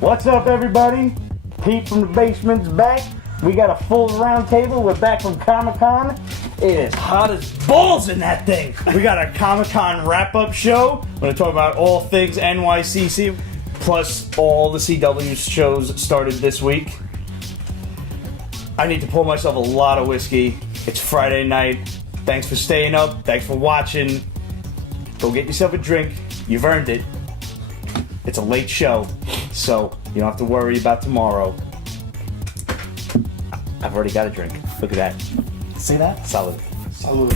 What's up, everybody? Pete from the basement's back. We got a full round table. We're back from Comic-Con. It is hot as balls in that thing. We got a Comic-Con wrap-up show. We're going to talk about all things NYCC, plus all the CW shows started this week. I need to pour myself a lot of whiskey. It's Friday night. Thanks for staying up. Thanks for watching. Go get yourself a drink. You've earned it. It's a late show, so you don't have to worry about tomorrow. I've already got a drink. Look at that. See that? Solid. Salud.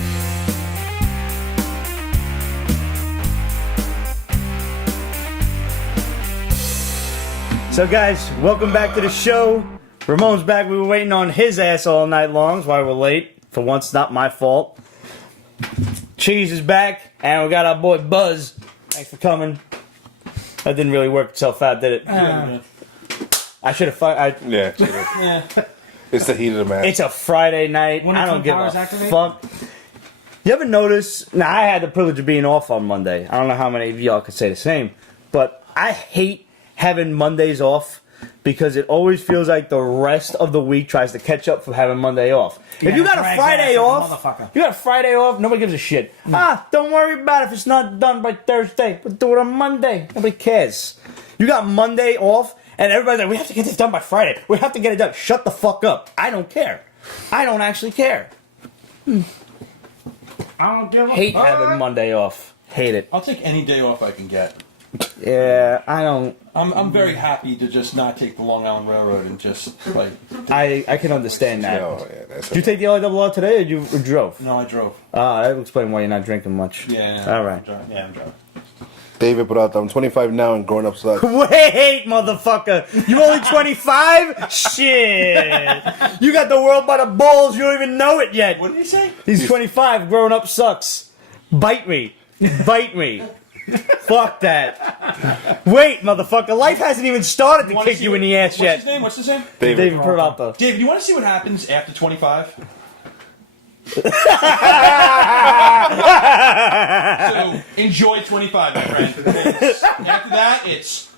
So guys, welcome back to the show. Ramon's back. We were waiting on his ass all night long. That's why we're late. For once, not my fault. Cheese is back, and we got our boy Buzz. Thanks for coming. That didn't really work itself out, did it? I should have. Yeah. It's the heat of the match. It's a Friday night. I don't give a fuck. You ever notice? Now, I had the privilege of being off on Monday. I don't know how many of y'all could say the same, but I hate having Mondays off because it always feels like the rest of the week tries to catch up for having Monday off. Yeah, if you got a Friday off, nobody gives a shit. Don't worry about it if it's not done by Thursday. But do it on Monday. Nobody cares. You got Monday off, and everybody's like, we have to get this done by Friday. We have to get it done. Shut the fuck up. I don't care. I don't actually care. I don't give a Hate fuck. having Monday off. Hate it. I'll take any day off I can get. Yeah, I don't. I'm very happy to just not take the Long Island Railroad and just like. I can understand that. Oh, yeah, that's Did you take the LIRR today, or you drove? No, I drove. That will explain why you're not drinking much. Yeah. All right. I'm driving. David put out, I'm 25 now and growing up sucks. Wait, motherfucker! You only 25? Shit! You got the world by the balls. You don't even know it yet. What did he say? He's 25. Growing up sucks. Bite me. Bite me. Fuck that. Wait, motherfucker. Life hasn't even started to kick you in the ass yet. What's his name? David Peralta. David, you want to see what happens after 25? So, enjoy 25, my friend. After that, it's...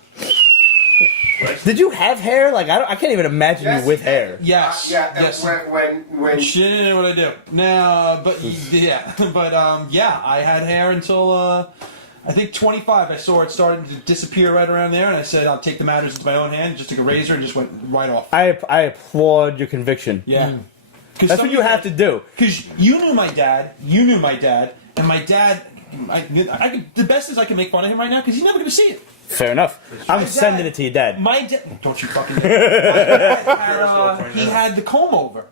Did you have hair? Like I can't even imagine you with hair. Yes. Yes. When Shit, what I do. No, but yeah. But, yeah, I had hair until, I think 25. I saw it starting to disappear right around there, and I said, I'll take the matters into my own hand. Just took a razor and just went right off. I applaud your conviction. Yeah. That's what you have to do. Because you knew my dad, and my dad, the best is I can make fun of him right now because he's never going to see it. Fair enough. I'm sending it to your dad. My dad, don't you fucking. My dad he had the comb over.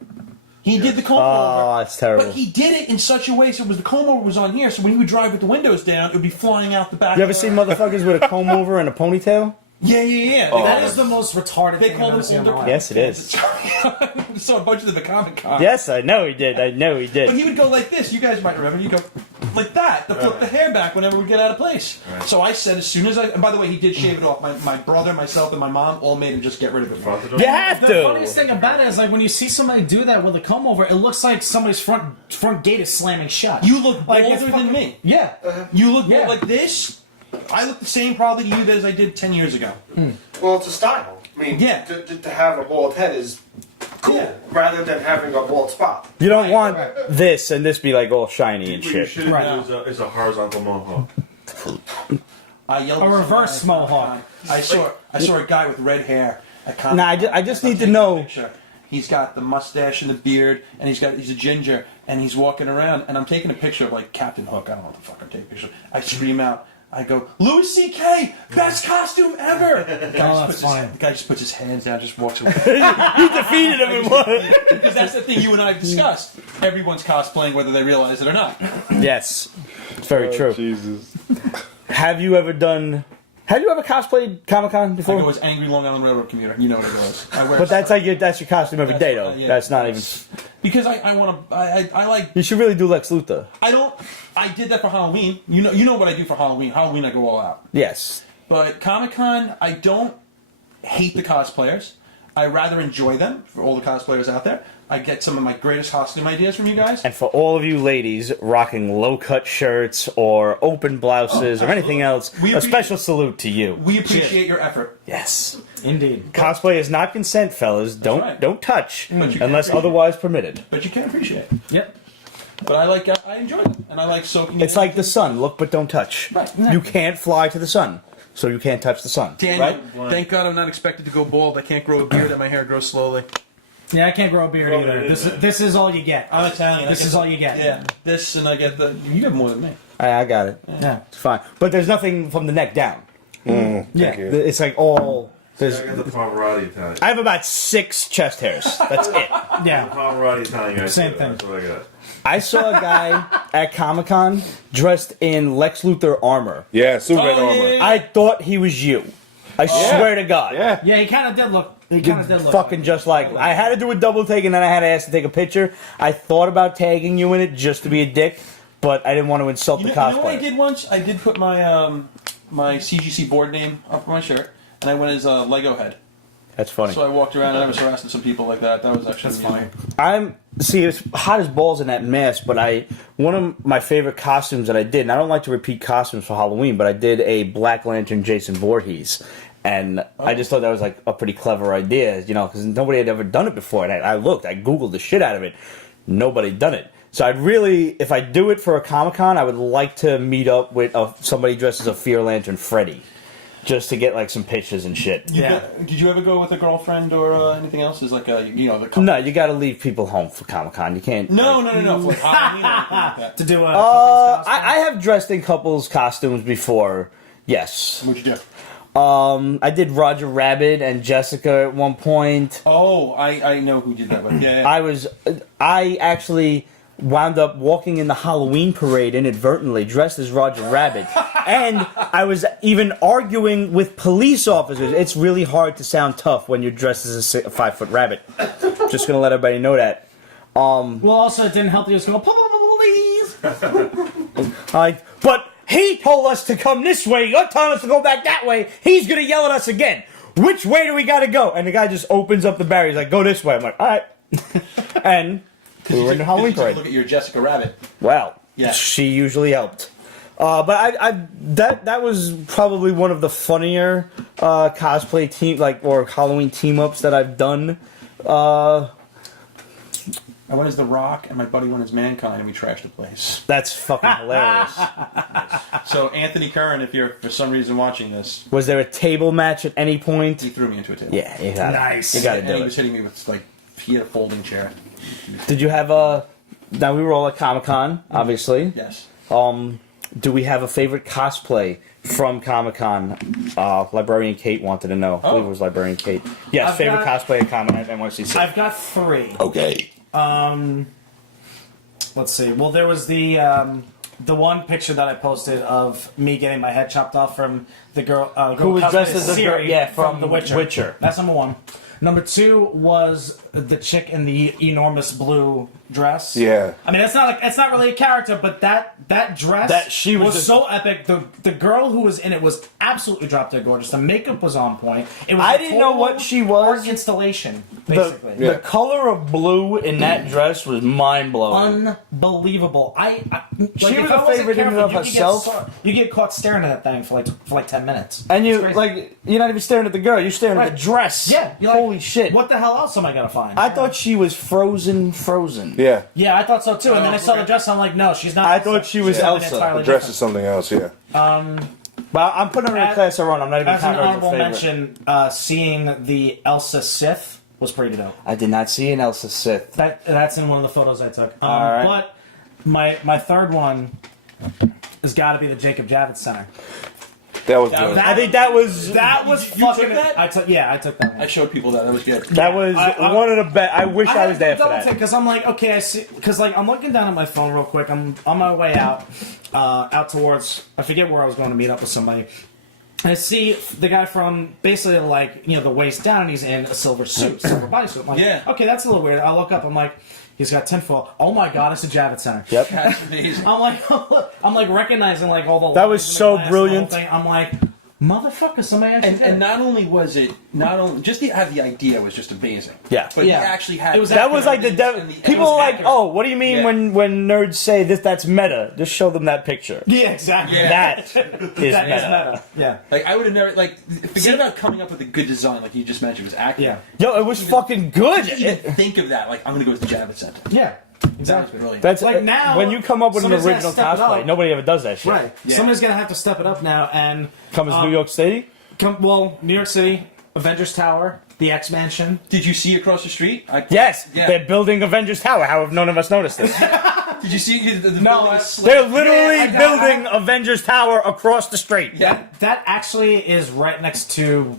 He did the comb over. Oh, that's terrible. But he did it in such a way so the comb over was on here, so when he would drive with the windows down, it would be flying out the back. You ever seen motherfuckers with a comb over and a ponytail? Yeah. Oh. That is the most retarded They thing call I've ever them seen in my older. life. Yes, it is. I saw a bunch of them at Comic-Con. Yes, I know he did. But he would go like this. You guys might remember. He'd go like that to flip the hair back whenever we get out of place. Right. So I said as soon as and by the way, he did shave it off. My brother, myself, and my mom all made him just get rid of it. You have The to. funniest thing about it is like when you see somebody do that with a comb over, it looks like somebody's front gate is slamming shut. You look Like, older it's than fucking- me. Yeah. You look Yeah. like this. I look the same probably to you as I did 10 years ago. well, it's a style. I mean, Yeah. to have a bald head is cool, Yeah. rather than having a bald spot. You don't want this and this be like all shiny and What you shit. should Right. do is a horizontal mohawk. I yelled A at reverse someone at mohawk. Comic-Con. I saw a guy with red hair at Comic-Con. Nah, I just need to Taking a know. picture. He's got the mustache and the beard, and he's a ginger, and he's walking around, and I'm taking a picture of like Captain Hook. I don't know what the fuck I'm taking a picture of. I scream out. I go, Louis C.K., best costume ever! The guy just puts his hands down, just walks away. You defeated him in one. Because that's the thing you and I have discussed. Everyone's cosplaying whether they realize it or not. Yes, it's very true. Jesus. Have you ever cosplayed Comic-Con I before? go as angry Long Island Railroad commuter. You know what it was. I wear But that's your costume every day though. yeah. That's not even. because I want to. I like. You should really do Lex Luthor. I did that for Halloween. You know what I do for Halloween. Halloween I go all out. Yes. But Comic-Con, I don't hate the cosplayers. I rather enjoy them for all the cosplayers out there. I get some of my greatest costume ideas from you guys. And for all of you ladies rocking low-cut shirts or open blouses or anything else, a special salute to you. We appreciate your effort. Yes. Indeed. Cosplay is not consent, fellas. Don't touch unless otherwise permitted. But you can appreciate it. Yep. But I enjoy it, and I like soaking. It's like the sun. Look, but don't touch. Right. You can't fly to the sun, so you can't touch the sun. Daniel, Right? thank God I'm not expected to go bald. I can't grow a beard, and my hair grows slowly. Yeah, I can't grow a beard either. This is all you get. I'm Italian. This is all you get. Yeah, this, and I get the. You have more than me. I got it. Yeah. It's fine. But there's nothing from the neck down. Thank you. It's like all. There's, I got the Pavarotti Italian. I have about 6 chest hairs. That's it. Yeah. Pavarotti Italian. Right Same there. thing. That's what I got. I saw a guy at Comic-Con dressed in Lex Luthor armor. Yeah, Superman Oh, armor. yeah. I thought he was you. I swear to God. Yeah. Yeah, he kind of did look. He kind of did look. Fucking just like I had to do a double take and then I had to ask to take a picture. I thought about tagging you in it just to be a dick, but I didn't want to insult You the know what I cosplayer. did once? I did put my my CGC board name up on my shirt, and I went as a Lego head. That's funny. So I walked around and I was harassing some people like that. That was actually funny. It's hot as balls in that mask, but one of my favorite costumes that I did, and I don't like to repeat costumes for Halloween, but I did a Black Lantern Jason Voorhees. And I just thought that was like a pretty clever idea, because nobody had ever done it before. And I Googled the shit out of it. Nobody had done it. So if I do it for a Comic-Con, I would like to meet up with somebody dressed as a Fear Lantern Freddy. Just to get like some pictures and shit. Did you ever go with a girlfriend or anything else? Is like the couple? No, you got to leave people home for Comic-Con. You can't. No. For like Halloween or anything like that. to do a. I have dressed in couples costumes before. Yes. What'd you do? I did Roger Rabbit and Jessica at one point. Oh, I know who did that. But yeah. I actually wound up walking in the Halloween parade inadvertently, dressed as Roger Rabbit. And I was even arguing with police officers. It's really hard to sound tough when you're dressed as a 5-foot rabbit. Just gonna let everybody know that. Well, also it didn't help you just go please. But he told us to come this way. You're telling us to go back that way. He's gonna yell at us again. Which way do we gotta go? And the guy just opens up the barrier. He's like, go this way. I'm like, all right. And we were in the Halloween parade. Look at your Jessica Rabbit. Well, Yeah. she usually helped. But that was probably one of the funnier cosplay or Halloween team ups that I've done. I went as The Rock, and my buddy went as Mankind, and we trashed the place. That's fucking hilarious. So Anthony Curran, if you're for some reason watching this, Was there a table match at any point? he threw me into a table. Yeah, you got Nice. You got to And do he was it. hitting me with he had a folding chair. Did you have a? Now we were all at Comic-Con, obviously. Yes. Do we have a favorite cosplay from Comic-Con? Librarian Kate wanted to know. I believe it was Librarian Kate. Yes, I've favorite got- cosplay at Comic-Con at NYCC. I've got 3. Okay. Let's see. Well, there was the one picture that I posted of me getting my head chopped off from the girl Who was cosplay dressed as the girl- Siri yeah, from from The Witcher. Witcher. That's number 1. Number 2 was the chick in the enormous blue dress. Yeah. I mean, it's not really a character, but that dress She was just- so epic. The girl who was in it was absolutely drop dead gorgeous. The makeup was on point. It was I a didn't know total what she was. art installation, basically. The color of blue in that dress was mind-blowing. Unbelievable. She if was I a wasn't favorite in and of you could get herself. you get caught staring at that thing for like 10 minutes. And It's crazy. you're not even staring at the girl. You're staring at Right. the dress. Yeah. You're like, Holy shit. What the hell else am I gonna find? I thought she was frozen. Yeah. Yeah, I thought so too. And then I saw the dress. I'm like, no, she's not. I thought she was something Elsa. entirely The dress different. is something else, yeah. But I'm putting her in a class of her own. I'm not even As an counting her as a honorable favorite. mention, seeing the Elsa Sith was pretty dope. I did not see an Elsa Sith. That's in one of the photos I took. All right. But my third one has got to be the Jacob Javits Center. That was good. I think that was You fucking. took that? I took that one. I showed people that. That was good. that was one of the best. I wish I was there for that. Because I'm like, okay, I see. Because like I'm looking down at my phone real quick. I'm on my way out towards. I forget where I was going to meet up with somebody. And I see the guy from basically like the waist down, and he's in a silver suit, silver bodysuit. I'm like, Yeah. okay, that's a little weird. I look up. I'm like, he's got tinfoil. Oh my god, it's the Javits Center. Yep. That's amazing. I'm like recognizing like all the. That was lines and so the glass and the brilliant. whole thing. I'm like, Motherfucker, somebody actually did And it. not only was it just the have the idea was just amazing. Yeah. But Yeah. he actually had It was That was like the and the- people are like, accurate. oh, what do you mean Yeah. when nerds say this? That's meta. Just show them that picture. Yeah, exactly. Yeah. That is That meta. is meta. Yeah. Like I would have never forget about coming up with a good design like you just mentioned it was accurate. Yeah. Yo, it was fucking good. Just even think of that. Like I'm gonna go to the Javits Center. Yeah. That was Exactly. brilliant. That's Like now, when you come up with an somebody's gotta original step it cosplay. up. Nobody ever does that shit. Right. Yeah. Somebody's gonna have to step it up now and Comes to New York City. New York City, Avengers Tower, the X Mansion. Did you see across the street? Yes, Yeah. they're building Avengers Tower. How have none of us noticed this? Did you see the No, building I- is slit? They're literally Yeah, I got- building Avengers Tower across the street. Yeah. That actually is right next to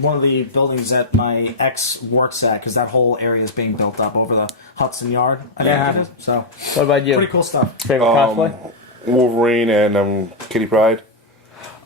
one of the buildings that my ex works at, because that whole area is being built up over the Hudson Yard. I think Yeah. it is. So What about you? pretty cool stuff. Favorite cosplay? Wolverine and Kitty Pryde.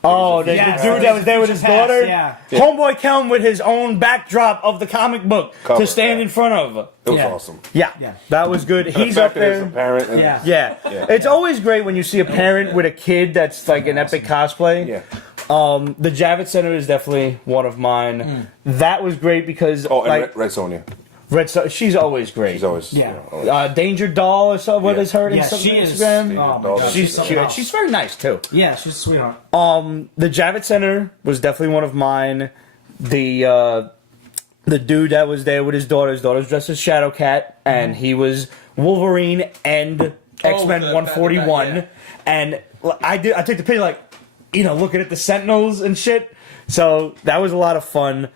Oh, the Yes. dude that was there with his Future past, daughter. yeah. Homeboy come with his own backdrop of the comic book Cover, to stand yeah. in front of. It was Yeah. awesome. Yeah, Yeah. that was good. He's The up fact that it's a there. parent. And, Yeah. Yeah. Yeah. It's always great when you see a parent with a kid that's like an epic cosplay. Yeah. The Javits Center is definitely one of mine. That was great because Oh, and like Red Sonja. she's always great. She's always Yeah. Danger Doll or so. What Yeah. is her Yeah, Instagram? she is. Instagram? Oh my Doll. God, She's something else. she's very nice too. Yeah, she's a sweetheart. The Javits Center was definitely one of mine. The dude that was there with his daughter's dressed as Shadowcat, and he was Wolverine and X-Men the 141. yeah. And I took the picture like, looking at the Sentinels and shit. So that was a lot of fun.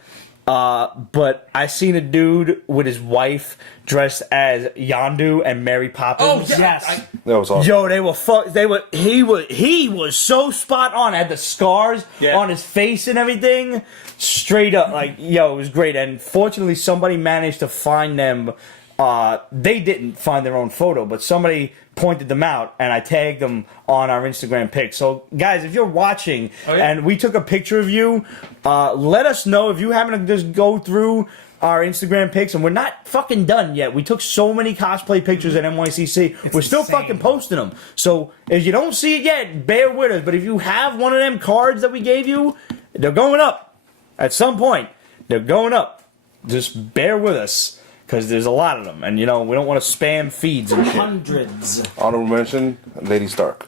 But I seen a dude with his wife dressed as Yondu and Mary Poppins. Oh yeah. Yes. That was awesome. Yo, they were he was so spot on. Had the scars Yeah. on his face and everything. Straight up, like, yo, it was great. And fortunately somebody managed to find them. They didn't find their own photo, but somebody pointed them out, and I tagged them on our Instagram pic. So, guys, if you're watching and we took a picture of you, let us know if you happen to just go through our Instagram pics, and we're not fucking done yet. We took so many cosplay pictures at NYCC. We're still insane. fucking posting them. So, if you don't see it yet, bear with us. But if you have one of them cards that we gave you, they're going up. At some point, they're going up. Just bear with us. Because there's a lot of them, and we don't want to spam feeds and shit. Hundreds. Honorable mention, Lady Stark.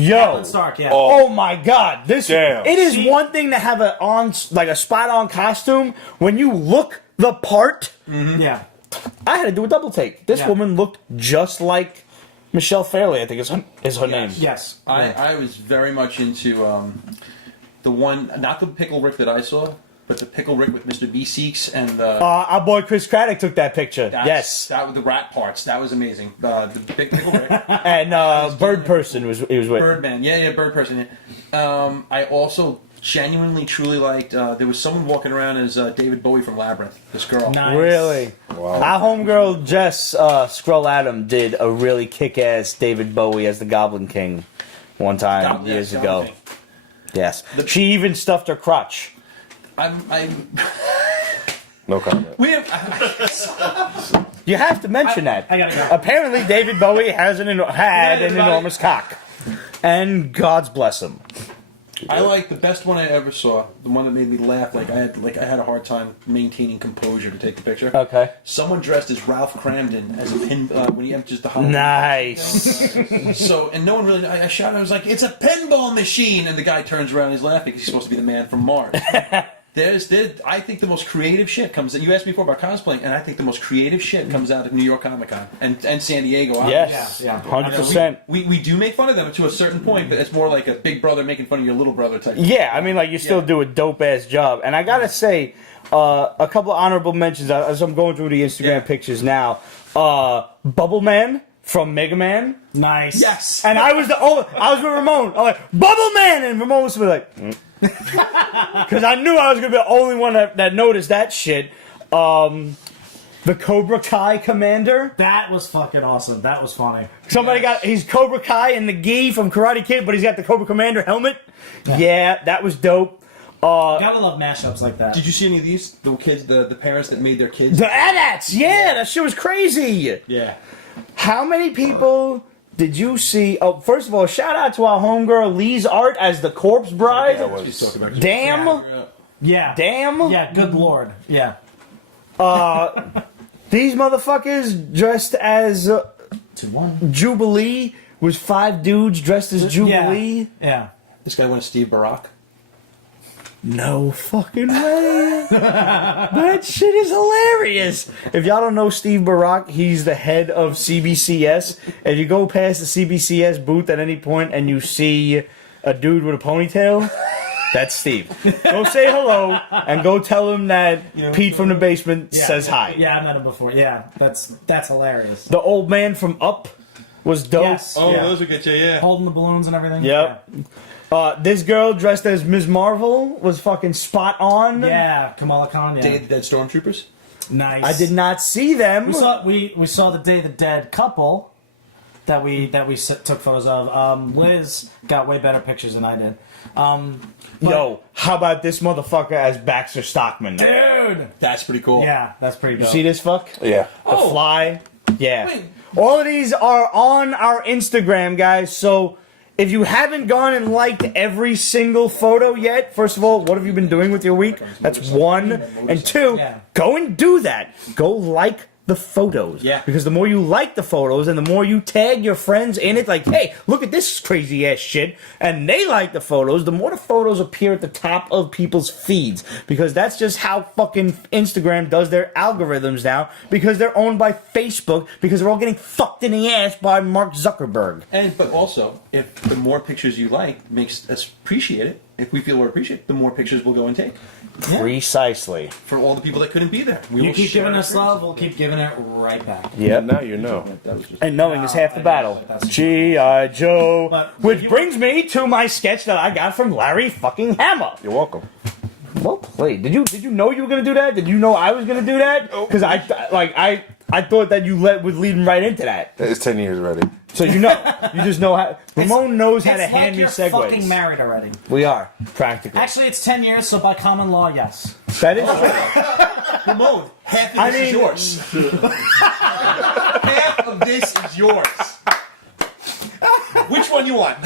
Yo, Stark, yeah. oh my God, this Damn. it is one thing to have a spot on costume when you look the part. Yeah. I had to do a double take. This Yeah. woman looked just like Michelle Fairley, I think is her name. Yes. I was very much into the one, not the Pickle Rick that I saw, but the Pickle Rick with Mr. B Seeks and Our boy Chris Craddock took that picture. Yes, that with the rat parts. That was amazing. The Pickle Rick, and Bird Person was with. Birdman, Bird Person. I also genuinely, truly liked. There was someone walking around as David Bowie from Labyrinth. This girl. Nice. Really? Wow. Our homegirl Jess Skrull Adam did a really kick-ass David Bowie as the Goblin King one time years ago. Yes. She even stuffed her crotch. I'm. No comment. We have. You have to mention that. I gotta go. Apparently, David Bowie had an enormous cock, and God's bless him. I like the best one I ever saw. The one that made me laugh. I had a hard time maintaining composure to take the picture. Okay. Someone dressed as Ralph Cramden as a pin when he enters the Halloween. Nice. So, and no one really. I shouted. I was like, "It's a pinball machine!" And the guy turns around and he's laughing because he's supposed to be the man from Mars. I think the most creative shit comes. You asked me before about cosplaying, and I think the most creative shit comes out of New York Comic Con and San Diego. Yes. Yeah. 100%. We do make fun of them to a certain point, but it's more like a big brother making fun of your little brother type. Yeah, I mean, like, you still do a dope-ass job. And I gotta say, a couple of honorable mentions as I'm going through the Instagram pictures now. Bubble Man from Mega Man. Nice. Yes. And I was with Ramon. I'm like, Bubble Man! And Ramon was like, because I knew I was going to be the only one that noticed that shit. The Cobra Kai Commander. That was fucking awesome. That was funny. He's Cobra Kai and the gi from Karate Kid, but he's got the Cobra Commander helmet. Yeah, that was dope. Gotta love mashups like that. Did you see any of these? The kids, the parents that made their kids. The AT-ATs, yeah, that shit was crazy. Yeah. How many people Did you see? Oh, first of all, shout out to our homegirl Lee's art as the corpse bride. That was- She's talking about Damn. Yeah. Damn. Yeah, good lord. Yeah. These motherfuckers dressed as 2-1. Jubilee was 5 dudes dressed as Jubilee. Yeah. This guy went Steve Barack. No fucking way. That shit is hilarious. If y'all don't know Steve Barack, he's the head of CBCS. If you go past the CBCS booth at any point and you see a dude with a ponytail, that's Steve. Go say hello and go tell him that Pete from the basement says hi. Yeah, I met him before. Yeah, that's hilarious. The old man from Up was dope. Yes. Oh, Yeah. those will get you, yeah. Holding the balloons and everything. Yep. This girl dressed as Ms. Marvel was fucking spot on. Yeah, Kamala Khan. Yeah. Day of the Dead Stormtroopers? Nice. I did not see them. We saw the Day of the Dead couple that we took photos of. Liz got way better pictures than I did. Yo, how about this motherfucker as Baxter Stockman? Dude. That's pretty cool. Yeah, that's pretty dope. You see this fuck? Yeah. The Fly? Yeah. Wait. All of these are on our Instagram, guys, so if you haven't gone and liked every single photo yet, first of all, what have you been doing with your week? That's 1. And 2, go and do that. Go like the photos. Yeah. Because the more you like the photos and the more you tag your friends in it, like, hey, look at this crazy ass shit, and they like the photos, the more the photos appear at the top of people's feeds. Because that's just how fucking Instagram does their algorithms now, because they're owned by Facebook, because they're all getting fucked in the ass by Mark Zuckerberg. But also, if the more pictures you like makes us appreciate it, if we feel we're appreciated, the more pictures we'll go and take. Precisely. For all the people that couldn't be there. We You will keep share giving our us love, we'll keep giving it right back. Yep. Now you know. And knowing is half the battle. G.I. Joe. But- Which brings me to my sketch that I got from Larry fucking Hama. You're welcome. Well played. Did you know you were gonna do that? Did you know I was gonna do that? Because I thought that you would lead him right into that. It's 10 years already. So you know, you just know how. Ramon knows how to It's hand like me you're segues. fucking married already. We are practically. Actually, it's 10 years, so by common law, yes. That is true. Ramon, half of I this is mean- yours. Half of this is yours. Which one you want?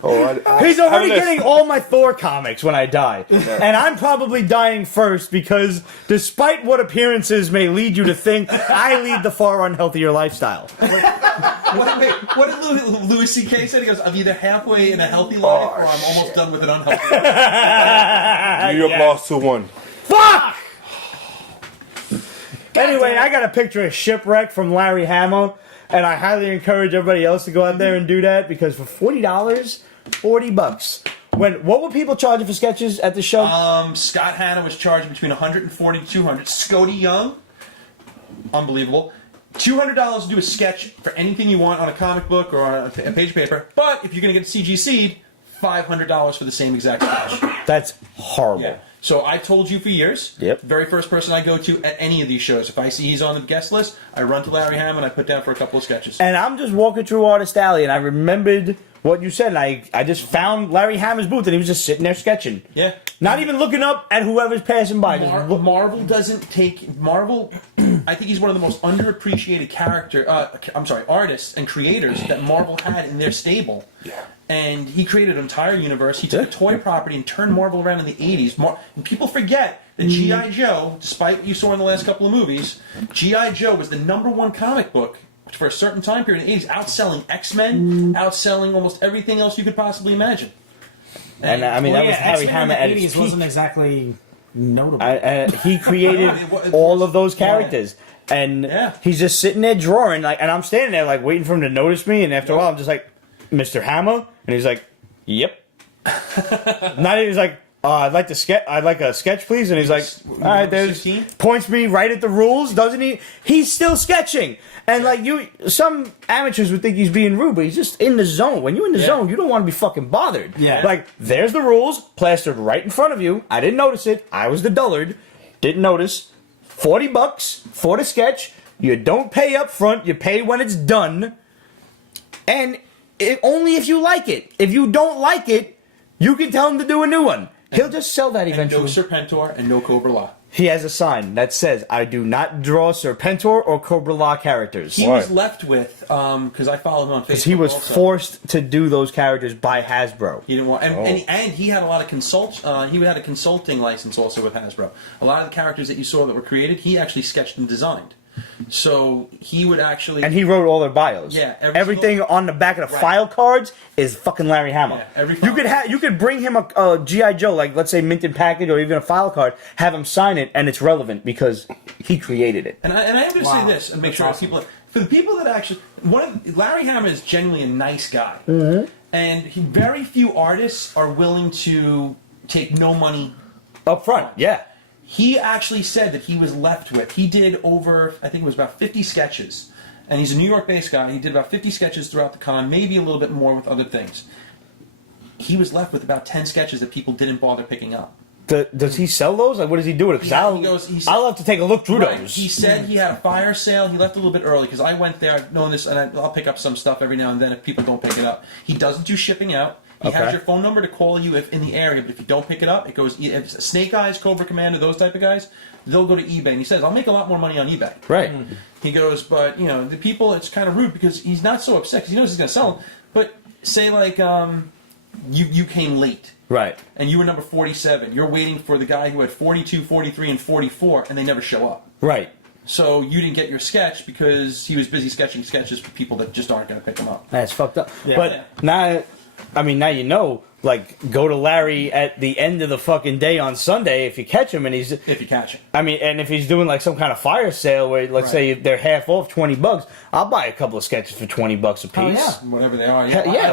Oh, He's already this. getting all my Thor comics when I die. And I'm probably dying first because despite what appearances may lead you to think, I lead the far unhealthier lifestyle. What did Louis C.K. say? He goes, I'm either halfway in a healthy life or I'm almost done with an unhealthy life. New York lost 2-1. Fuck! Anyway, I got a picture of Shipwreck from Larry Hama, and I highly encourage everybody else to go out there and do that because for $40, $40. What were people charging for sketches at the show? Scott Hanna was charging between $140 to $200. Scotty Young, unbelievable. $200 to do a sketch for anything you want on a comic book or on a page of paper. But if you're going to get CGC'd, $500 for the same exact sketch. That's horrible. Yeah. So I told you for years. Yep. The very first person I go to at any of these shows, if I see he's on the guest list, I run to Larry Hammond and I put down for a couple of sketches. And I'm just walking through Artist Alley, and I remembered what you said, and I just found Larry Hammond's booth, and he was just sitting there sketching. Yeah. Not even looking up at whoever's passing by. Just look. Marvel doesn't take Marvel. I think he's one of the most underappreciated artists and creators that Marvel had in their stable. Yeah. And he created an entire universe. He took a toy property and turned Marvel around in the 80s. And people forget that G.I. Joe, despite what you saw in the last couple of movies, G.I. Joe was the #1 comic book for a certain time period in the 80s, outselling X-Men, outselling almost everything else you could possibly imagine. And I mean, that was Harry Hammer at his 80s peak. wasn't exactly notable. He created all of those characters. And Yeah. he's just sitting there drawing, and I'm standing there, waiting for him to notice me, and after a while, I'm just like, Mr. Hammer? And he's like, yep. Not even, he's like, I'd like a sketch, please. And he's like, all right, there's, 16? points me right at the rules, doesn't he? He's still sketching. And some amateurs would think he's being rude, but he's just in the zone. When you're in the zone, you don't want to be fucking bothered. Yeah. There's the rules, plastered right in front of you. I didn't notice it. I was the dullard. Didn't notice. $40 for the sketch. You don't pay up front. You pay when it's done. And only if you like it. If you don't like it, you can tell him to do a new one. He'll just sell that And eventually. no Serpentor and no Cobra Law. he has a sign that says, "I do not draw Serpentor or Cobra Law characters." He was left with, because I followed him on Facebook. Because he was also. forced to do those characters by Hasbro. He didn't want, and he had a lot of he had a consulting license also with Hasbro. A lot of the characters that you saw that were created, he actually sketched and designed. So he would actually, And he wrote all their bios. Yeah, everything on the back of the file cards is fucking Larry Hama. Yeah, you could bring him a GI Joe, like let's say minted package or even a file card, have him sign it, and it's relevant because he created it. And I am going to say this and make sure people, for the people that actually, Larry Hama is genuinely a nice guy, and very few artists are willing to take no money Up front, yeah. He actually said that he was left with, he did over, I think it was about 50 sketches. And he's a New York-based guy. He did about 50 sketches throughout the con, maybe a little bit more with other things. He was left with about 10 sketches that people didn't bother picking up. Does he sell those? Like, what does he do with it? Because I'll have to take a look through those. He said he had a fire sale. He left a little bit early because I went there knowing this, and I'll pick up some stuff every now and then if people don't pick it up. He doesn't do shipping out. He has your phone number to call you if in the area, but if you don't pick it up, it goes. If it's Snake Eyes, Cobra Commander, those type of guys, they'll go to eBay. And he says, "I'll make a lot more money on eBay." Right. He goes, but the people, it's kind of rude because he's not so upset because he knows he's going to sell them. But say like you came late. Right. And you were number 47. You're waiting for the guy who had 42, 43, and 44, and they never show up. Right. So you didn't get your sketch because he was busy sketching sketches for people that just aren't going to pick them up. That's fucked up. Yeah. But now you know, like, go to Larry at the end of the fucking day on Sunday if you catch him and he's... If you catch him. I mean, and if he's doing like some kind of fire sale where, let's say they're half off, $20, I'll buy a couple of sketches for $20 a piece. Oh, yeah. Whatever they are.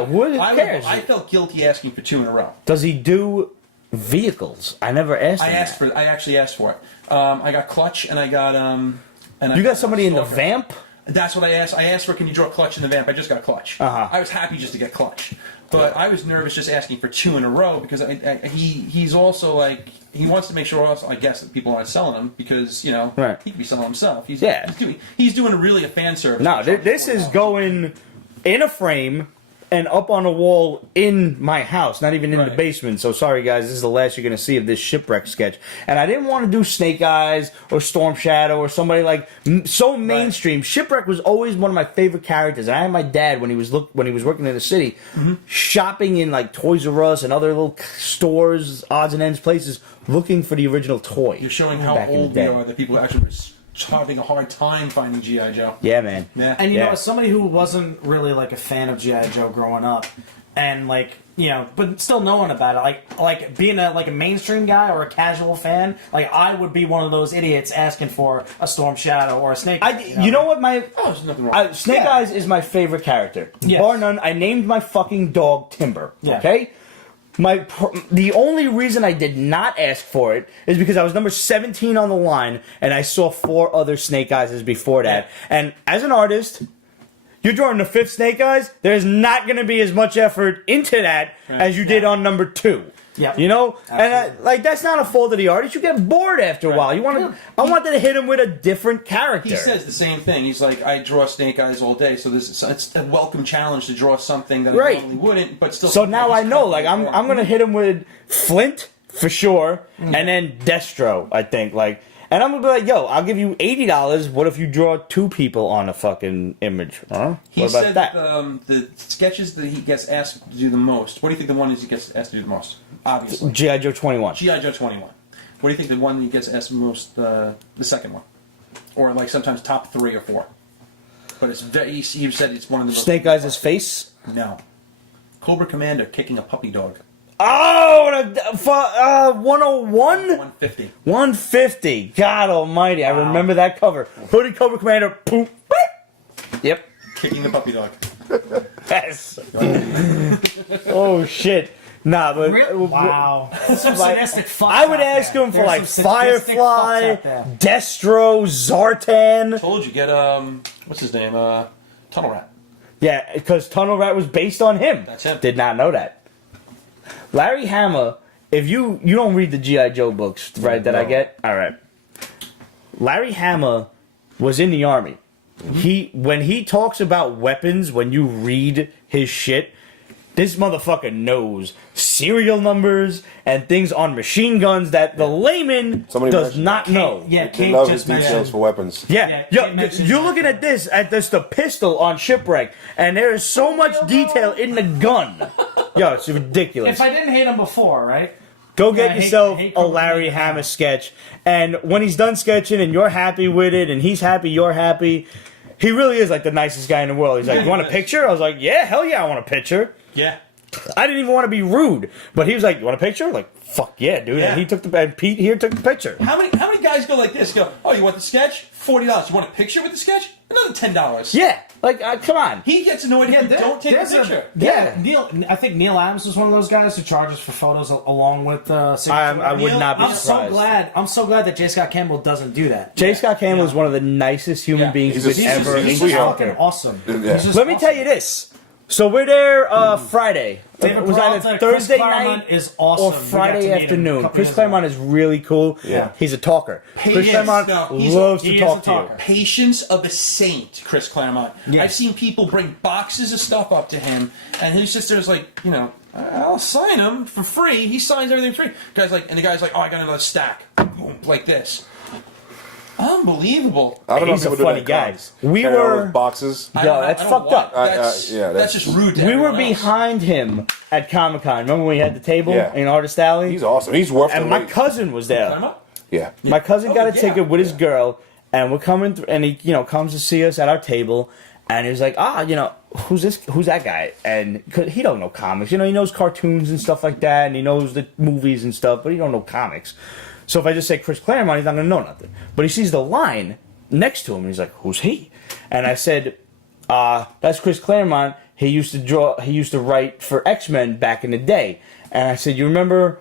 Who cares? I felt guilty asking for 2 in a row. Does he do vehicles? I never asked him. I actually asked for it. I got Clutch and I got... You got somebody in the Stalker. Vamp? That's what I asked. I asked for, can you draw Clutch in the Vamp? I just got Clutch. I was happy just to get Clutch. But I was nervous just asking for 2 in a row because he's also like, he wants to make sure also, I guess, that people aren't selling him because, he could be selling himself. He's doing really a fan service. No, this is going in a frame and up on a wall in my house, not even in the basement. So sorry, guys, this is the last you're going to see of this Shipwreck sketch. And I didn't want to do Snake Eyes or Storm Shadow or somebody like so mainstream. Shipwreck was always one of my favorite characters. And I had my dad when he was working in the city, shopping in like Toys R Us and other little stores, odds and ends places, looking for the original toy. You're showing how old we are that people actually were having a hard time finding G.I. Joe. Yeah, man. Yeah. And you know, as somebody who wasn't really like a fan of G.I. Joe growing up, and like, but still knowing about it, like being a mainstream guy or a casual fan, like I would be one of those idiots asking for a Storm Shadow or a Snake. You know what there's nothing wrong. Snake Eyes is my favorite character. Yes. Bar none. I named my fucking dog Timber. Yeah. Okay? The only reason I did not ask for it is because I was number 17 on the line and I saw 4 other Snake Eyes before that. And as an artist, you're drawing the 5th Snake Eyes, there's not going to be as much effort into that as you did on number 2. Yeah. You know? And that's not a fault of the artist. You get bored after a while. I wanted to hit him with a different character. He says the same thing. He's like, I draw Snake Eyes all day, so it's a welcome challenge to draw something that I normally wouldn't, but still. So now I know, like, I'm gonna hit him with Flint for sure, and then Destro, I think, like, and I'm gonna be like, yo, I'll give you $80. What if you draw 2 people on a fucking image? Huh? He what about said that? The sketches that he gets asked to do the most. What do you think the one is he gets asked to do the most? Obviously, G.I. Joe 21. G.I. Joe 21. What do you think the one he gets asked most? The second one, or like sometimes top 3 or 4. But it's very. He said it's one of the most. Snake Eyes' face. No. Cobra Commander kicking a puppy dog. Oh, 101? 150. 150. God almighty. I remember that cover. Hooded Cobra Commander. Poop. Yep. Kicking the puppy dog. Yes. Oh, shit. Nah, but... Wow. Some sadistic fucks I would out ask there. him for There's like some sadistic fucks Firefly, out there. Destro, Zartan. Told you, get, what's his name? Tunnel Rat. Yeah, because Tunnel Rat was based on him. That's him. Did not know that. Larry Hama, if you don't read the G.I. Joe books, right, that I get? All right. Larry Hama was in the Army. When he talks about weapons, when you read his shit, This motherfucker knows serial numbers and things on machine guns that the layman Somebody does mentioned not know. Yeah, They Kate love just his details mentioned. for weapons. Yeah, Yeah, Kate mentioned you're that. looking at this the pistol on Shipwreck, and there is so much detail in the gun. Yo, it's ridiculous. If I didn't hate him before, right? Go Yeah, get I hate- yourself I hate a Larry Cobra Hama sketch, and when he's done sketching and you're happy with it, and he's happy, you're happy. He really is like the nicest guy in the world. He's like, "You want a picture?" I was like, "Yeah, hell yeah, I want a picture." Yeah. I didn't even want to be rude, but he was like, "You want a picture?" Like, "Fuck yeah, dude!" Yeah. And he took and Pete here took the picture. How many guys go like this? Go, oh, you want the sketch? $40. You want a picture with the sketch? Another $10. Yeah, like, come on. He gets annoyed if you don't take a there's picture. Yeah. I think Neal Adams is one of those guys who charges for photos along with signature. I would not be I'm surprised. I'm so glad that J. Scott Campbell doesn't do that. J. Scott Campbell is one of the nicest human Yeah. beings He's you a- could he's ever a He's sweetheart. just encounter. fucking awesome. Yeah. He's just Let me awesome. tell you this. So we're there Friday. David It was either Peralta, Thursday Chris Claremont night is awesome. or We got to Friday meet him a afternoon. couple Chris years Claremont ago. is really cool. Yeah. He's a talker. Chris is. Claremont No, loves he to is talk a to you. talker. Patience of a saint, Chris Claremont. Yeah. I've seen people bring boxes of stuff up to him, and he's just there's like, I'll sign them for free. He signs everything free. And the guy's like, oh, I got another stack, boom, like this. Unbelievable. I don't know He's if a people do funny that guy. comics. We Carry all were- those boxes. Yo, that's fucked up. That's, yeah, that's just rude. To We were everyone else. behind him at Comic Con. Remember when we had the table Yeah. in Artist Alley? He's awesome. He's worth and the my wait. cousin was there. Claremont? Yeah. My cousin got a yeah. ticket with his girl, and we're coming through, and he, comes to see us at our table, and he's like, who's this? Who's that guy? And 'cause he don't know comics, he knows cartoons and stuff like that, and he knows the movies and stuff, but he don't know comics. So if I just say Chris Claremont, he's not gonna know nothing. But he sees the line next to him, and he's like, who's he? And I said, that's Chris Claremont. He used to write for X-Men back in the day. And I said, you remember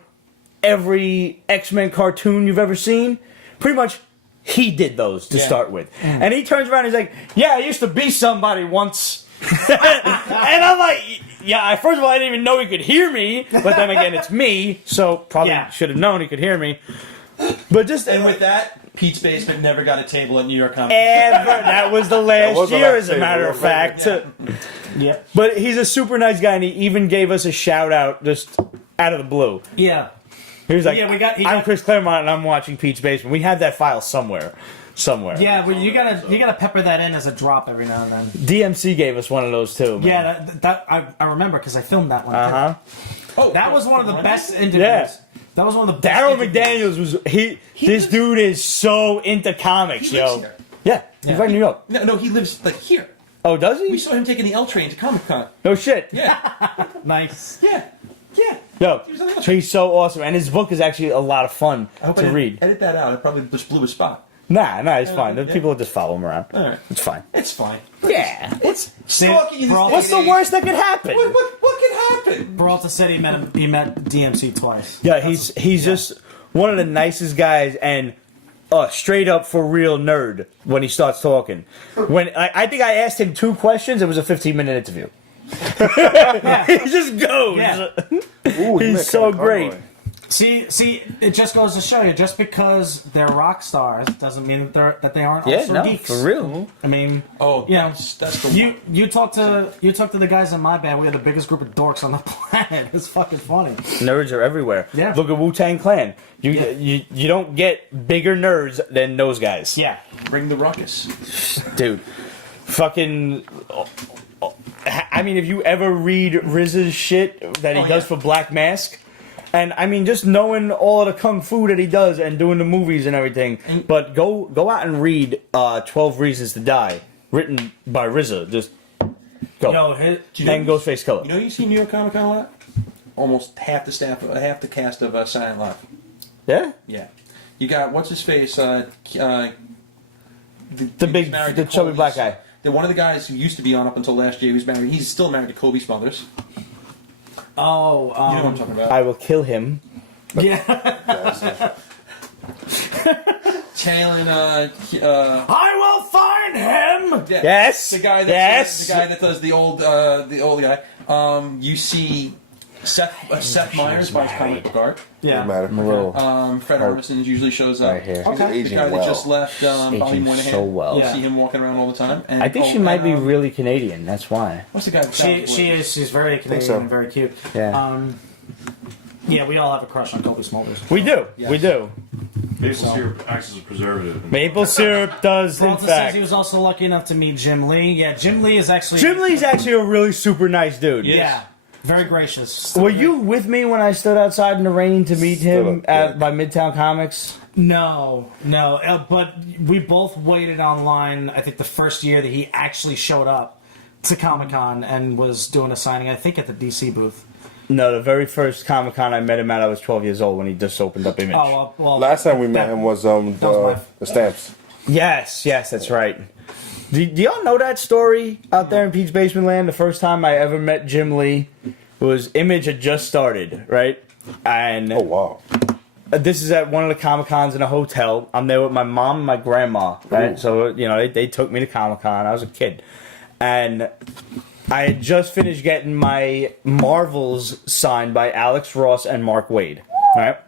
every X-Men cartoon you've ever seen? Pretty much, he did those to start with. And he turns around and he's like, yeah, I used to be somebody once. And I'm like, yeah, first of all, I didn't even know he could hear me. But then again, it's me, so probably should have known he could hear me. But just... And with that, Pete's Basement never got a table at New York Comic. Ever. That was the last was the year, last as a table, matter of yeah. fact. Yep. But he's a super nice guy, and he even gave us a shout out just out of the blue. Yeah. He was like, Yeah, he I'm got- Chris Claremont, and I'm watching Pete's Basement. We have that file somewhere. Yeah, well, you gotta pepper that in as a drop every now and then. DMC gave us one of those too. Man. Yeah, that I remember because I filmed that one. Uh huh. Oh, That was one of the best interviews. Yeah. That was one of the best. Daryl interviews. McDaniels was this dude is so into comics, He yo. lives here. Yeah, he's right in New York. No, he lives like here. Oh, does We he? saw him taking the L train to Comic Con. No shit. Yeah, Nice. yeah. Yo, He was on the L train. he's so awesome, and his book is actually a lot of fun I hope I to didn't read. Edit that out. I probably just blew a spot. Nah, it's fine. The yeah. people will just follow him around. All right. It's fine. It's fine. Yeah. It's stalking in this bro, day What's and the age. worst that could happen? What can happen? Peralta said he met DMC twice. Yeah, he's just one of the nicest guys and straight up for real nerd when he starts talking. When I think I asked him 2 questions, it was a 15-minute interview. He just goes. Yeah. Ooh, he He's met so Kevin great. Conroy. See, it just goes to show you, just because they're rock stars doesn't mean that they aren't Yeah, also no, geeks. for real. I mean, Oh, yeah. that's the You one. you talk to the guys in my band. We are the biggest group of dorks on the planet. It's fucking funny. Nerds are everywhere. Yeah. Look at Wu-Tang Clan. You Yeah. you don't get bigger nerds than those guys. Yeah, Bring the ruckus. Dude. Fucking... I mean, if you ever read Riz's shit that he Oh, does yeah. for Black Mask, and I mean, just knowing all of the kung fu that he does and doing the movies and everything, but go out and read 12 Reasons to Die, written by RZA. Just go. yo, And Ghostface Killer. You know, you see New York Comic Con a lot. Almost half the staff, half the cast of Silent Live. Yeah? Yeah, you got what's his face? The big- the chubby black guy. One of the guys who used to be on up until last year. He was married. He's still married to Kobe Smothers. oh, You know what I'm talking about? I will kill him. yeah. Talon, I will find him. yeah, Yes. the guy that Yes. the guy that does the old guy. You see Seth Meyers buys comic book art. Doesn't Yeah. matter. Fred Armisen usually shows up. Right here. He's The aging guy that well. just left Bobby Aging Moynihan. so well. You Yeah. see him walking around all the time. And, I think she might be really Canadian. That's why. What's the guy? that She sounds is. She's very Canadian so. and very cute. Yeah. Yeah, we all have a crush on Kobe Smulders. We do. We do. Maple syrup acts as a preservative. Maple syrup does, in Peralta says fact. he was also lucky enough to meet Jim Lee. Yeah, Jim Lee is actually. Jim Lee's actually a really super nice dude. Yeah, very gracious. Were you with me when I stood outside in the rain to meet him Stood up, by Midtown Comics? No, but we both waited online. I think the first year that he actually showed up to Comic-Con and was doing a signing. I think at the DC booth. No, the very first Comic Con I met him at, I was 12 years old when he just opened up Image. Oh well. Last time we met him was was the stamps. Yes, that's right. Do y'all know that story out there in Pete's Basement Land? The first time I ever met Jim Lee was Image had just started, right? And Oh wow. this is at one of the Comic Cons in a hotel. I'm there with my mom and my grandma, right? Ooh. So, they took me to Comic Con. I was a kid. And I had just finished getting my Marvels signed by Alex Ross and Mark Waid, right?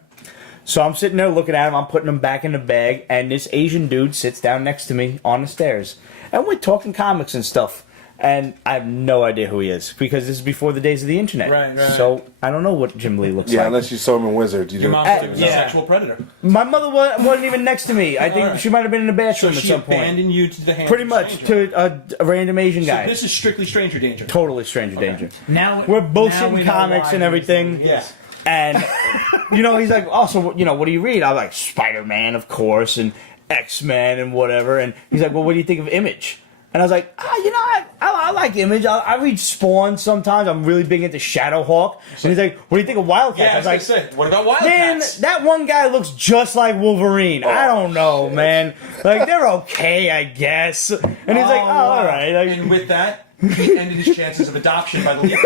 So I'm sitting there looking at him. I'm putting them back in the bag, and this Asian dude sits down next to me on the stairs, and we're talking comics and stuff. And I have no idea who he is because this is before the days of the internet. Right. So I don't know what Jim Lee looks Yeah, like. unless you saw him in Wizard. You Your didn't. mom said he was a yeah. sexual predator. My mother wasn't even next to me. I think Alright. she might have been in the So bathroom at she some point. abandoned you to the hands Pretty of much stranger. to a random Asian So guy. this is strictly stranger danger. Totally stranger danger. Now We're now bullshitting we know comics why and he was everything. like- Yeah. And, he's like, also, what do you read? I'm like, Spider-Man, of course, and X-Men and whatever. And he's like, well, what do you think of Image? And I was like, I like Image. I read Spawn sometimes. I'm really big into Shadowhawk. And he's like, what do you think of Wildcats? Yeah, I was like, say, what about man, Wildcats? that one guy looks just like Wolverine. I don't know, man. Like, they're okay, I guess. And he's like, all right. Like, And with that, he ended his chances of adoption by the league.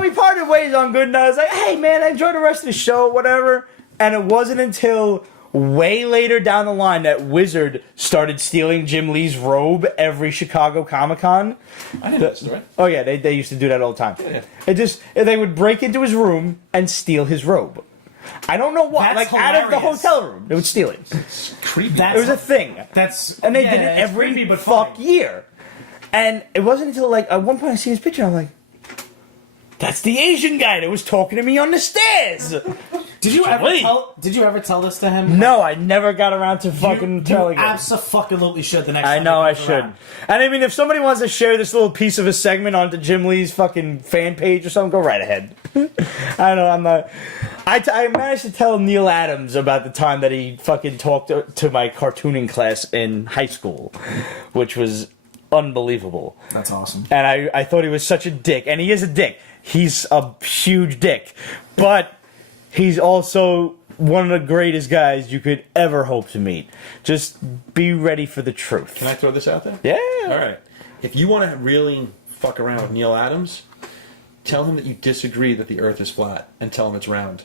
we parted ways on good notes. I was like, hey, man, I enjoyed the rest of the show, whatever. And it wasn't until way later down the line that Wizard started stealing Jim Lee's robe every Chicago Comic-Con. I didn't know that story. Oh, yeah, they used to do that all the time. Yeah. They would break into his room and steal his robe. I don't know why. That's out of the hilarious. hotel room, they would steal it. Creepy. It was a thing. That's And they yeah, did it it's every creepy, but fuck funny. year. And it wasn't until, at one point I see his picture, I'm like, that's the Asian guy that was talking to me on the stairs. Did you ever tell this to him? No, I never got around to fucking telling you him. absolutely should the next I time know he I comes should. around. And I mean, if somebody wants to share this little piece of a segment onto Jim Lee's fucking fan page or something, go right ahead. I don't know, I'm not... I managed to tell Neal Adams about the time that he fucking talked to my cartooning class in high school, which was unbelievable. That's awesome. And I thought he was such a dick. And he is a dick. He's a huge dick. But he's also one of the greatest guys you could ever hope to meet. Just be ready for the truth. Can I throw this out there? Yeah. All right. If you want to really fuck around with Neal Adams, tell him that you disagree that the Earth is flat, and tell him it's round.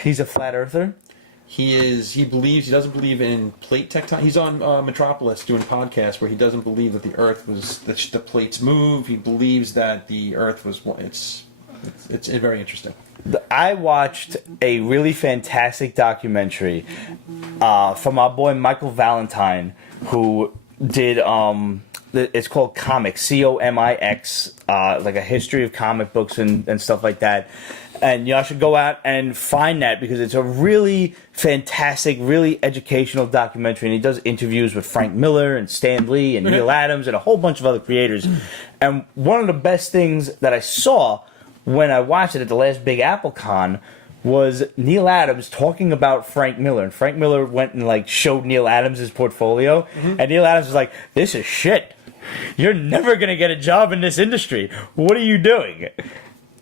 He's a flat earther? He doesn't believe in plate tectonics. He's on Metropolis doing a podcast where he doesn't believe that the Earth was, that the plates move. He believes that the Earth was, it's very interesting. I watched a really fantastic documentary from our boy Michael Valentine, who did it's called Comics, Comix, like a history of comic books and stuff like that. And y'all should go out and find that because it's a really fantastic, really educational documentary. And he does interviews with Frank Miller and Stan Lee and Neal Adams and a whole bunch of other creators. And one of the best things that I saw when I watched it at the last Big Apple Con was Neal Adams talking about Frank Miller. And Frank Miller went and showed Neal Adams his portfolio. And Neal Adams was like, this is shit. You're never going to get a job in this industry. What are you doing?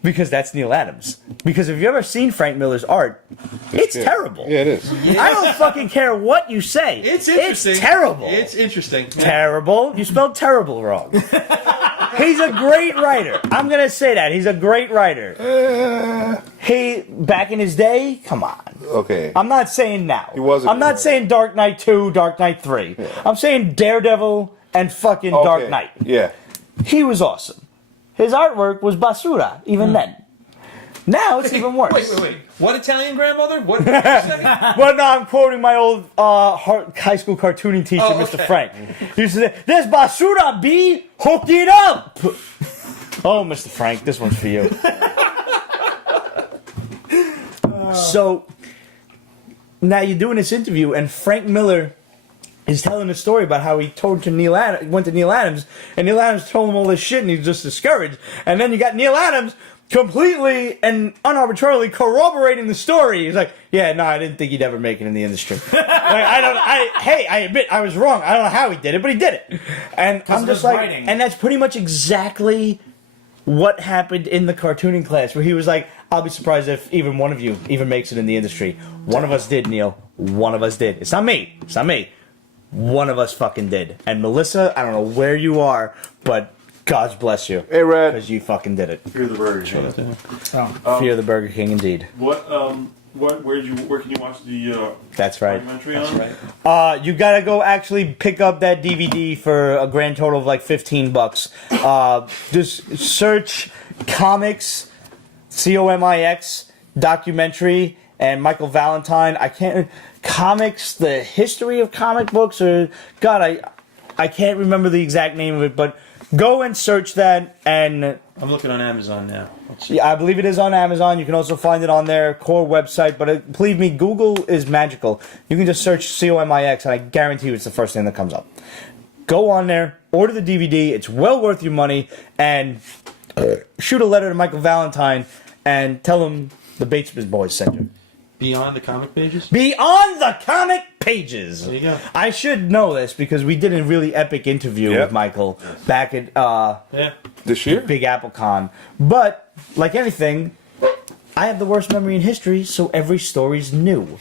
Because that's Neal Adams. Because if you've ever seen Frank Miller's art, it's terrible. Yeah, it is. I don't fucking care what you say. It's interesting. It's terrible. It's interesting. Terrible. You spelled terrible wrong. He's a great writer. I'm going to say that. He's a great writer. He, back in his day, come on. Okay. I'm not saying now. He was a I'm not great saying Dark Knight 2, Dark Knight 3. I'm saying Daredevil and fucking Dark Okay. Knight. Yeah. He was awesome. his artwork was basura, even then. Now it's even worse. Wait. What Italian grandmother? What? Second? Well, no, I'm quoting my old high school cartooning teacher, Oh, Mr. okay. Frank. He used to say, "There's basura, B. Hook it up." Oh, Mr. Frank, this one's for you. So now you're doing this interview, and Frank Miller is telling a story about how he went to Neal Adams, and Neal Adams told him all this shit, and he's just discouraged. And then you got Neal Adams completely and unarbitrarily corroborating the story. He's like, "Yeah, no, I didn't think he'd ever make it in the industry." I admit I was wrong. I don't know how he did it, but he did it. And I'm of just his like, writing. and that's pretty much exactly what happened in the cartooning class, where he was like, "I'll be surprised if even one of you even makes it in the industry." One of us did, Neil. One of us did. It's not me. It's not me. One of us fucking did. And Melissa, I don't know where you are, but God bless you. Hey, Red. Because you fucking did it. Fear the Burger King. Fear the Burger King, indeed. Where can you watch the That's right. documentary on? You gotta go actually pick up that DVD for a grand total of like $15. Just search comics, COMIX, documentary, and Michael Valentine. Comics, the history of comic books, or God, I can't remember the exact name of it, but go and search that, and I'm looking on Amazon now. Let's see. yeah, I believe it is on Amazon. You can also find it on their core website, but believe me, Google is magical. You can just search COMIX, and I guarantee you it's the first thing that comes up. Go on there, order the DVD. It's well worth your money, and shoot a letter to Michael Valentine and tell him the Batesman Boys sent you. Beyond the comic pages? Beyond the comic pages. There you go. I should know this because we did a really epic interview Yep. with Michael back at Yeah. This year? Big Apple Con. But, like anything, I have the worst memory in history, so every story's new.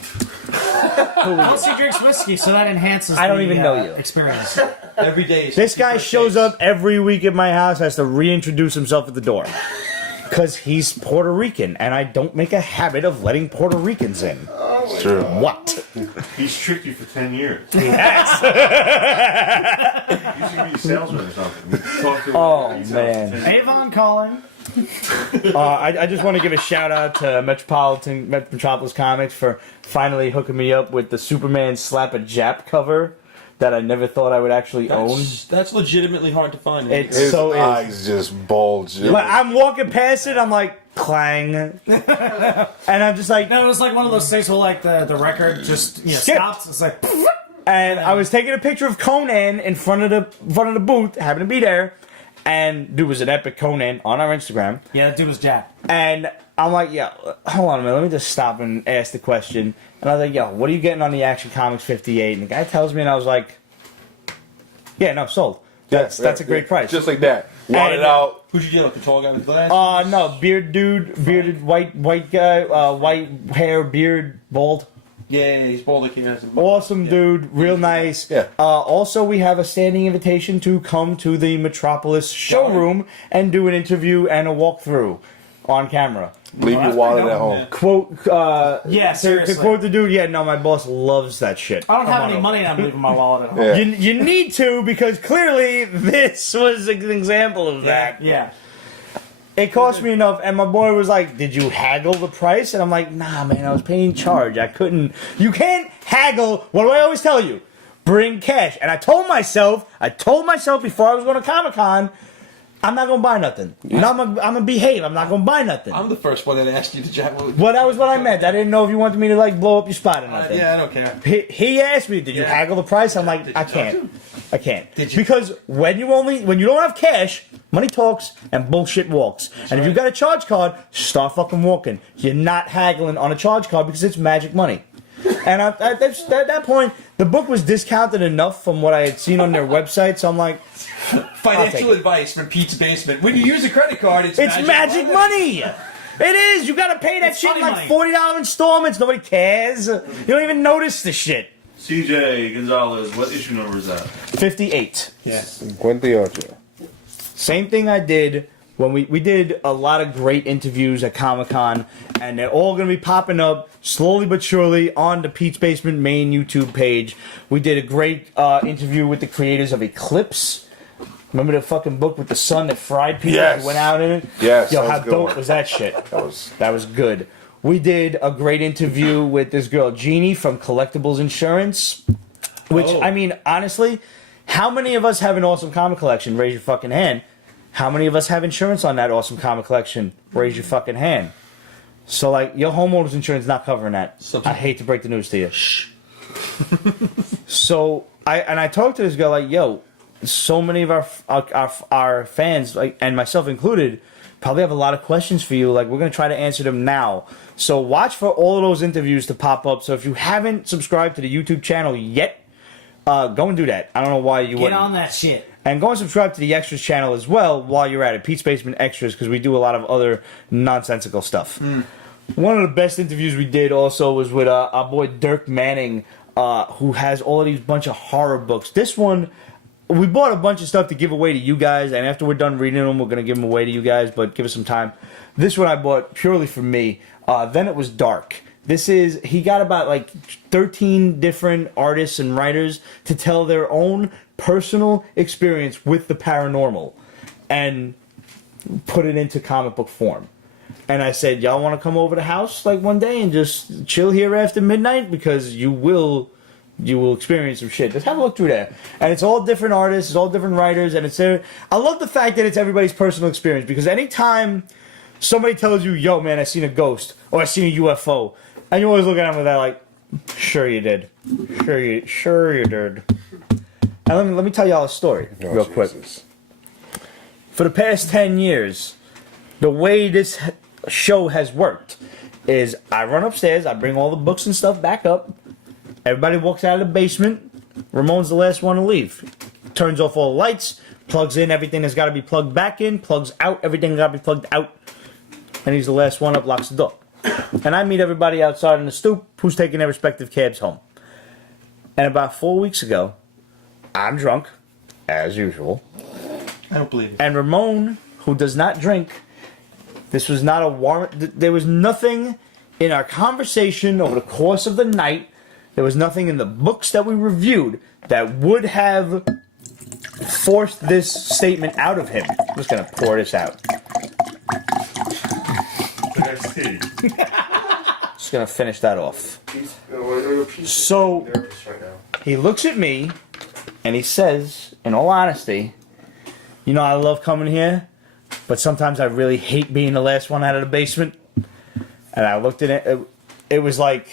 Plus, he drinks whiskey, so that enhances. I don't the, even know you. Experience. Every day. is This guy 51st shows days. up every week at my house, has to reintroduce himself at the door. Because he's Puerto Rican, and I don't make a habit of letting Puerto Ricans in. It's true. What? He's tricked you for 10 years. Yes. He's going to be a salesman or something. Talk to him. Oh, He's man. Avon calling. I just want to give a shout out to Metropolis Comics for finally hooking me up with the Superman Slap a Jap cover that I never thought I would actually own. That's legitimately hard to find. It's His so eyes just bulge. like I'm walking past it, I'm like clang, and I'm just like, No, it was like one of those things where like the record just Skipped. stops. It's like and I was taking a picture of Conan in front of the booth, happened to be there, and dude was an epic Conan on our Instagram, yeah, that dude was Jack. and I'm like, yeah, hold on a minute, let me just stop and ask the question. And I was like, yo, what are you getting on the Action Comics 58? And the guy tells me, and I was like, yeah, no, sold. That's a great price. Just like that. Want And, it out. Who'd you get? Like the tall guy with glasses? No, bearded white guy, white hair, beard, bald. Yeah, he's bald like he has. Awesome dude, real nice. Yeah. Also, we have a standing invitation to come to the Metropolis showroom and do an interview and a walkthrough on camera. Leave your wallet at home. Quote, Yeah, to seriously. quote the dude, yeah, no, my boss loves that shit. I don't have Come any on money, and I'm leaving my wallet at home. Yeah. You need to, because clearly this was an example of that. Yeah. It cost me enough, and my boy was like, "Did you haggle the price?" And I'm like, "Nah, man, I was paying charge. I couldn't. You can't haggle. What do I always tell you? Bring cash." And I told myself before I was going to Comic-Con, I'm not gonna buy nothing. No, I'm gonna behave. I'm not gonna buy nothing. I'm the first one that asked you to jack. Well, that was what I meant. I didn't know if you wanted me to like blow up your spot or nothing. Yeah, I don't care. He asked me, "Did you Yeah. haggle the price?" I'm like, Did "I you can't. not? I can't." Did you? Because when you don't have cash, money talks and bullshit walks. And if you got a charge card, start fucking walking. You're not haggling on a charge card because it's magic money. And at that point, the book was discounted enough from what I had seen on their website, so I'm like, Financial it. advice from Pete's Basement. When you use a credit card, it's magic money! It is! You gotta pay that It's shit in funny like money. $40 installments. Nobody cares. You don't even notice the shit. CJ Gonzalez, what issue number is that? 58. Yeah. 58. Same thing I did when we did a lot of great interviews at Comic-Con, and they're all going to be popping up slowly but surely on the Pete's Basement main YouTube page. We did a great interview with the creators of Eclipse. Remember the fucking book with the sun that fried people Yes. who went out in it? Yes, Yo, that was how a good dope one. was that shit? That was good. We did a great interview with this girl, Jeannie, from Collectibles Insurance. Which, I mean, honestly, how many of us have an awesome comic collection? Raise your fucking hand. How many of us have insurance on that awesome comic collection? Raise your fucking hand. So, like, your homeowner's insurance is not covering that. I hate to break the news to you. So, I talked to this girl, like, yo, so many of our fans, like, and myself included, probably have a lot of questions for you. Like, we're going to try to answer them now. So watch for all of those interviews to pop up. So if you haven't subscribed to the YouTube channel yet, go and do that. I don't know why you wouldn't. Get on that shit. And go and subscribe to the Extras channel as well while you're at it. Pete's Basement Extras, because we do a lot of other nonsensical stuff. One of the best interviews we did also was with our boy Dirk Manning, who has all of these bunch of horror books. This one, we bought a bunch of stuff to give away to you guys, and after we're done reading them, we're going to give them away to you guys, but give us some time. This one I bought purely for me. Then It Was Dark. He got about like 13 different artists and writers to tell their own personal experience with the paranormal and put it into comic book form. And I said, y'all want to come over to the house like one day and just chill here after midnight? Because you will experience some shit. Just have a look through there. And it's all different artists, it's all different writers, and I love the fact that it's everybody's personal experience, because anytime somebody tells you, yo man, I seen a ghost, or I seen a UFO, and you always look at them with that like, sure you did. Sure you did. And let me tell y'all a story real quick. For the past 10 years, the way this show has worked is I run upstairs, I bring all the books and stuff back up, everybody walks out of the basement, Ramon's the last one to leave. Turns off all the lights, plugs in everything that's got to be plugged back in, plugs out everything that's got to be plugged out, and he's the last one up, locks the door. And I meet everybody outside in the stoop who's taking their respective cabs home. And about 4 weeks ago, I'm drunk, as usual. I don't believe it. And Ramon, who does not drink, this was not a warrant. There was nothing in our conversation over the course of the night, there was nothing in the books that we reviewed that would have forced this statement out of him. I'm just going to pour this out. Just going to finish that off. So, he looks at me, and he says, in all honesty, you know, I love coming here, but sometimes I really hate being the last one out of the basement. And I looked at it, it was like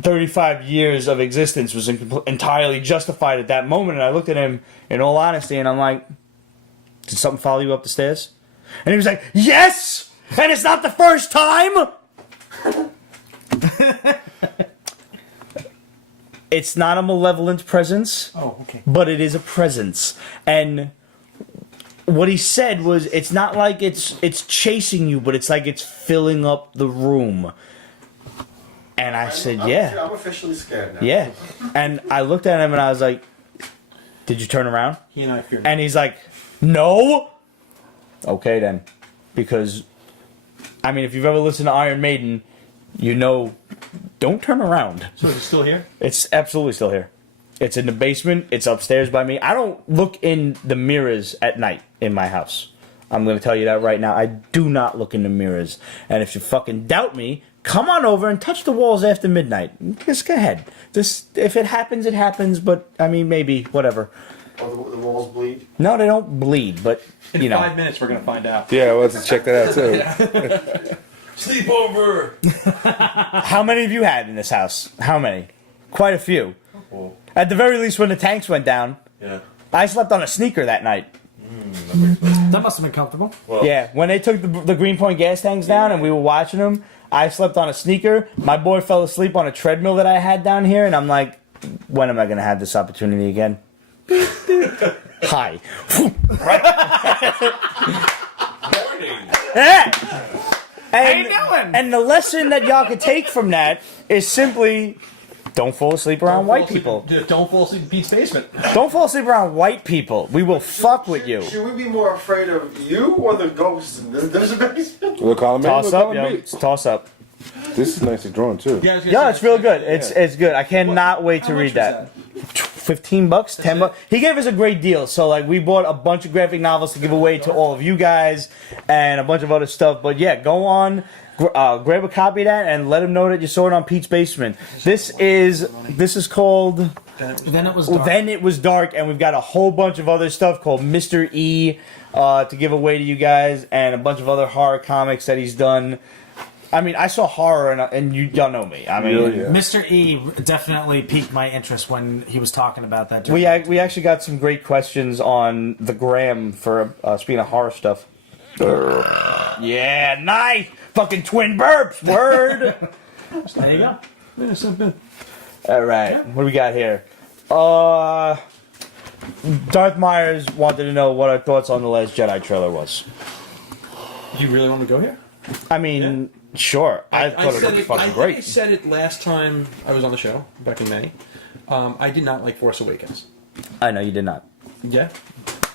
35 years of existence was entirely justified at that moment. And I looked at him in all honesty, and I'm like, did something follow you up the stairs? And he was like, yes! And it's not the first time! It's not a malevolent presence. Oh, okay. But it is a presence. And what he said was, it's not like it's chasing you, but it's like it's filling up the room. And I said, yeah. I'm officially scared now. Yeah. And I looked at him and I was like, did you turn around? He and I fear. And he's like, no. Okay then. Because, I mean, if you've ever listened to Iron Maiden, you know, don't turn around. So is it still here? It's absolutely still here. It's in the basement. It's upstairs by me. I don't look in the mirrors at night in my house. I'm going to tell you that right now. I do not look in the mirrors. And if you fucking doubt me, come on over and touch the walls after midnight. Just go ahead. Just, if it happens, it happens. But, I mean, maybe, whatever. Oh, the walls bleed? No, they don't bleed, but, you In know. 5 minutes, we're going to find out. Yeah, we'll have to check that out too. Sleepover! How many of you had in this house? How many? Quite a few. At the very least, when the tanks went down, Yeah. I slept on a sneaker that night. That must have been comfortable. Well, Yeah, when they took the Greenpoint gas tanks down and we were watching them, I slept on a sneaker. My boy fell asleep on a treadmill that I had down here, and I'm like, when am I going to have this opportunity again? Hi. Yeah. And the lesson that y'all could take from that is simply don't fall asleep around white people. Don't fall asleep in Pete's basement. Don't fall asleep around white people. We will fuck with you. Should we be more afraid of you or the ghosts in the basement? We'll call him Toss in. up, yo. It's toss up. This is nicely drawn too. Yeah, Yeah, it's real good. It's good. I cannot wait to read that. $15, $10. He gave us a great deal. So like we bought a bunch of graphic novels to give away to all of you guys and a bunch of other stuff. But yeah, go on, grab a copy of that and let him know that you saw it on Pete's Basement. This is called Then It Was Dark. Then It Was Dark, and we've got a whole bunch of other stuff called Mr. E to give away to you guys, and a bunch of other horror comics that he's done. I mean, I saw horror, and y'all know me. I mean, Mr. E definitely piqued my interest when he was talking about that. we actually got some great questions on the gram for speaking of horror stuff. Yeah, nice! Fucking twin burps, word! There you go. Yeah, so good. All right, what do we got here? Darth Myers wanted to know what our thoughts on the Last Jedi trailer was. You really want to go here? I mean, sure. I thought it was fucking great. I said it last time I was on the show, back in May. I did not like Force Awakens. I know you did not. Yeah?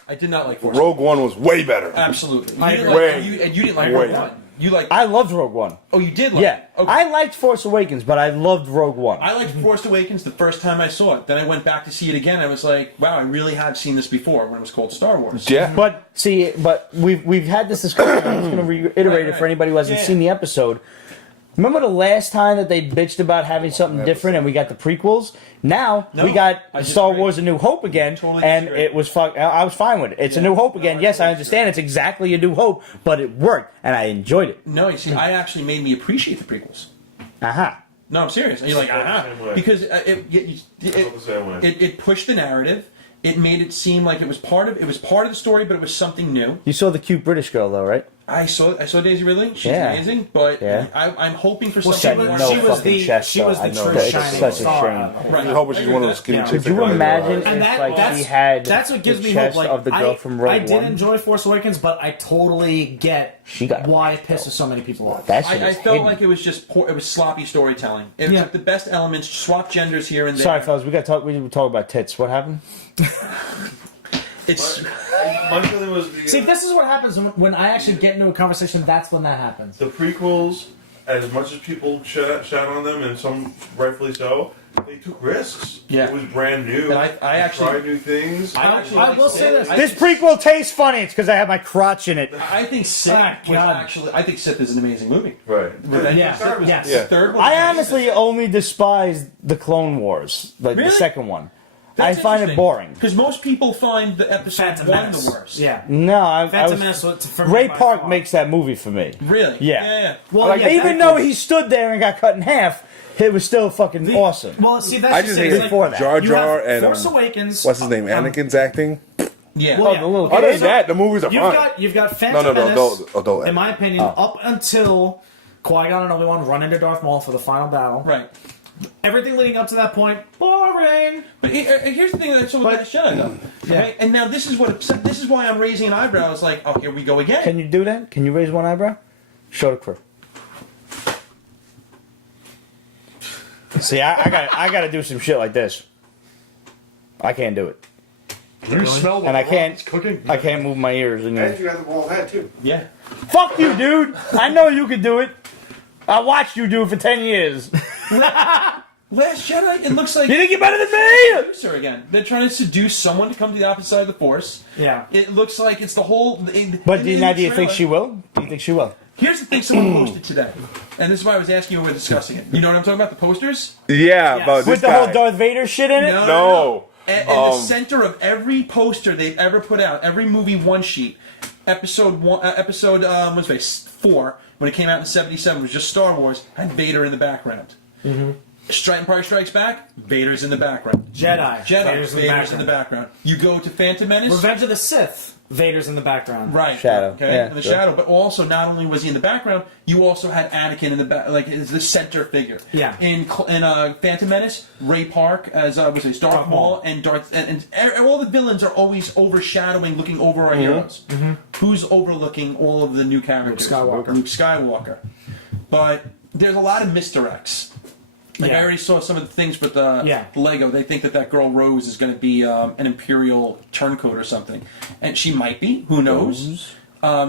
I did not like Force Rogue One was way better. Absolutely. I You didn't agree. like, you didn't like Way. Rogue One. You like? I loved Rogue One. Oh, you did like Yeah, it? Okay. I liked Force Awakens, but I loved Rogue One. I liked Force Awakens the first time I saw it. Then I went back to see it again. I was like, wow, I really have seen this before when it was called Star Wars. Yeah. But see, we've had this discussion. I'm just going to reiterate it for anybody who hasn't seen the episode. Remember the last time that they bitched about having something different, and we got the prequels? Now No, we got I Star disagree. Wars: A New Hope again, Totally and disagree. it was I was fine with it. It's A New Hope again. Yes, I understand it's exactly A New Hope, but it worked, and I enjoyed it. No, you see, I actually made me appreciate the prequels. Aha. No, I'm serious. And you're like, Same way. because felt the same way. it pushed the narrative. It made it seem like it was part of the story, but it was something new. You saw the cute British girl, though, right? I saw Daisy Ridley. She's Yeah. amazing, but Yeah. I'm hoping for Well, something Said more. no she was fucking the chest, she was though. the I know true that. It's shining such a star. shame. Right. I hope she's agree one of with those skinny Yeah. chicks. Could you that got imagine eyes. And if that- like that's- she had That's what gives the me hope. chest Like of the girl from Rogue I did One? enjoy Force Awakens, but I totally get She got why it pisses so many people off. That shit I is felt hidden. like it was just poor, it was sloppy storytelling. It Yeah. took the best elements, swap genders here and there. Sorry, fellas, we got to talk. We talk about tits. What happened? It's My feeling was See, this is what happens when I actually get into a conversation. That's when that happens. the prequels, as much as people shout on them, and some rightfully so, they took risks. Yeah. It was brand new. And I They actually- tried new things. I will say this. This prequel tastes funny. It's because I have my crotch in it. I think Sith Ah, was God. actually. I think Sith is an amazing movie. Right. Yes, yes. Yeah. Third one. I honestly only despise the Clone Wars, like the Really? second one. I find it boring. because most people find the episode Phantom one Menace. the worst. Yeah. No, I Phantom was, Menace for me Ray by Park far. makes that movie for me. Really? Yeah. Well, Like yeah, even that though was- he stood there and got cut in half, it was still fucking awesome. Well, see, that's I the just thing, hate it's before that. Jar You Jar have and Force Awakens. what's his name? Anakin's acting. Yeah. Well, Oh, the little Other kid. than that, the movies are fine. You've got Phantom no, Menace. don't. In my opinion, up until Qui-Gon and Obi-Wan run into Darth Maul for the final battle. Right. Everything leading up to that point, boring. But here's the thing that I saw with Last Jedi, though. Yeah. Right? And now this is why I'm raising an eyebrow. It's like, oh, here we go again. Can you do that? Can you raise one eyebrow? Show the crew. See, I gotta do some shit like this. I can't do it, You smell and I can't. cooking. I can't move my ears. And And you got the bald head too. Yeah. fuck you, dude. I know you could do it. I watched you do it for 10 years. Last Jedi, it looks like You think you're better than me? producer again. They're trying to seduce someone to come to the opposite side of the Force. Yeah. It looks like it's the whole. But do you think she will? Do you think she will? Here's the thing someone posted today, and this is why I was asking you when we were discussing it. You know what I'm talking about? The posters? Yeah, Yes. about this With the guy. whole Darth Vader shit in it? No. And the center of every poster they've ever put out, every movie one sheet, episode 4, when it came out in '77, was just Star Wars, had Vader in the background. Mm-hmm. Empire Strikes Back, Vader's in the background. Jedi. Vader's in the background. You go to Phantom Menace. Revenge of the Sith. Vader's in the background. Right. Shadow, Okay. yeah, in the sure. shadow, but also not only was he in the background, you also had Anakin in the back, like as the center figure. Yeah. In Phantom Menace, Ray Park as was his Darth Maul and Darth and all the villains are always overshadowing, looking over our heroes. Mm-hmm. Who's overlooking all of the new characters? Skywalker. Luke Skywalker. But there's a lot of misdirects. Like Yeah. I already saw some of the things with the Yeah. Lego. They think that girl Rose is going to be an Imperial turncoat or something, and she might be. Who knows?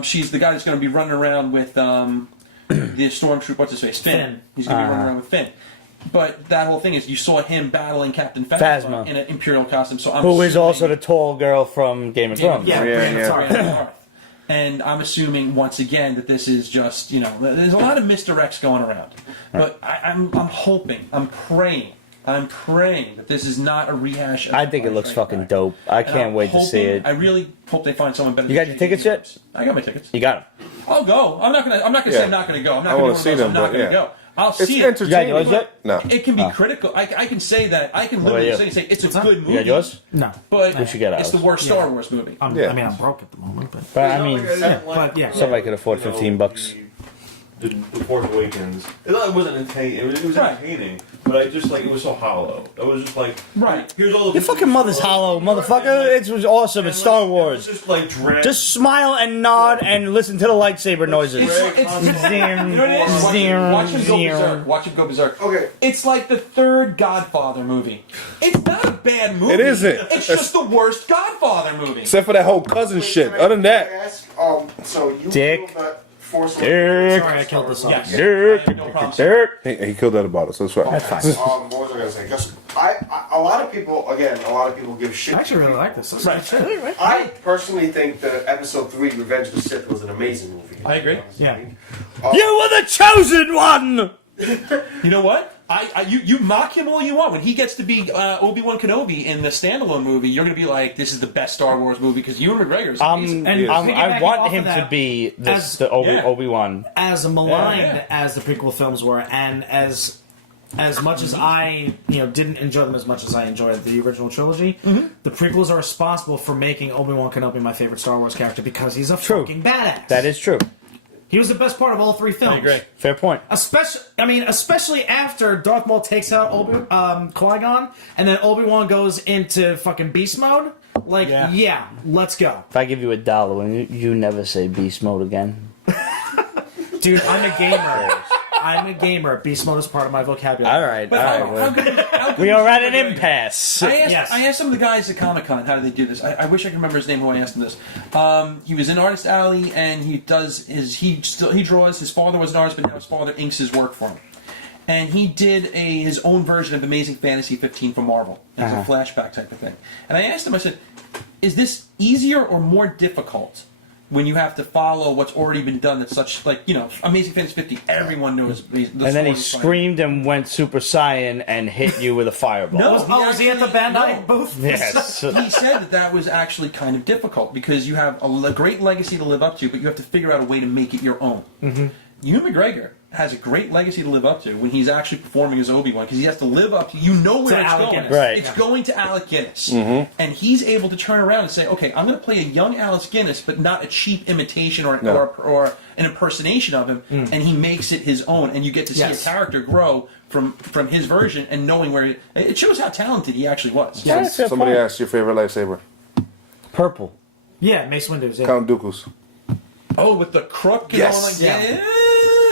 She's the guy that's going to be running around with the stormtrooper. What's his face? Finn. Finn. He's going to be running around with Finn. But that whole thing is, you saw him battling Captain Phasma Phasma. in an Imperial costume. So I'm Who is assuming- also the tall girl from Game of Thrones. Yeah, Yeah, Brienne of yeah. Tarth. Brienne of Tarth. And I'm assuming once again that this is just, you know, there's a lot of misdirects going around. But I'm hoping, I'm praying that this is not a rehash. Of I think it looks fucking dope. I And can't I'm wait to see hoping- it. I really hope they find someone better. You than got your J.J. tickets yet? Abrams. I got my tickets. You got him. I'll go. I'm not gonna say Yeah. I'm not gonna go. I'm not I gonna wanna go. see them, I'm not but gonna yeah. go. I'll It's see it. entertaining. You got yours yet? No. It can be critical. I can say that. I can about literally you? say it's a good movie. You got yours? No. But We should get it's ours. the worst Star Wars movie. I Yeah. mean, I'm broke at the moment, but But I mean, but yeah. somebody could afford You know, $15. The Force Awakens. It wasn't entertaining. It was Right. entertaining, but I just like it was so hollow. It was just like Right. Here's all the Your fucking mother's hollow, motherfucker. It was awesome. It's Star It Wars. was just like drag. Just smile and nod and listen to the lightsaber noises. You know what it is? Watch him go berserk. Watch him go berserk. Okay. It's like the third Godfather movie. It's not a bad movie. It isn't. It's just the worst Godfather movie. Except for that whole cousin shit. Other than that, Ask, so you Dick. feel that Force Dick. Sorry, I killed this off. Yes. Dirk, I have no problem. Dirk. he killed that about us. That's right. That's fine. What was I gonna say? Just, a lot of people give shit. I actually really like this. This is Right. good shit. I personally think that Episode 3, Revenge of the Sith, was an amazing movie. I agree. Yeah. You were the chosen one! You know what? You mock him all you want. When he gets to be Obi-Wan Kenobi in the standalone movie, you're going to be like, this is the best Star Wars movie because Ewan McGregor's amazing. And I piggybacking want off him of that, to be as- the yeah. Obi-Wan. as maligned Yeah. as the prequel films were, and as much as I didn't enjoy them as much as I enjoyed the original trilogy, the prequels are responsible for making Obi-Wan Kenobi my favorite Star Wars character because he's a True. fucking badass. That is true. He was the best part of all three films. I agree. Fair point. Especially after Darth Maul takes out Qui-Gon, and then Obi-Wan goes into fucking beast mode. Like, yeah, let's go. If I give you $1, will you never say beast mode again? Dude, I'm a gamer. I'm a gamer. Beast mode is part of my vocabulary. All right, all right. How good We is are at an McGregor? impasse. I asked some of the guys at Comic Con how do they do this. I wish I could remember his name. Who I asked him this. He was in Artist Alley, and he draws. His father was an artist, but now his father inks his work for him. And he did his own version of Amazing Fantasy 15 from Marvel. It was a flashback type of thing. And I asked him. I said, "Is this easier or more difficult?" When you have to follow what's already been done, that's such Amazing Fantasy 50. Everyone knows. The And then he story's fine. screamed and went Super Saiyan and hit you with a fireball. No. Was he at the Bandai booth? Yes. He said that was actually kind of difficult because you have a great legacy to live up to, but you have to figure out a way to make it your own. Mm-hmm. Ewan McGregor has a great legacy to live up to when he's actually performing as Obi-Wan because he has to live up to, where To it's Alec going. Guinness. Right. It's going to Alec Guinness. And he's able to turn around and say, okay, I'm going to play a young Alec Guinness, but not a cheap imitation or an impersonation of him, and he makes it his own, and you get to see a character grow from his version and knowing where it shows how talented he actually was. Yeah, that's a fair Somebody point. asked your favorite lightsaber. Purple. Yeah, Mace Windows. Yeah. Count Dooku's. Oh, with the crook and Yes. all like Yeah.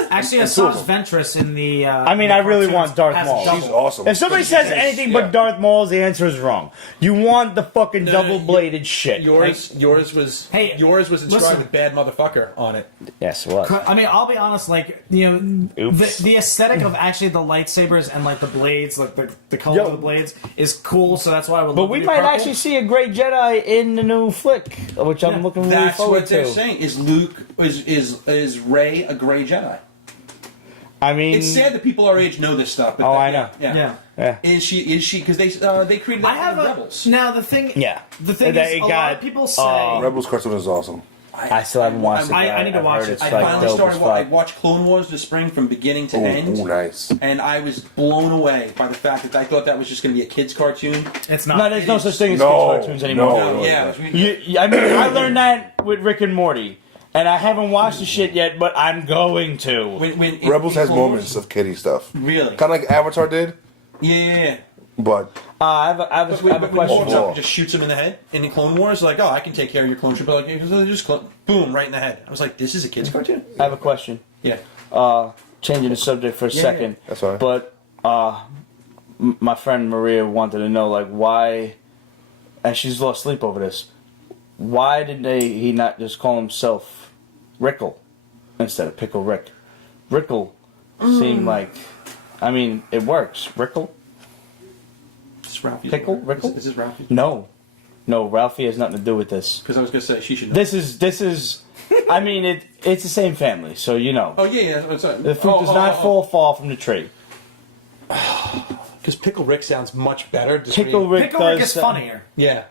Actually, I And saw two of Ventress in the. I mean, I really want Darth has a Maul. double. She's awesome. If somebody says anything but Darth Maul, the answer is wrong. You want the fucking double-bladed shit. Yours was Hey, yours was inscribed listen. with "bad motherfucker" on it. Yes, it was. I mean, I'll be honest. Like, Oops. the aesthetic of actually the lightsabers and like the blades, like the color of the blades, is cool. So that's why I would. But love we to be might purple. actually see a great Jedi in the new flick, which I'm looking really That's forward what they're to. saying. Is Luke is Rey a gray Jedi? I mean, It's sad that people our age know this stuff. But Oh, I know. Yeah. yeah. Is she? Because they created I that have in a Rebels. now. The thing. Yeah. The thing That is, it a lot got, of people say. Rebels cartoon is awesome. I still haven't watched it. I but need to I've watch heard it. It's I like finally dope started. as I fuck. watched Clone Wars this spring from beginning to end. Ooh, nice. And I was blown away by the fact that I thought that was just going to be a kids' cartoon. It's not. No, there's no such thing as No, kids cartoons anymore. no. Yeah, it was- I mean, I learned that with Rick and Morty, and I haven't watched the shit yet, but I'm going to. when Rebels has Clone Wars- moments of kiddie stuff. Really? Kind of like Avatar did, Yeah. but I have a But question. when he walks up War. and just shoots him in the head in the Clone Wars, like, oh, I can take care of your clone trooper. Like, just boom, right in the head. I was like, this is a kid's cartoon. I have a question. Yeah. Changing the subject for a second. That's all right. But my friend Maria wanted to know, like, why, and she's lost sleep over this. Why did he not just call himself Rickle instead of Pickle Rick? Rickle seemed like I mean, it works. Rickle? It's Ralphie. Pickle? Rickle? Is this Ralphie? No. No, Ralphie has nothing to do with this. Because I was gonna say she should know. This is. I mean, it's the same family, so you know. Oh yeah. The fruit does not fall far from the tree. Because Pickle Rick sounds much better. Just Pickle Rick Pickle Rick does. is funnier. Yeah.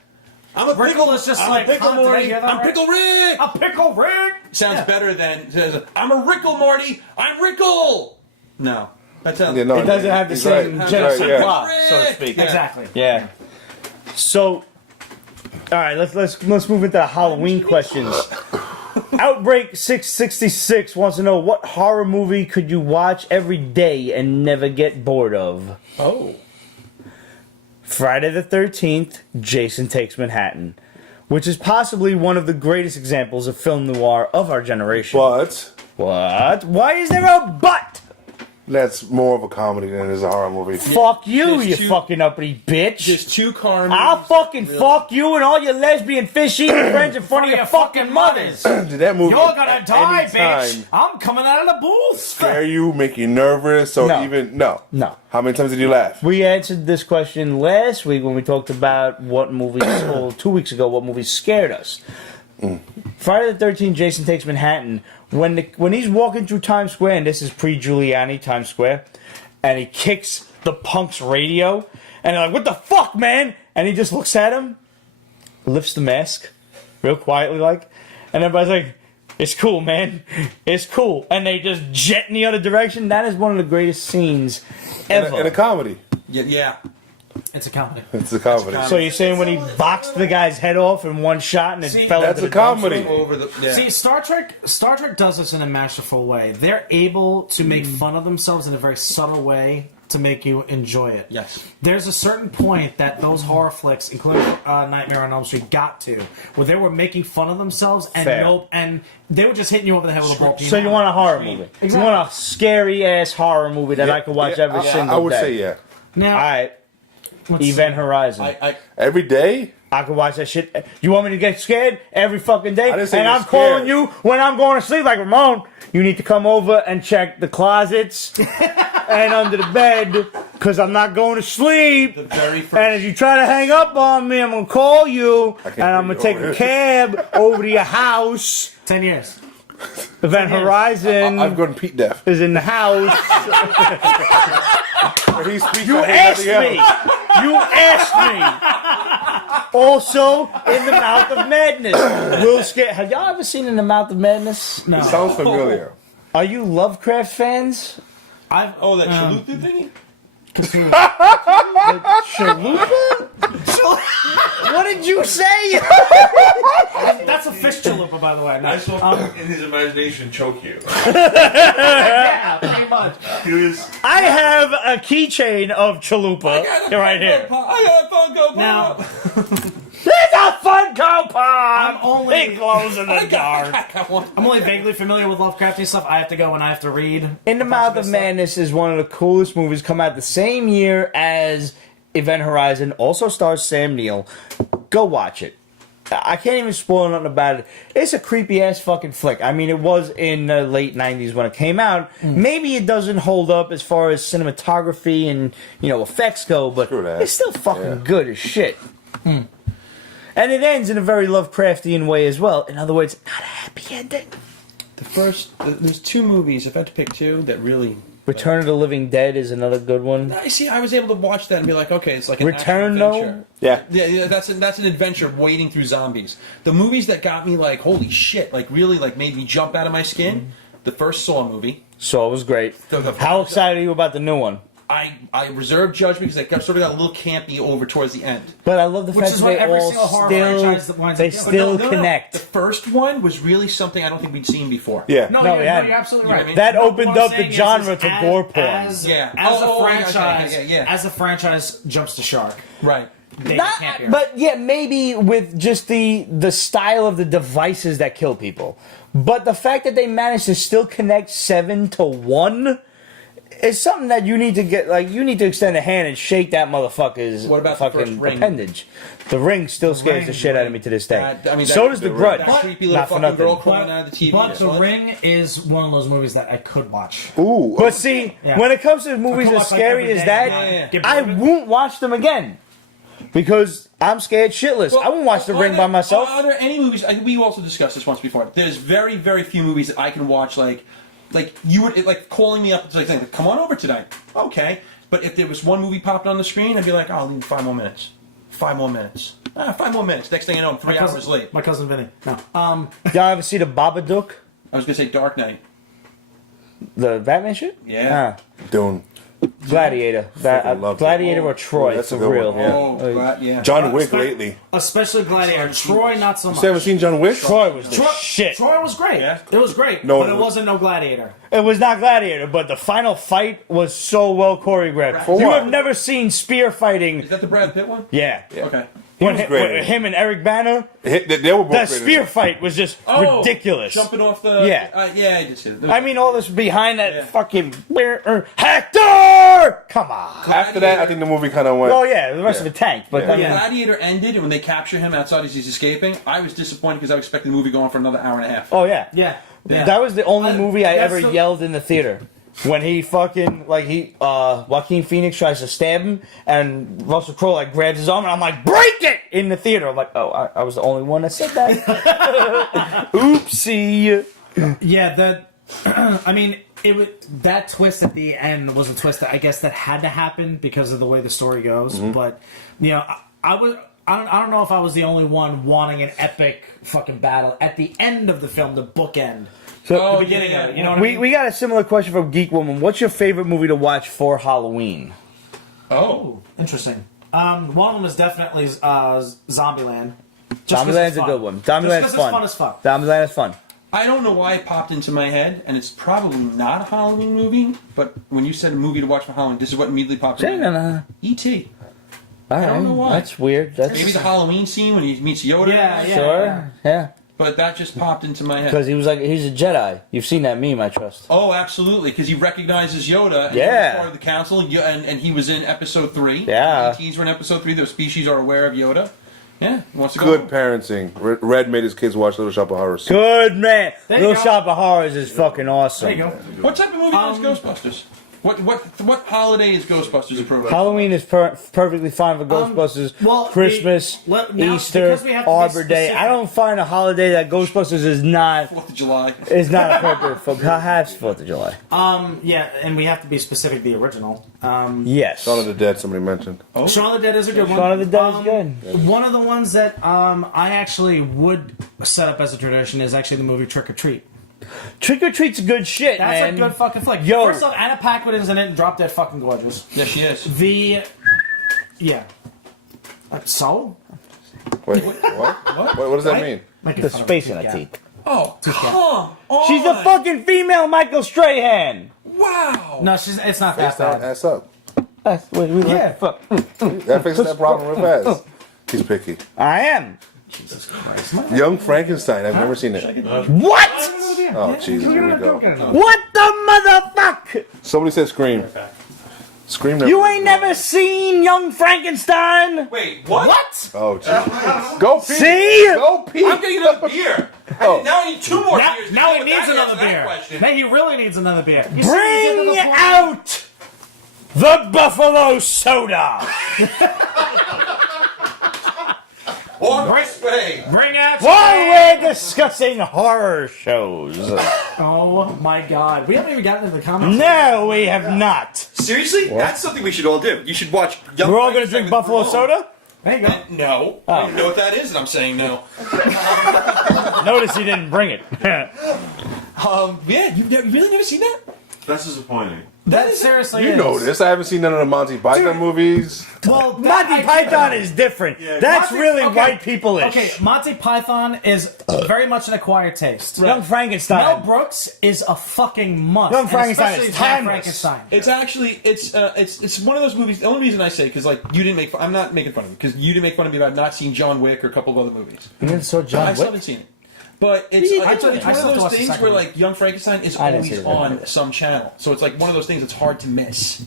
I'm a Rickle is just I'm like a Pickle Did I Morty. hear that I'm right? Pickle Rick. A Pickle Rick. Sounds better than I'm a Rickle Morty. I'm Rickle. No, that sounds. Yeah, no, It doesn't have the he's same right. general He's right, yeah. plot, so to speak. Exactly. Yeah. So, all right, let's move into the Halloween questions. Outbreak 666 wants to know what horror movie could you watch every day and never get bored of? Oh. Friday the 13th, Jason Takes Manhattan, which is possibly one of the greatest examples of film noir of our generation. But What? Why is there a but? that's more of a comedy than it is a horror movie. Fuck you, There's you two- fucking uppity bitch. Just two car I'll movies fucking that really- fuck you and all your lesbian fish-eating friends in front of your fucking mothers. Did that movie You're gonna at die, any bitch. time I'm coming out of the booth. scare you, make you nervous, or No. even no? No. How many times did you laugh? We answered this question last week when we talked about what movies, or 2 weeks ago, what movies scared us. Friday the 13th, Jason Takes Manhattan. When he's walking through Times Square, and this is pre-Giuliani Times Square, and he kicks the punk's radio, and they're like, "What the fuck, man?" And he just looks at him, lifts the mask, real quietly, like, and everybody's like, "It's cool, man. It's cool." And they just jet in the other direction. That is one of the greatest scenes ever. In a comedy. Yeah. It's a comedy. It's a comedy. So you're saying when he boxed the guy's head off in one shot and it See, fell that's into a the comedy. dumpster? Over the. Yeah. See, Star Trek does this in a masterful way. They're able to make fun of themselves in a very subtle way to make you enjoy it. Yes. There's a certain point that those horror flicks, including Nightmare on Elm Street, got to where they were making fun of themselves and Fair. and they were just hitting you over the head with a ball. So you want a horror movie? Exactly. You want a scary ass horror movie that I could watch every single I would day? say yeah. now? All right, let's Event Horizon. I Every day. I could watch that shit. You want me to get scared every fucking day? I didn't say And you're I'm calling scared. you when I'm going to sleep, like Ramon. You need to come over and check the closets and under the bed, because I'm not going to sleep. the very first. And if you try to hang up on me, I'm gonna call you, can't and I'm bring gonna you take over a here. cab over to your house. 10 years. Event Horizon I've gone Pete deaf. is in the house. He speaks You like asked nothing me. else. You asked me. Also, in the Mouth of Madness. Will Scare. Have y'all ever seen In the Mouth of Madness? No. It sounds familiar. Are you Lovecraft fans? I've, Oh, that Chalupa thingy? Chalupa? What did you say? that's a fish chalupa, by the way. I No. saw him in his imagination choke you. Yeah, pretty much. He was. I have a keychain of Chalupa right here. I got a Funko Pop. Now, There's a Funko Pop! I'm only- It glows in the dark. I got one. I'm only vaguely familiar with Lovecrafty stuff. I have to go and I have to read. In the Mouth of Madness is one of the coolest movies. Come out the same year as Event Horizon. Also stars Sam Neill. Go watch it. I can't even spoil nothing about it. It's a creepy ass fucking flick. I mean, it was in the late 90s when it came out. Maybe it doesn't hold up as far as cinematography and, effects go, but Screw that. it's still fucking Yeah. good as shit. And it ends in a very Lovecraftian way as well. In other words, not a happy ending. There's two movies, if I had to pick two, that really... Return of the Living Dead is another good one. I see. I was able to watch that and be like, okay, it's like an Return, action though? adventure. Yeah. Yeah, that's an adventure wading through zombies. The movies that got me like, holy shit, like really like made me jump out of my skin. The first Saw movie. So it was great. The- How excited are you about the new one? I reserved judgment because it sort of got a little campy over towards the end. But I love the Which fact is that what they every all single horror franchise that winds they up doing. still No. connect. The first one was really something I don't think we'd seen before. Yeah. No, No, you're, we hadn't. you're absolutely You know right. what I mean? That No, opened what I'm up the saying is genre to gore porn. Yeah. As Oh, a okay, franchise, yeah. as a franchise jumps the shark. Right. They Not- can't be but yeah, maybe with just the style of the devices that kill people. But the fact that they managed to still connect 7 to 1 it's something that you need to get. Like, you need to extend a hand and shake that motherfucker's What about the fucking first Ring? appendage. The Ring still scares Ring, the shit out of me to this day. I mean, so that- does The the Grudge. That creepy little Not for fucking nothing. girl crawling out of the TV. But The What? Ring is one of those movies that I could watch. Ooh. But see, Yeah. when it comes to movies come as watch, like, scary every as day. that, Yeah. Get I bored of it? won't watch them again. Because I'm scared shitless. I won't watch The are Ring there- by myself. Are there any movies? We also discussed this once before. There's very, very few movies that I can watch. Like you would like calling me up and saying, "Come on over tonight." Okay, but if there was one movie popped on the screen, I'd be like, "Oh, I'll leave 5 more minutes. 5 more minutes. 5 more minutes." Next thing you know, I'm 3 hours late. My cousin Vinny. No. Y'all ever see The Babadook? I was gonna say Dark Knight. The Batman shit? Yeah. Dune. Gladiator. Fucking loved it. Gladiator or Troy, That's a for good real. one, yeah. Oh, right, yeah. John Wick lately. Especially Gladiator. Troy, not so much. You haven't seen John Wick? Troy was the shit. Troy was great. Yeah. It was great. No, but it it was- wasn't no Gladiator. It was not Gladiator, but the final fight was so well choreographed. For You what? have never seen spear fighting. Is that the Brad Pitt one? Yeah. Okay. When, was great. when him and Eric Banner, They were both that great in spear it. fight was just Oh, ridiculous. Jumping off the. Yeah. Yeah, I did see it. I mean, all this behind that Yeah. fucking Hector. Come on. After that, I think the movie kind of went. Oh yeah, the rest of it tanked, but Yeah. I mean, Gladiator ended, and when they capture him outside as he's escaping, I was disappointed because I was expecting the movie going on for another hour and a half. oh yeah, Yeah. Yeah. that was the only movie I that's ever the- yelled in the theater. When he fucking Joaquin Phoenix tries to stab him, and Russell Crowe like grabs his arm, and I'm like, break it in the theater. I'm like, oh, I was the only one that said that. Oopsie. Yeah, that. I mean, it would, that twist at the end was a twist that I guess that had to happen because of the way the story goes. But you know, I was. I don't know if I was the only one wanting an epic fucking battle at the end of the film, the bookend. So The beginning of it, you know what I we mean? we got a similar question from Geek Woman. What's your favorite movie to watch for Halloween? Oh. Interesting. One of them is definitely Zombieland. Just 'cause Zombieland's it's a fun. good one. Just 'cause Zombieland's it's fun. fun as fuck. Zombieland is fun. I don't know why it popped into my head, and it's probably not a Halloween movie, but when you said a movie to watch for Halloween, this is what immediately popped in my head. E.T. All right, don't know why. that's weird. That's Maybe the Halloween scene when he meets Yoda. Yeah, yeah. sure, yeah. But that just popped into my head. Because he's a Jedi. You've seen that meme, I trust. Oh, absolutely, because he recognizes Yoda. And Yeah. He was part of the council, and he was in Episode 3. Yeah. The ETs were in Episode 3. Those species are aware of Yoda. Yeah, he wants to go. Good parenting. Red made his kids watch Little Shop of Horrors. Good man. There you Little go. Shop of Horrors is fucking awesome. There you go. What type of movie is Ghostbusters? What holiday is Ghostbusters appropriate? Halloween is perfectly fine for Ghostbusters. well, Christmas, now, Easter, because we have to be Arbor Day. specific- I don't find a holiday that Ghostbusters is not 4th of July. appropriate for. Perhaps 4th of July. Yeah, and we have to be specific. The original. Yes. Shaun of the Dead, somebody mentioned. Shaun of the Dead is a good one. Shaun of the Dead is good. One of the ones that I actually would set up as a tradition is actually the movie Trick or Treat. Trick or Treat's good shit, That's man. a good fucking flick. Yo. First off, Anna Paquin is in it and Drop Dead fucking gorgeous. Yes, she is. Yeah. So? Wait, what? What does that mean? Making The fun of space Kit in her Kat. teeth. Oh, come on. She's a fucking female Michael Strahan. Wow. No, it's not that Ass down, bad. ass up. That's what we Yeah. fuck. That fixes that problem real fast. He's picky. I am. Young Frankenstein. I've never seen it. What? Oh, Jesus, here we go. What the motherfuck? Somebody said Scream. Scream. Never. You ain't never seen Young Frankenstein? Wait, what? Oh, Jesus. Go pee. See? Go pee. I'm getting another beer. Oh. Now I need 2 more Now, beers. now he With needs that another answer that beer. question. Now he really needs another beer. You see, Bring we get to the point- out the Buffalo Soda. On this way. Bring out. While we're discussing horror shows. Oh my god. We haven't even gotten into the comments. No, we have not. Seriously? That's something we should all do. You should watch Young We're all gonna Frankenstein drink with Buffalo Ramon. Soda? There you go. No. I don't even know what that is, and I'm saying no. Notice he didn't bring it. Yeah, you've really never seen that? That's disappointing. That is seriously. You is. know this. I haven't seen none of the Monty Python movies. Well, Monty Python is different. That's Monty- really okay. white people-ish. Okay, Monty Python is very much an acquired taste. Young Mel Frankenstein. Brooks is a fucking must. Young and Frankenstein especially is Young timeless. Frankenstein. It's actually it's one of those movies. The only reason I say because like you didn't make fun, I'm not making fun of you because you didn't make fun of me about not seeing John Wick or a couple of other movies. You never saw I John still Wick? haven't seen it. But it's I one still of have to those watch the things second where one. like Young Frankenstein is I didn't see always the second on some channel, so it's like one of those things that's hard to miss.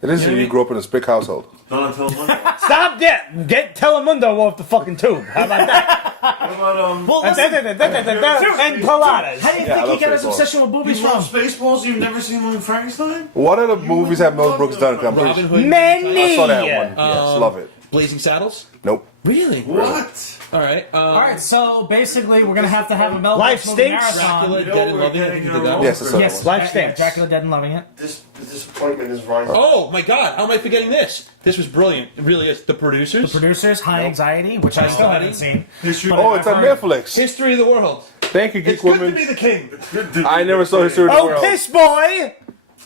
It is when you grew up in a spick household. Not until Monday. Stop that! Get Telemundo off the fucking tube. How about that? What about Well, listen, And Pilates. how do you Yeah, I think love he got his Spaceballs. obsession with boobies you love from? Spaceballs? You've never seen one in Frankenstein? What other movies have Mel Brooks done? I'm pretty Robin sure- Hood, Many. I saw that one. Yes, love it. Blazing Saddles. Nope. Really? What? All right. All right, so basically, we're gonna have to have a Mel Life Brooks movie stinks. marathon. Dracula, Dead and Loving It. You think that Yes, it's a Yes, Life yeah, stinks. Dracula Dead and Loving It. This disappointment is rising. Oh my God! How am I forgetting this? This was brilliant. It really is. The Producers. Producers, High Anxiety, which I still haven't seen. History. Oh, it's on Netflix. History of the World. Thank you, Geek It's good to Woman. be the king. It's good to I be never the saw king. History of the Oh, World. piss boy!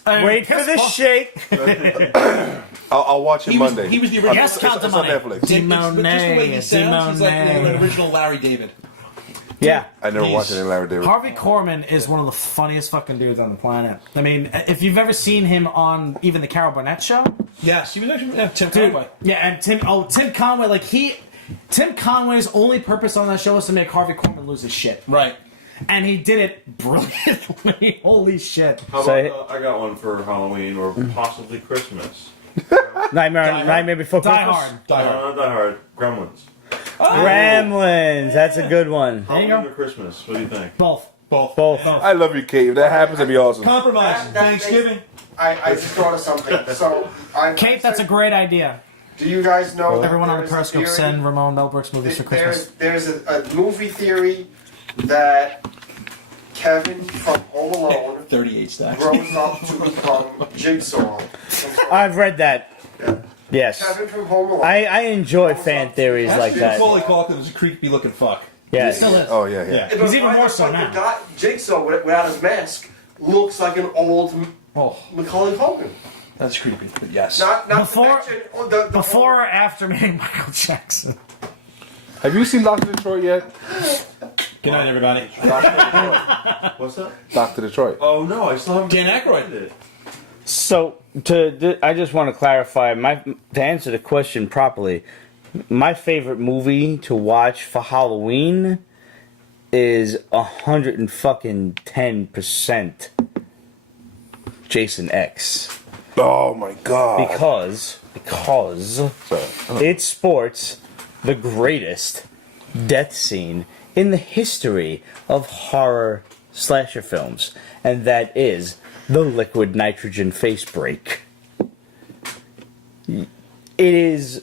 Wait for Piss the Boy. shake. I'll watch it He was, Monday. he was the original. Yes, count the It's on money. Netflix. Just the way he sounds, he's like Simone. the original Larry David. Yeah. I never He's- watched it in Larry David. Harvey Korman is one of the funniest fucking dudes on the planet. I mean, if you've ever seen him on even the Carol Burnett show, Yes, he was actually Tim dude, Conway. yeah, and Tim Conway, like Tim Conway's only purpose on that show was to make Harvey Korman lose his shit, Right. and he did it brilliantly. Holy shit! How So- about, I got one for Halloween or possibly Christmas. Nightmare Before Die Christmas. Hard. Die Hard. Die Hard. Gremlins. Gremlins. That's a good one. There you Halloween go. or Christmas? What do you think? Both. Both. Both. I love you, Kate. If that happens, it'd be awesome. Compromise. That Thanksgiving. I just thought of something. So, Kate, that's a great idea. Do you guys know? that Everyone on the there is a Periscope theory- send Ramon Mel Brooks movies for Christmas. There's a movie theory that Kevin from Home Alone 38 stacks. grows up to become Jigsaw. I've read that. Yes. Kevin from Home Alone. I enjoy fan theories like that. Macaulay Culkin was a creepy looking fuck. Yes. Still is. Oh, yeah, yeah. Yeah. But He's even right, more so but now. The guy, Jigsaw without his mask looks like an old Oh, Macaulay Culkin. that's creepy. But yes. Not Before- to mention the Before whole- or after meeting Michael Jackson? Have you seen Doctor Detroit yet? Good night, everybody. What's that? Doctor Detroit. Oh no, I still haven't. Dan Aykroyd. read it. So I just want to clarify to answer the question properly. My favorite movie to watch for Halloween is 110% Jason X Oh my God. because it sports the greatest death scene in the history of horror slasher films, and that is the liquid nitrogen face break. It is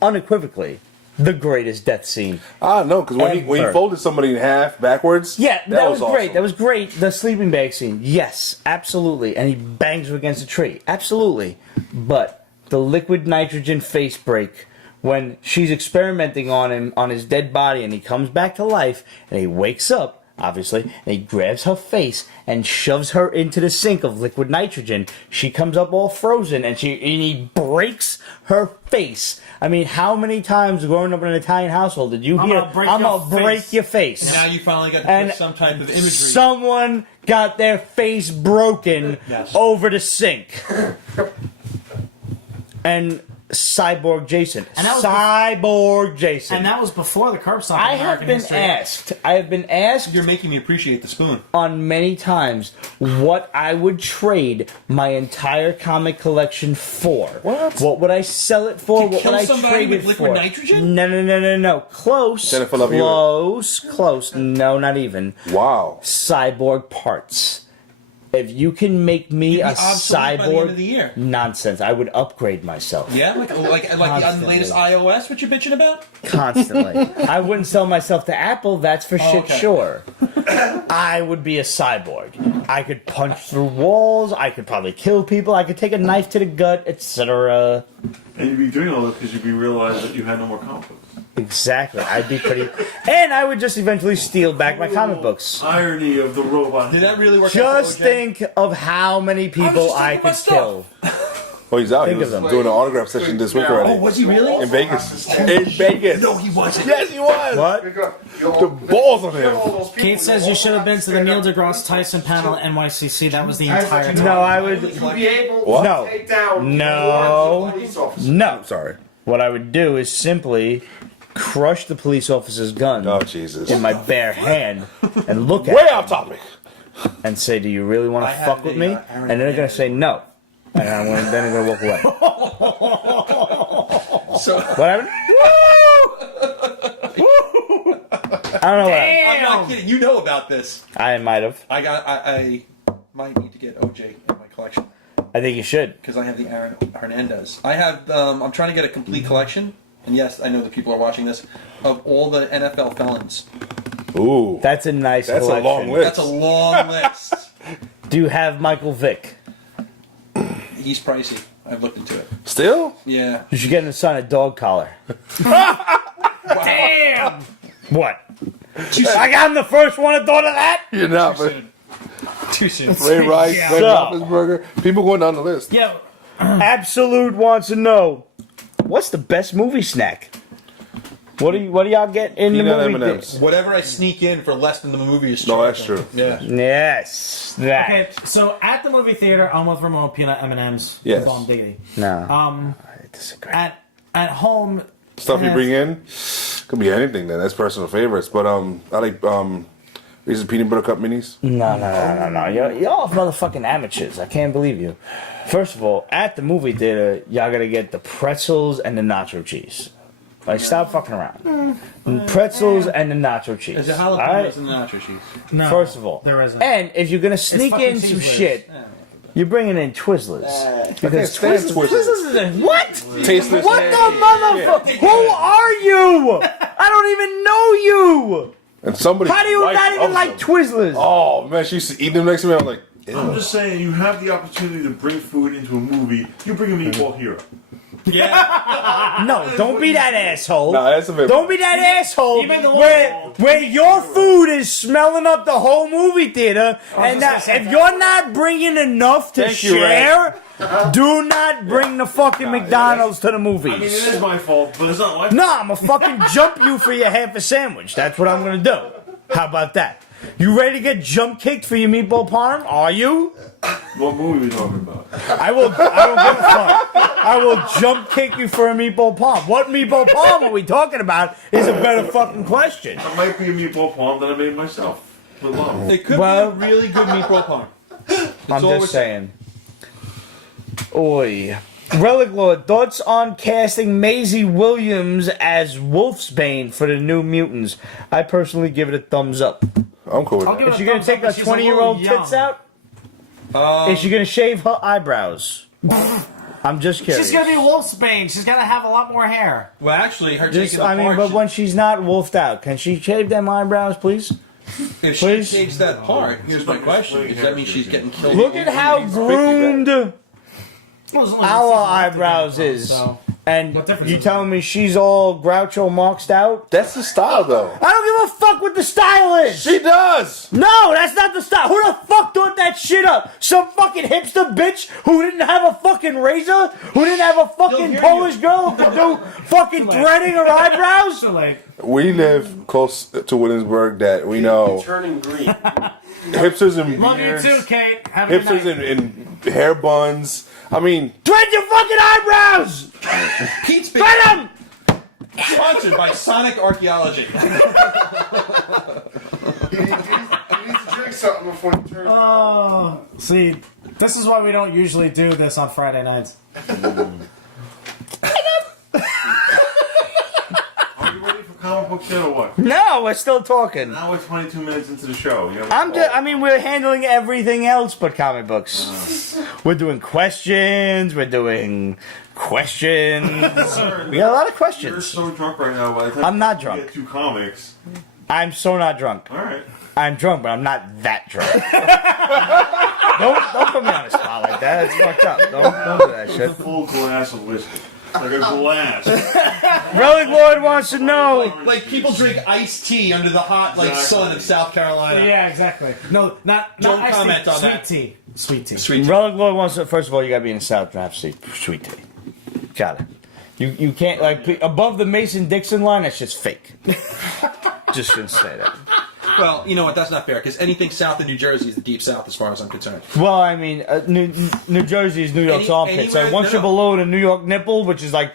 unequivocally the greatest death scene. No, because when he Ever. folded somebody in half backwards. Yeah, that was great. awesome. That was great. The sleeping bag scene. Yes, absolutely. And he bangs her against a tree. Absolutely. But the liquid nitrogen face break when she's experimenting on him, on his dead body, and he comes back to life, and he wakes up, obviously, and he grabs her face and shoves her into the sink of liquid nitrogen. She comes up all frozen, and he breaks her face. I mean, how many times growing up in an Italian household did you I'm hear, gonna break I'm your gonna break face." your face? Now you finally got to And put some type of imagery. someone got their face broken Yes. over the sink. And Cyborg Jason. And that was Cyborg Jason. And that was before the curb stop. I in have American been history. asked. I have been asked You're making me appreciate the spoon. on many times what I would trade my entire comic collection for. What would I sell it for? To What kill would I somebody trade with it liquid for? nitrogen? No. Close. Jennifer Love Hewitt. Close. No, not even. Wow. Cyborg parts. If you can make me You'd be a obsolete by the end cyborg, of the year. nonsense. I would upgrade myself Yeah, like on the Constantly. latest iOS. What you bitching about? constantly. I wouldn't sell myself to Apple. That's for shit okay. sure. I would be a cyborg. I could punch through walls. I could probably kill people. I could take a knife to the gut, etc. And you'd be doing all this because you realize that you had no more comic books. Exactly. I'd be pretty. And I would just eventually steal back my comic books. Irony of the robot. Did that really work? Just out for OJ? think of how many people just I talking could about kill. Oh, he's out. Think He of was them. doing an autograph session this week already. Oh, was he really? In Vegas. In Vegas. No, he wasn't. Yes, he was. What? The balls on him. Kate says you should have been to the Neil deGrasse Tyson panel at NYCC. That was the entire time. No, I would. You'd be able What? to take down No. police officers. No. Sorry. What I would do is simply crush the police officer's gun Oh, Jesus. in my bare hand and look at Way him off topic. and say, "Do you really want to I fuck have with a, me?" Aaron And they're gonna say no, and then I'm gonna walk away. So What happened? I don't know what happened. I'm not kidding. You know about this. I might have. I might need to get OJ in my collection I think you should. because I have the Aaron Hernandez. I have. I'm trying to get a complete collection, and yes, I know that people are watching this, of all the NFL felons. Ooh. That's a nice That's a collection. long list. That's a long list. Do you have Michael Vick? He's pricey. I've looked into it. Still? Yeah. You should get him to sign a dog collar. Damn! What? I got him the first one that thought of that? You're not, but Too soon. Ray Rice, Yeah. Ben So- Roethlisberger. People going down the list. Yeah. Absolute wants to know, what's the best movie snack? What do y'all get in the Peanut movie? M&Ms. Whatever I sneak in for less than the movie is No, that's charged. true. Yeah. Yes. That. Okay, so at the movie theater, I'm with Ramon, peanut M&Ms. Yes. Bomb diggity. No. I disagree. At home. Stuff you has- bring in could be anything. Then that's personal favorites. But I like Reese's peanut butter cup minis. No. Y'all motherfucking amateurs. I can't believe you. First of all, at the movie theater, y'all gotta get the pretzels and the nacho cheese. Like, stop fucking around. Pretzels and the nacho cheese. Is it All jalapenos right? and the nacho cheese? No, First of all. there isn't. And if you're gonna sneak fucking in some Cheez Whiz. shit, you're bringing in Twizzlers. Because stand Twizzlers Twizzlers. is a, what? Tasteless. What the motherfucker? Who are you? I don't even know you. And somebody. How do you wife not even loves like them. Twizzlers? Oh man, she used to eat them next to me. I'm like, ew. I'm just saying, you have the opportunity to bring food into a movie. You bring a meatball hero. No, don't be that asshole. Nah, that's a bit. Don't be that asshole Even the where your food is smelling up the whole movie theater, and that, if you're not bringing enough to Thank you, share, do not bring the fucking McDonald's to the movies. I mean, it is my fault, but it's not my fault. No, I'm gonna fucking jump you for your half a sandwich. That's what I'm gonna do. How about that? You ready to get jump kicked for your meatball parm? Are you? What movie are we talking about? I don't give a fuck. I will jump kick you for a meatball palm. What meatball palm are we talking about is a better fucking question. It might be a meatball palm that I made myself with love. It could Well- be a really good meatball parm. I'm all we're just saying. Oi. Relic Lord, thoughts on casting Maisie Williams as Wolfsbane for the New Mutants? I personally give it a thumbs up. I'm cool with I'll that. give it Is a she gonna thumbs take up, her but she's a 20-year-old little tits young. out? Is she gonna shave her eyebrows? I'm just curious. She's gonna be Wolfsbane. She's gonna have a lot more hair. Well, actually, her Just, taking the I mean, part, but when she's not wolfed out, can she shave them eyebrows, please? if she please? shaves that part, here's my question: does that mean she's getting killed? Look at how groomed Well, as long as our it's not eyebrows together, is. so- And What difference you is telling me she's all Groucho marxed out? That's the style, though. I don't give a fuck what the style is. She does. No, that's not the style. Who the fuck thought that shit up? Some fucking hipster bitch who didn't have a fucking razor? Who didn't have a fucking hear Polish girl who could do fucking threading her eyebrows? So, like, We live close to Williamsburg that we know Turning green. hipsters and love you beards, too, Kate. Have a good hipsters night. and hair buns. I mean, Thread your fucking eyebrows! Pete's been Thread them! sponsored by Sonic Archaeology. You need to drink something before you turn. Oh, see, this is why we don't usually do this on Friday nights. Are you ready for comic book shit or what? No, we're still talking. Now we're 22 minutes into the show. You have I mean, we're handling everything else but comic books. We're doing questions. We're doing questions. We got a lot of You're questions. so drunk right now. By the time I'm not you drunk. get 2 comics. I'm so not drunk. All right. I'm drunk, but I'm not that drunk. don't put me on a spot like that. It's fucked up. Don't do that It's a shit. full glass of whiskey. Like a glass. Relic Lord wants to know. Like people drink iced tea under the hot sun of South Carolina. Yeah, exactly. No, not Don't iced comment tea, on sweet that. tea. Sweet tea. Sweet. Relic Lord wants to. First of all, you gotta be in the South draft seat. Sweet tea. Got it. You can't like above the Mason Dixon line. That's just fake. Just gonna say that. Well, you know what? That's not fair because anything south of New Jersey is the deep south, as far as I'm concerned. Well, I mean, New Jersey is New York's armpit. So anywhere- once no, you're no. below the New York nipple, which is like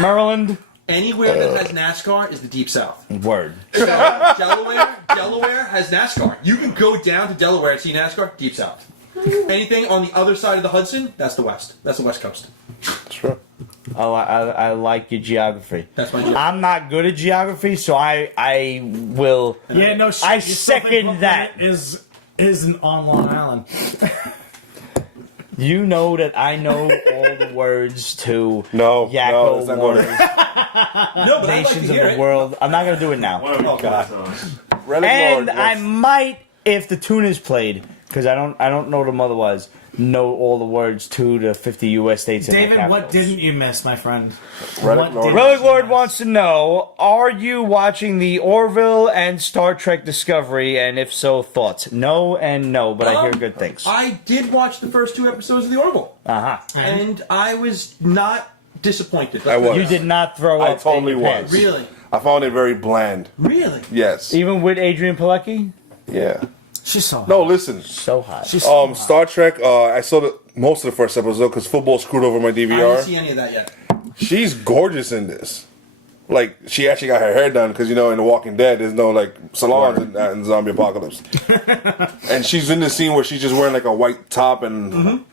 Maryland, Anywhere that has NASCAR is the Deep South. Word. So Delaware has NASCAR. You can go down to Delaware and see NASCAR, Deep South. Anything on the other side of the Hudson, that's the West. That's the West Coast. Sure. Oh, I like your geography. That's my geography. I'm not good at geography, so I will. Yeah, no. I your second self-improvement that. is on Long Island. You know that I know all the words to No, Yakko it's not going Warriors, No, but I'd like Nations to of hear the it. World. I'm not gonna do it now. One of God. those. Relic And Lord, I yes. might, if the tune is played, because I don't know them otherwise, know all the words to the 50 U.S. states. And their David, what capitals. didn't you miss, my friend? Relic What Lord. didn't Relic you Lord miss? wants to know: are you watching the Orville and Star Trek Discovery? And if so, thoughts? No and no, but I hear good things. I did watch the first 2 episodes of The Orville, and I was not disappointed. I was. You did not throw I up totally in your was. pants. Really? I found it very bland. Really? Yes. Even with Adrian Pilecki? Yeah. She's so No, listen. So hot. She's so hot. Star Trek. I saw most of the first episode because football screwed over my I didn't DVR. see any of that yet. She's gorgeous in this. Like she actually got her hair done because in The Walking Dead there's no like salons in zombie apocalypse. And she's in the scene where she's just wearing like a white top and.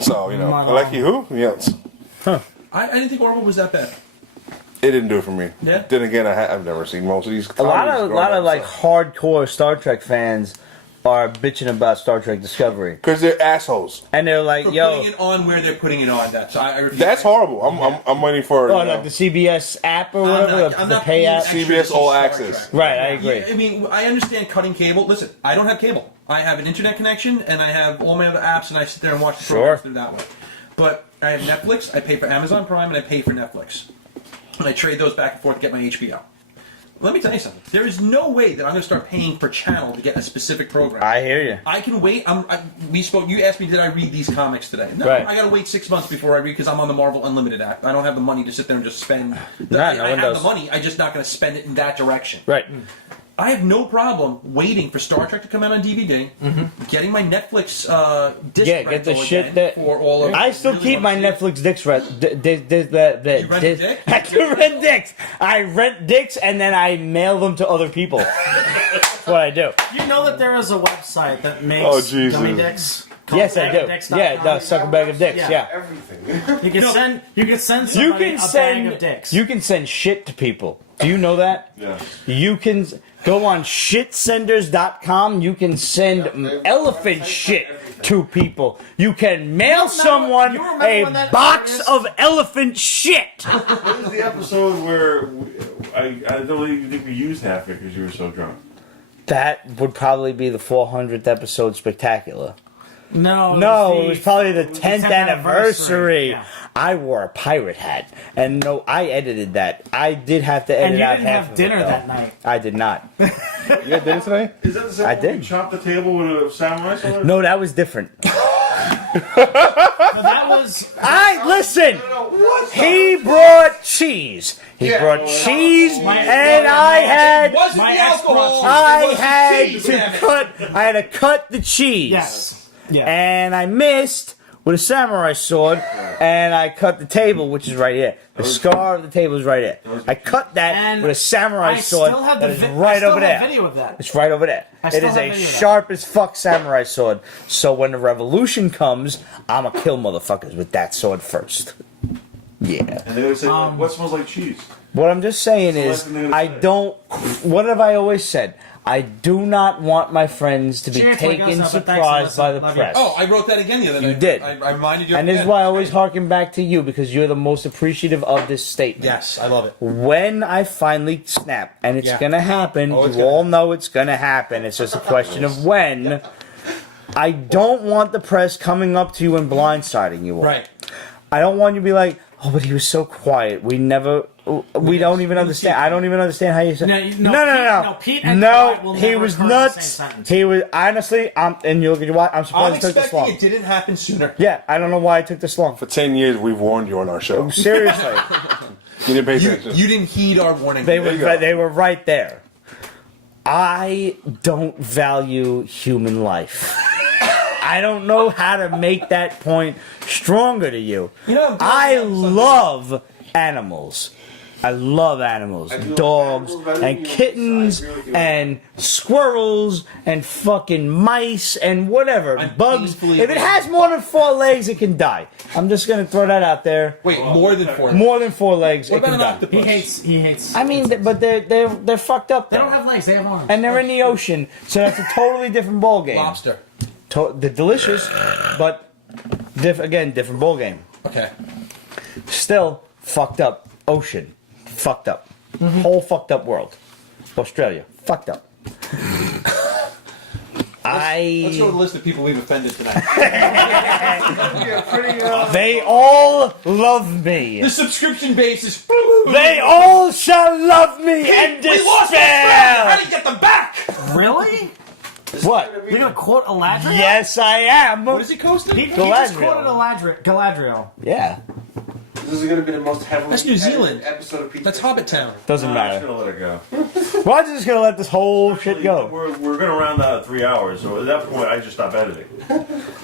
So Pilecki who? Yes. I didn't think Orville was that bad. It didn't do it for me. Yeah. Then again, I've never seen most of these. A lot comedies of like growing up, hardcore Star Trek fans are bitching about Star Trek Discovery, because they're assholes. and they're like, For "Yo, putting it on where they're putting it on. I refuse. That's horrible. I'm waiting for like the CBS app or whatever, I'm the not pay paying app." extra CBS to see All Star Access. Trek. Right, I agree. Yeah, I mean, I understand cutting cable. Listen, I don't have cable. I have an internet connection, and I have all my other apps, and I sit there and watch the programs through that way. But I have Netflix, I pay for Amazon Prime, and I pay for Netflix. And I trade those back and forth to get my HBO. Let me tell you something. There is no way that I'm going to start paying per channel to get a specific program. I hear you. I can wait. We spoke. You asked me, did I read these comics today? No, Right. I got to wait 6 months before I read because I'm on the Marvel Unlimited app. I don't have the money to sit there and just spend. No I one have does. the money. I'm just not going to spend it in that direction. Right. I have no problem waiting for Star Trek to come out on DVD, getting my Netflix disc Yeah, get rental the shit again that for all of. I still really keep my wanna see it. Netflix dicks You rent a dick? I do rent dicks. I rent dicks and then I mail them to other people. That's what I do. You know that there is a website that makes Oh, Jesus. gummy dicks? Yes, I do. Dicks.com. Yeah, the suck a bag of dicks. Yeah. Yeah. Everything. You can send. You can send You somebody can a send. bag of dicks. You can send shit to people. Do you know that? Yeah. You can go on shitsenders.com. You can send elephant shit to people. You can mail someone you remember a when that box artist- of elephant shit. What is the episode where I don't even think we used half it because you were so drunk? That would probably be the 400th episode spectacular. no, No, it was probably the 10th 10th anniversary. Yeah. I wore a pirate hat, and no, I edited that. I did have to edit And you out didn't half have of dinner it, though. that night. I did not. You got dinner today? Is that the same I one did. You chopped the table with a samurai sword? No, that was different. That was. Listen. He brought cheese. He Yeah. brought cheese, and I It had. wasn't My the ex alcohol. brought I it was the had cheese, to damn it. cut. I had to cut the cheese. Yes. Yeah. And I missed with a samurai sword, and I cut the table, which is right here. The scar of the table is right here. I cut that And with a samurai I sword still have that the is I right still over have there. video of that. It's right over there. I It still is have a video of that. sharp as fuck samurai sword. So when the revolution comes, I'ma kill motherfuckers with that sword first. Yeah. And they're gonna say, what smells like cheese? What I'm just saying So is, that's what they're gonna I say. don't. What have I always said? I do not want my friends to be Cheers, like taken us, but thanks, surprised by the listen, love you. press. Oh, I wrote that again the other night. You did. I reminded you. And this is again. why I always harken back to you, because you're the most appreciative of this statement. Yes, I love it. When I finally snap, and it's Yeah. gonna happen, Oh, it's you gonna all know it's gonna happen. It's just a question of when. I don't want the press coming up to you and blindsiding you all. Right. I don't want you to be like, oh, but he was so quiet. We don't even understand. I don't even understand how you say. No, Pete and No, Dwight will he never was occur in the nuts. same sentence. He was honestly. And you look at why I'm I'm surprised it took this expecting long. it didn't happen sooner. Yeah, I don't know why it took this long. For 10 years, we've warned you on our show. Seriously, You didn't pay You, attention. you didn't heed our warning. they you go. were right there. I don't value human life. I don't know how to make that point stronger to you. You know, I love animals. I love animals, I do dogs love animals, and but I kittens really do. and squirrels and fucking mice and whatever. I'm Bugs. painfully If it has more than 4 legs, it can die. I'm just gonna throw that out there. Wait, more than 4. More than 4 legs, What it about can an die. octopus? He hates. I mean, but they're fucked up. They though. don't have legs. They have arms. And they're in the ocean, so that's a totally different ball game. Lobster. They're delicious, but different ball game. Okay. Still fucked up ocean, fucked up, whole fucked up world. Australia, fucked up. Let's go to the list of people we've offended tonight. Yeah, pretty, They all love me. The subscription base is. They all shall love me and We lost that How despair. do you get them back? Really? What? You're gonna quote Galadriel? Yes, I am. What is he coasting? He just Galadriel. quoted Galadriel. Yeah, this is going to be the most heavily That's New Zealand. edited episode of Pizza. That's Hobbit Town. doesn't I'm just matter. gonna let it go. Why are you just gonna let this whole shit go? We're gonna round out at 3 hours, so at that point I just stop editing.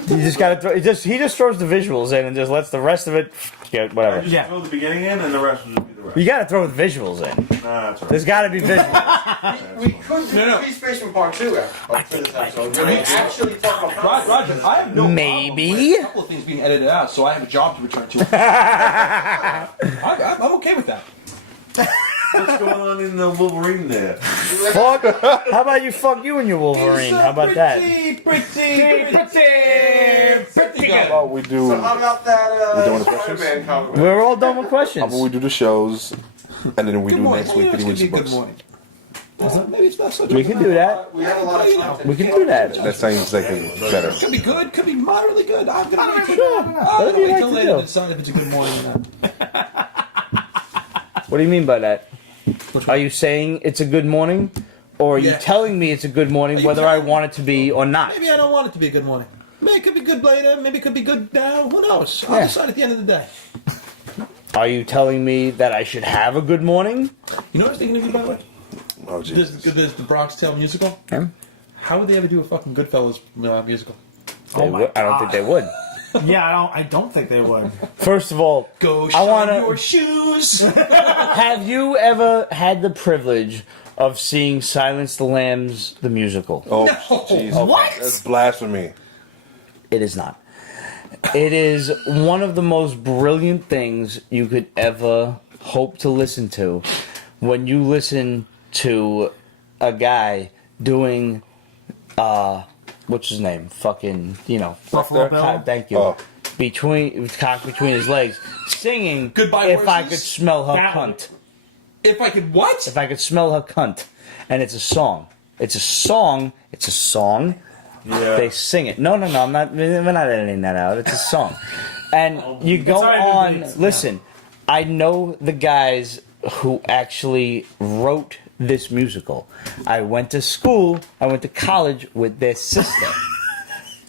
You just gotta throw. He just throws the visuals in and just lets the rest of it. Yeah, I whatever. just Yeah. throw the beginning in, and the rest will just be the rest. You gotta throw the visuals in. Nah, that's all right. There's gotta be visuals. We could do No. Peace Basement Part 2 after this episode. Where we actually talk about Roger, I have no Maybe. problem with a couple of things being edited out, so I have a job to return to. I'm okay with that. What's going on in the Wolverine there? Fuck. How about you fuck you and your Wolverine? How about that? Pretty good. Oh, we do. So how about that We doing the questions? Spider-Man comic? We're all done with How about questions. we do the shows, and then we Good do morning. next week the weeks of Good books. morning. Maybe it's not so We can do that. We have a lot of content. We can do that. That sounds like it's better. Could be good, could be moderately good. I'm gonna wait Whatever you wait like till to later do. to decide if it's a good morning or not. What do you mean by that? Are you saying it's a good morning? Or are you Yeah. telling me it's a good morning you whether I telling want it to be or not? Maybe I don't want it to be a good morning. Maybe it could be good later. Maybe it could be good now. Who knows? I'll Yeah. decide at the end of the day. Are you telling me that I should have a good morning? You know what I was thinking of you, by the way? Oh, This Jesus. the Bronx Tale musical. Yeah. How would they ever do a fucking Goodfellas musical? They my would- I don't think they would. Yeah, I don't think they would. First of all, Go I shine wanna- your shoes. have you ever had the privilege of seeing Silence the Lambs, the musical? Oh, No. Jesus. What? That's blasphemy. It is not. It is one of the most brilliant things you could ever hope to listen to when you listen to a guy doing, what's his name? Fucking, Buffalo Bill. thank you. Oh. Cock between his legs, singing Goodbye, If I Horses? Could Smell Her That- Cunt. If I could what? If I Could Smell Her Cunt. And it's a song. It's a song. It's a song. Yeah. They sing it. No, I'm not. We're not editing that out. It's a song. And you go not even on. beats, Listen, I know the guys who actually wrote this musical. I went to school. I went to college with their sister.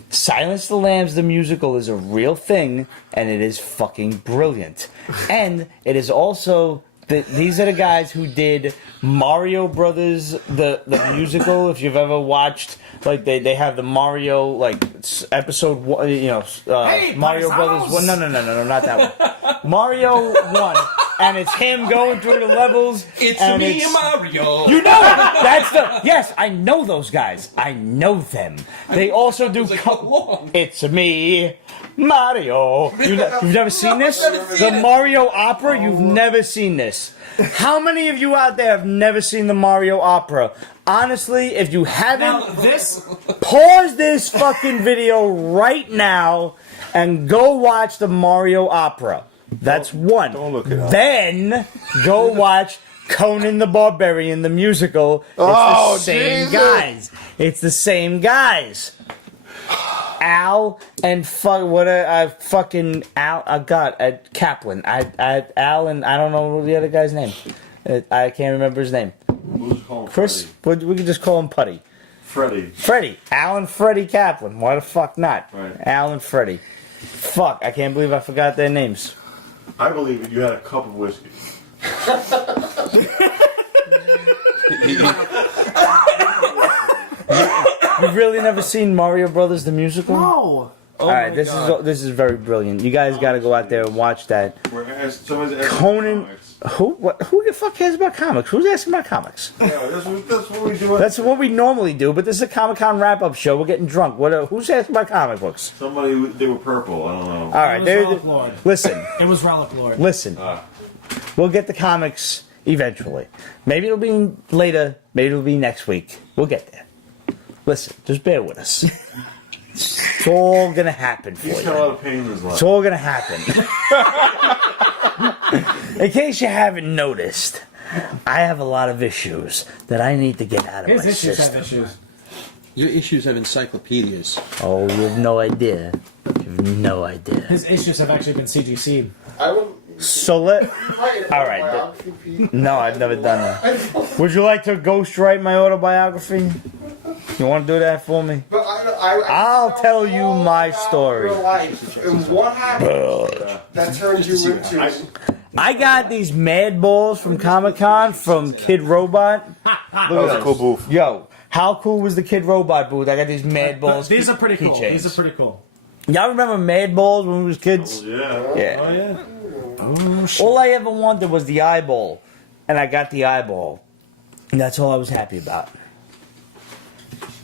Silence the Lambs, the musical, is a real thing, and it is fucking brilliant. And it is also. These are the guys who did Mario Brothers, the musical. If you've ever watched, like they have the Mario episode one, Hey, Mario paisanos! Brothers one. No, not that one. Mario 1, and it's him going through the levels. It's and me and Mario. You know it. That's the yes. I know those guys. I know them. They also do. like, how long? It's me, Mario. You've never seen this? I've never seen The it. Mario opera. You've never seen this. How many of you out there have never seen the Mario opera? Honestly, if you Now, haven't, this pause this fucking video right now and go watch the Mario opera. That's one. don't look it up. Then go watch Conan the Barbarian, the musical. It's Oh, the same Jesus. guys. It's the same guys. Al and fucking Al. God, Kaplan. Al and I don't know the other guy's name. I can't remember his name. Who's called Chris. We could just call him Putty. Freddie. Freddie. Al and Freddie Kaplan. Why the fuck not? Right. Al and Freddie. Fuck, I can't believe I forgot their names. I believe if you had a cup of whiskey. You've You've really never seen Mario Brothers the musical? No. All right, this is very brilliant. You guys got to go out there and watch that. Whereas someone's asking Conan, about comics. who the fuck cares about comics? Who's asking about comics? Yeah, that's what we do. That's what we normally do, but this is a Comic-Con wrap-up show. We're getting drunk. Who's asking about comic books? Somebody, they were purple. I don't know. All right, It was there. Relic Lord. Listen, It was Relic Lord. listen. We'll get the comics eventually. Maybe it'll be later. Maybe it'll be next week. We'll get there. Listen, just bear with us. It's all gonna happen for He's you. got a lot of pain in his life. It's all gonna happen. In case you haven't noticed, I have a lot of issues that I need to get out of His my issues system. have issues. Your issues have encyclopedias. Oh, you have no idea. You have no idea. His issues have actually been CGC'd. I will. So let. All right. Biography, Pete. No, I've never done that. Would you like to ghostwrite my autobiography? You want to do that for me? But I'll tell you my about story. Your life and what happened that turned you into. I got these Madballs from Comic Con from Kid Robot. That was a cool booth. Yo, how cool was the Kid Robot booth? I got these Madballs. These are pretty cool. keychains. These are pretty cool. Y'all remember Madballs when we was kids? Yeah. Yeah. Oh yeah. Oh shit. All I ever wanted was the eyeball, and I got the eyeball, and that's all I was happy about.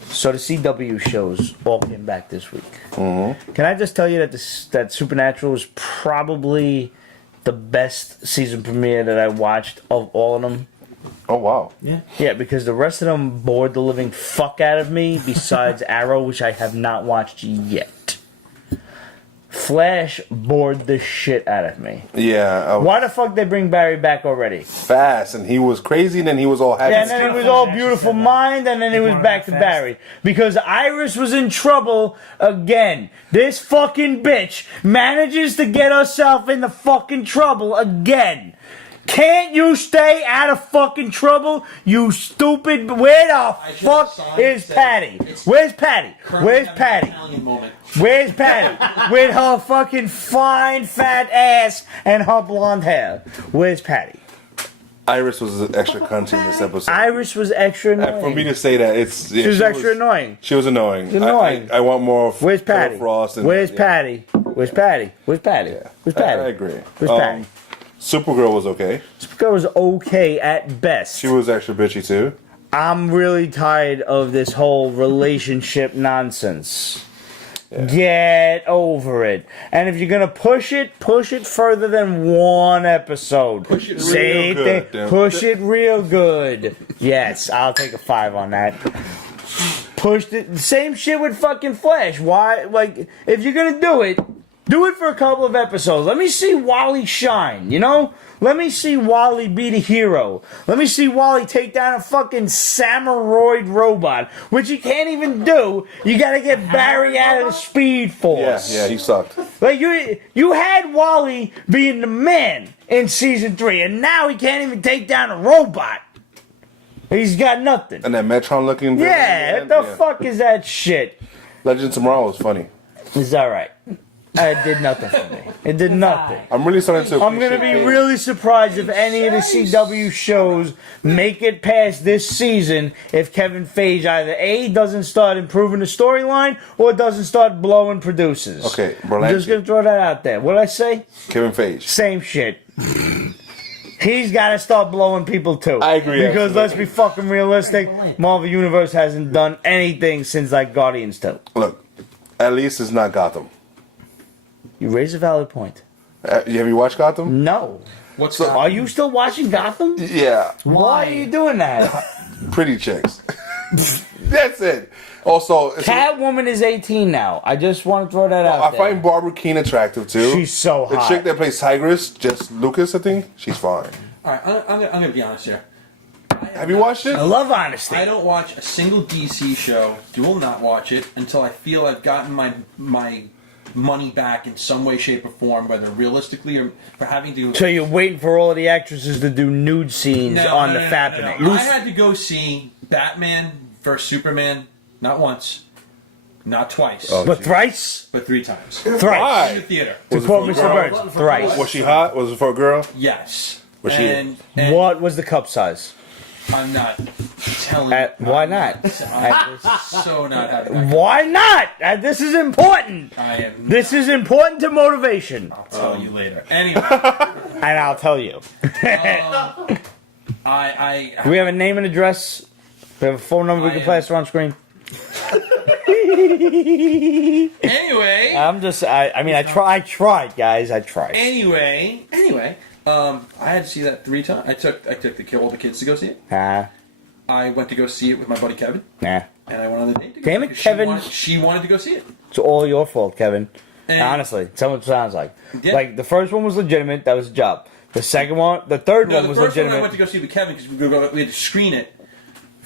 So the CW shows all came back this week. Mm-hmm. Can I just tell you that that Supernatural is probably the best season premiere that I watched of all of them? Oh wow. Yeah. Yeah, because the rest of them bored the living fuck out of me, besides Arrow, which I have not watched yet. Flash bored the shit out of me. Yeah. Why the fuck they bring Barry back already? Fast, and he was crazy, and then he was all happy. Yeah, and then it was all beautiful mind, and then it was back to Barry. Because Iris was in trouble again. This fucking bitch manages to get herself in the fucking trouble again. Can't you stay out of fucking trouble, you stupid? Where the fuck is Patty? Where's Patty? Where's Patty? Where's Patty? With her fucking fine fat ass and her blonde hair. Where's Patty? Iris was an extra cunt in this episode. Iris was extra annoying. For me to say that, it's She was extra annoying. She was annoying. Annoying. I want more of Where's Patty? Frost. And, Where's yeah. Patty? Where's Patty? Where's Patty? Yeah. Where's Patty? I agree. Where's Patty? Supergirl was okay. Supergirl was okay at best. She was extra bitchy too. I'm really tired of this whole relationship nonsense. Yeah. Get over it. And if you're gonna push it further than one episode. Push it real Same good, thing. damn. Push it real good. Yes, I'll take a 5 on that. Pushed it. Same shit with fucking Flash. Why? Like, if you're gonna do it for a couple of episodes. Let me see Wally shine, you know? Let me see Wally be the hero. Let me see Wally take down a fucking Samuroid robot, which he can't even do. You gotta get Barry out of the Speed Force. Yeah, he sucked. Like, you had Wally being the man in season 3, and now he can't even take down a robot. He's got nothing. And that Metron looking. Yeah, what the fuck is that shit? Legends Tomorrow was funny. It's alright. It did nothing for me. It did nothing. I'm really starting to. I'm gonna be really surprised if any of the CW shows make it past this season if Kevin Feige either A, doesn't start improving the storyline, or doesn't start blowing producers. Okay, I'm Berlanti. just gonna throw that out there. What'd I say? Kevin Feige. Same shit. He's gotta start blowing people too. I agree, Because absolutely. let's be fucking realistic, Marvel Universe hasn't done anything since like Guardians 2. Look, at least it's not Gotham. You raise a valid point. Have you watched Gotham? No. What's Are you still watching Gotham? Yeah, Why are you doing that? pretty chicks. That's it. Also, Catwoman is 18 now. I just want to throw that out I there. find Barbara Keene attractive too. She's so The hot. chick that plays Tigress, Jess Lucas, I think, she's fine. All right, I'm gonna be honest here. Have you watched it? I love honesty. I don't watch a single DC show. Will not watch it until I feel I've gotten my money back in some way, shape, or form, whether realistically or for having to. So you're waiting for all of the actresses to do nude scenes on the Fappening. I had to go see Batman vs Superman not once, not twice, But thrice? but 3 times. Thrice. Why? In the theater. To Was it quote for a Mr. girl? Burns, thrice. Was she hot? Was it for a girl? Yes. Was she- And What was the cup size? I'm not telling you. Why not? I'm so not having that. Why not? This is important. I am. This is important to motivation. I'll tell you later. Anyway, And I'll tell you. We have a name and address. We have a phone number we can plaster on screen. Anyway. I tried, guys. I tried. Anyway. I had to see that 3 times. I took all the kids to go see it. Nah. I went to go see it with my buddy Kevin. Nah. And I went on the date to go. Damn it, because Kevin. She wanted to go see it. It's all your fault, Kevin. And- Honestly, tell me what it sounds like. Yeah. Like, the first one was legitimate. That was a job. The second one, the third No, one the was first one I legitimate. went to go see with Kevin because we had to screen it.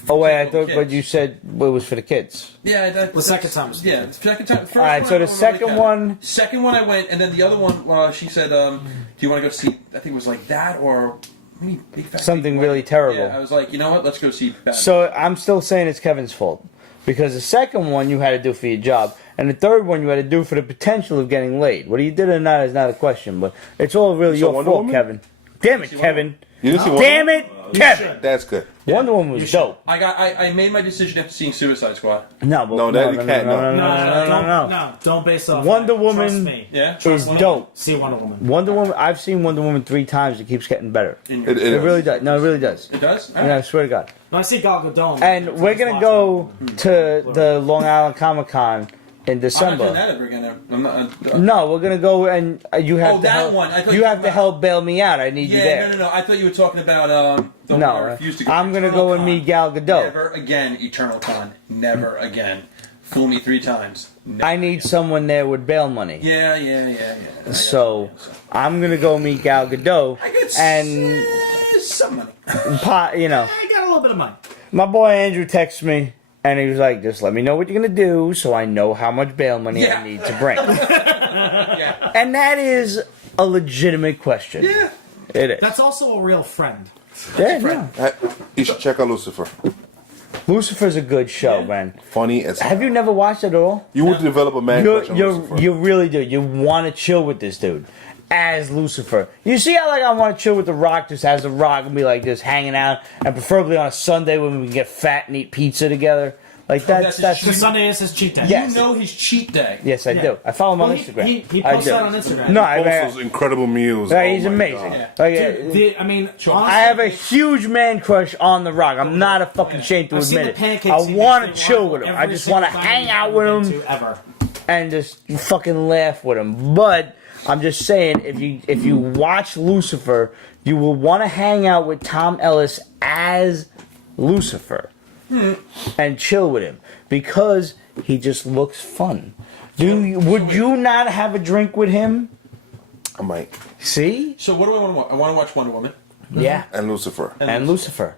Oh, wait, I for thought, kids. but you said it was for the kids. Yeah, The second time was- Yeah, the second time. The first Alright, one so I the went with second Kevin. one- Second one I went, and then the other one, she said, "Do you want to go see?" I think it was like that or maybe Big Fat Something Big really One. terrible. Yeah, I was like, you know what? Let's go see. Batman. So I'm still saying it's Kevin's fault. Because the second one you had to do for your job, and the third one you had to do for the potential of getting laid. What you did or not is not a question, but it's all really saw your Wonder fault, Woman? Kevin. Damn it, Kevin. You didn't see Wonder Damn it, Kevin. That's good. Wonder Woman was dope. I made my decision after seeing Suicide Squad. No, but No, that you can't, no. No, don't base off Wonder that. Woman Trust me. Yeah. Is dope. See Wonder Woman. Wonder Woman. I've seen Wonder Woman 3 times. It keeps getting better. It It is. really does. No, it really does. It does. And I swear to God. No, I see Gal Gadot. And we're gonna go to the Long Island Comic Con in I'm not doing December. that ever again. I'm not. No, we're gonna go and you have Oh, to that help. one. I thought You you have were to about- help bail me out. I need you Yeah, there. no. I thought you were talking about the one I No, refused to go. I'm gonna Eternal go and Con. meet Gal Gadot. Never again, Eternal Con. Never again. Fool me 3 times. Never I need again. someone there with bail money. Yeah. So I'm gonna go meet Gal Gadot I got and some money. you know, I got a little bit of money. my boy Andrew texts me and he was like, "Just let me know what you're gonna do, so I know how much bail money Yeah. I need to bring." Yeah. And that is a legitimate question. Yeah. It is. That's also a real friend. Yeah, no. You should check out Lucifer. Lucifer's a good show, Yeah. man. Funny as Have you never watched it at all? You would develop a man crush on Lucifer. You really do. You want to chill with this dude as Lucifer. You see how like I want to chill with The Rock just as The Rock and be like just hanging out, and preferably on a Sunday when we can get fat and eat pizza together. Like that's that's his The Sunday is his cheat day. Yeah. You know his cheat day. yes, I Yeah. do. I follow him on Well, Instagram. he I posts do. that on Instagram. No, Posts I those incredible meals. he's Oh my amazing. God. Like, Dude, I mean, I have a huge man crush on The Rock. I'm not a fucking ashamed to I've seen admit the it. pancake I scene want that to they chill run with him. I every just single want to time hang we've out ever with been him to, ever. and just fucking laugh with him. But I'm just saying, if you watch Lucifer, you will want to hang out with Tom Ellis as Lucifer and chill with him because he just looks fun. Would you not have a drink with him? I might. See? So what do I want to watch? I want to watch Wonder Woman. Yeah. And Lucifer. And Lucifer.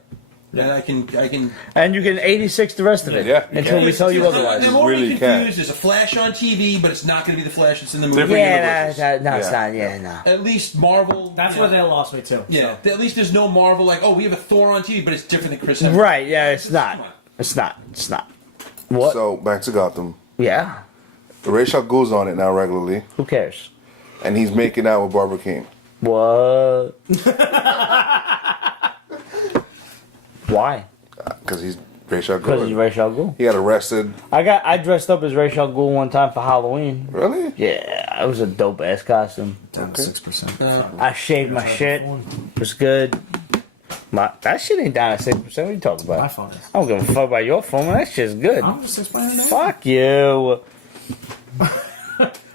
And I can. And you can 86 the rest of it Yeah, you until can. we tell you I'm otherwise. already Really confused. can. There's a Flash on TV, but it's not going to be the Flash that's in the movie. Different Yeah, universes. no, it's Yeah. not. Yeah, no. At least Marvel. That's you where know, they lost me too. Yeah. So. At least there's no Marvel like, oh, we have a Thor on TV, but it's different than Chris Hemsworth. Right? Yeah, it's not. Come on. It's not. It's not. What? So back to Gotham. Yeah. Rachel goes on it now regularly, Who cares? and he's making out with Barbara King. What? Why? Because he's Rachel Because he's Gould. Ra's al Ghul. He got arrested. I dressed up as Ra's al Ghul one time for Halloween. Really? Yeah, it was a dope ass costume. Down 6%. I shaved my shit. It was good. That shit ain't down at 6%. What are you talking My about? phone is. I don't give a fuck about your phone. That shit's good. I'm just explaining that. Fuck you.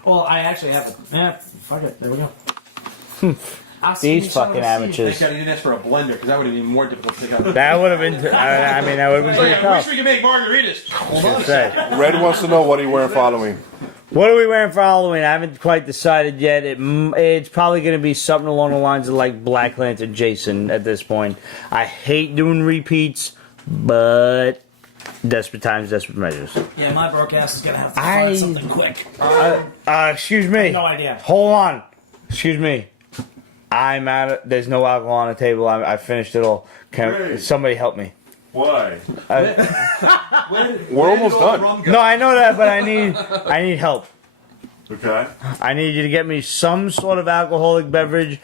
Well, I actually have it. Yeah, fuck it. There we go. I'll see These you, son, fucking I'll see you. amateurs. Thank God he didn't ask for a blender, because that would have been more difficult to take out. That would have been. I mean, that would have been I pretty wish tough. we could make margaritas. Hold on. Say. Red wants to know what he wearing following. What are we wearing for Halloween? I haven't quite decided yet. It's probably going to be something along the lines of like Black Lantern Jason at this point. I hate doing repeats, but desperate times, desperate measures. Yeah, my broke ass is gonna have to I- find something quick. Excuse me. No idea. Hold on. Excuse me. I'm out of. There's no alcohol on the table. I finished it all. Can Hey. somebody help me? Why? We're almost done. No, I know that, but I need help. Okay. I need you to get me some sort of alcoholic beverage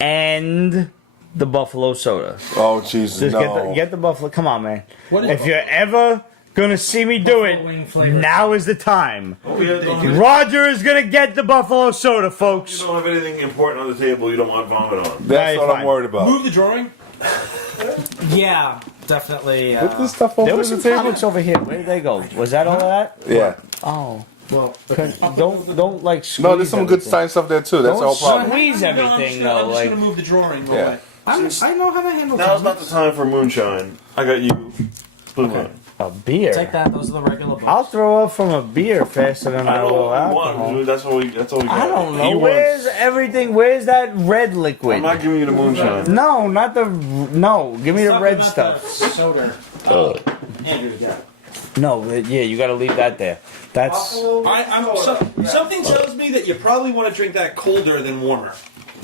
and the buffalo soda. Oh Jesus, Just no. get the buffalo. Come on, man. What is If you're ever gonna see me do Buffalo wing it, flavor. now is the time. Oh, yeah, don't have, Roger is gonna get the buffalo soda, you folks. don't have anything important on the table you don't want vomit on. That's Nah, what I'm fine. worried about. Move the drawing. Yeah, definitely. Put this stuff over There the was some table. comics over here. Where did they go? Was that all of that? Yeah. Oh, Well, don't like squeeze. No, there's some good everything. science stuff there too. That's the whole problem. Squeeze everything I'm though. just Like, gonna move the drawing. Go Yeah. away. I know how to handle Now's things. not the time for moonshine. I got you. Blue Moon. a beer. Take that. Those are the regular books. I'll throw up from a beer faster than I I don't know will what you alcohol. want. That's all we got. I don't know. He Where's wants- everything? Where's that red liquid? I'm not giving you the moonshine. No, not the. No, give me the Talk red about stuff. the soda. Andrew, yeah. No, yeah, you gotta leave that there. That's. Something tells me that you probably want to drink that colder than warmer.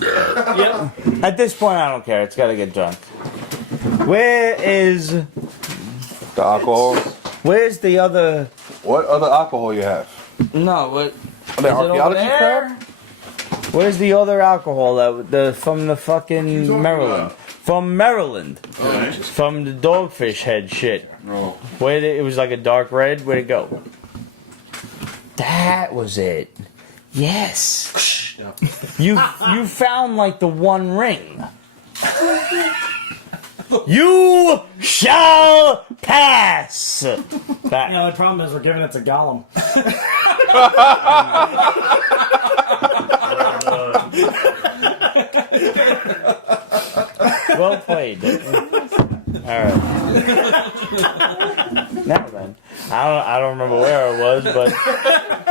Yep. At this point, I don't care. It's gotta get drunk. Where is. The alcohol. Where's the other. What other alcohol you have? No, what. Are there Is it over archaeology there? crab? Where's the other alcohol that from the fucking Maryland? From Maryland. Okay. From the dogfish head shit. No. Where it was like a dark red. Where'd it go? That was it. Yes. You found like the one ring. You shall pass. That. The only problem is we're giving it to Gollum. Well played. All right. Now then, I don't remember where I was, but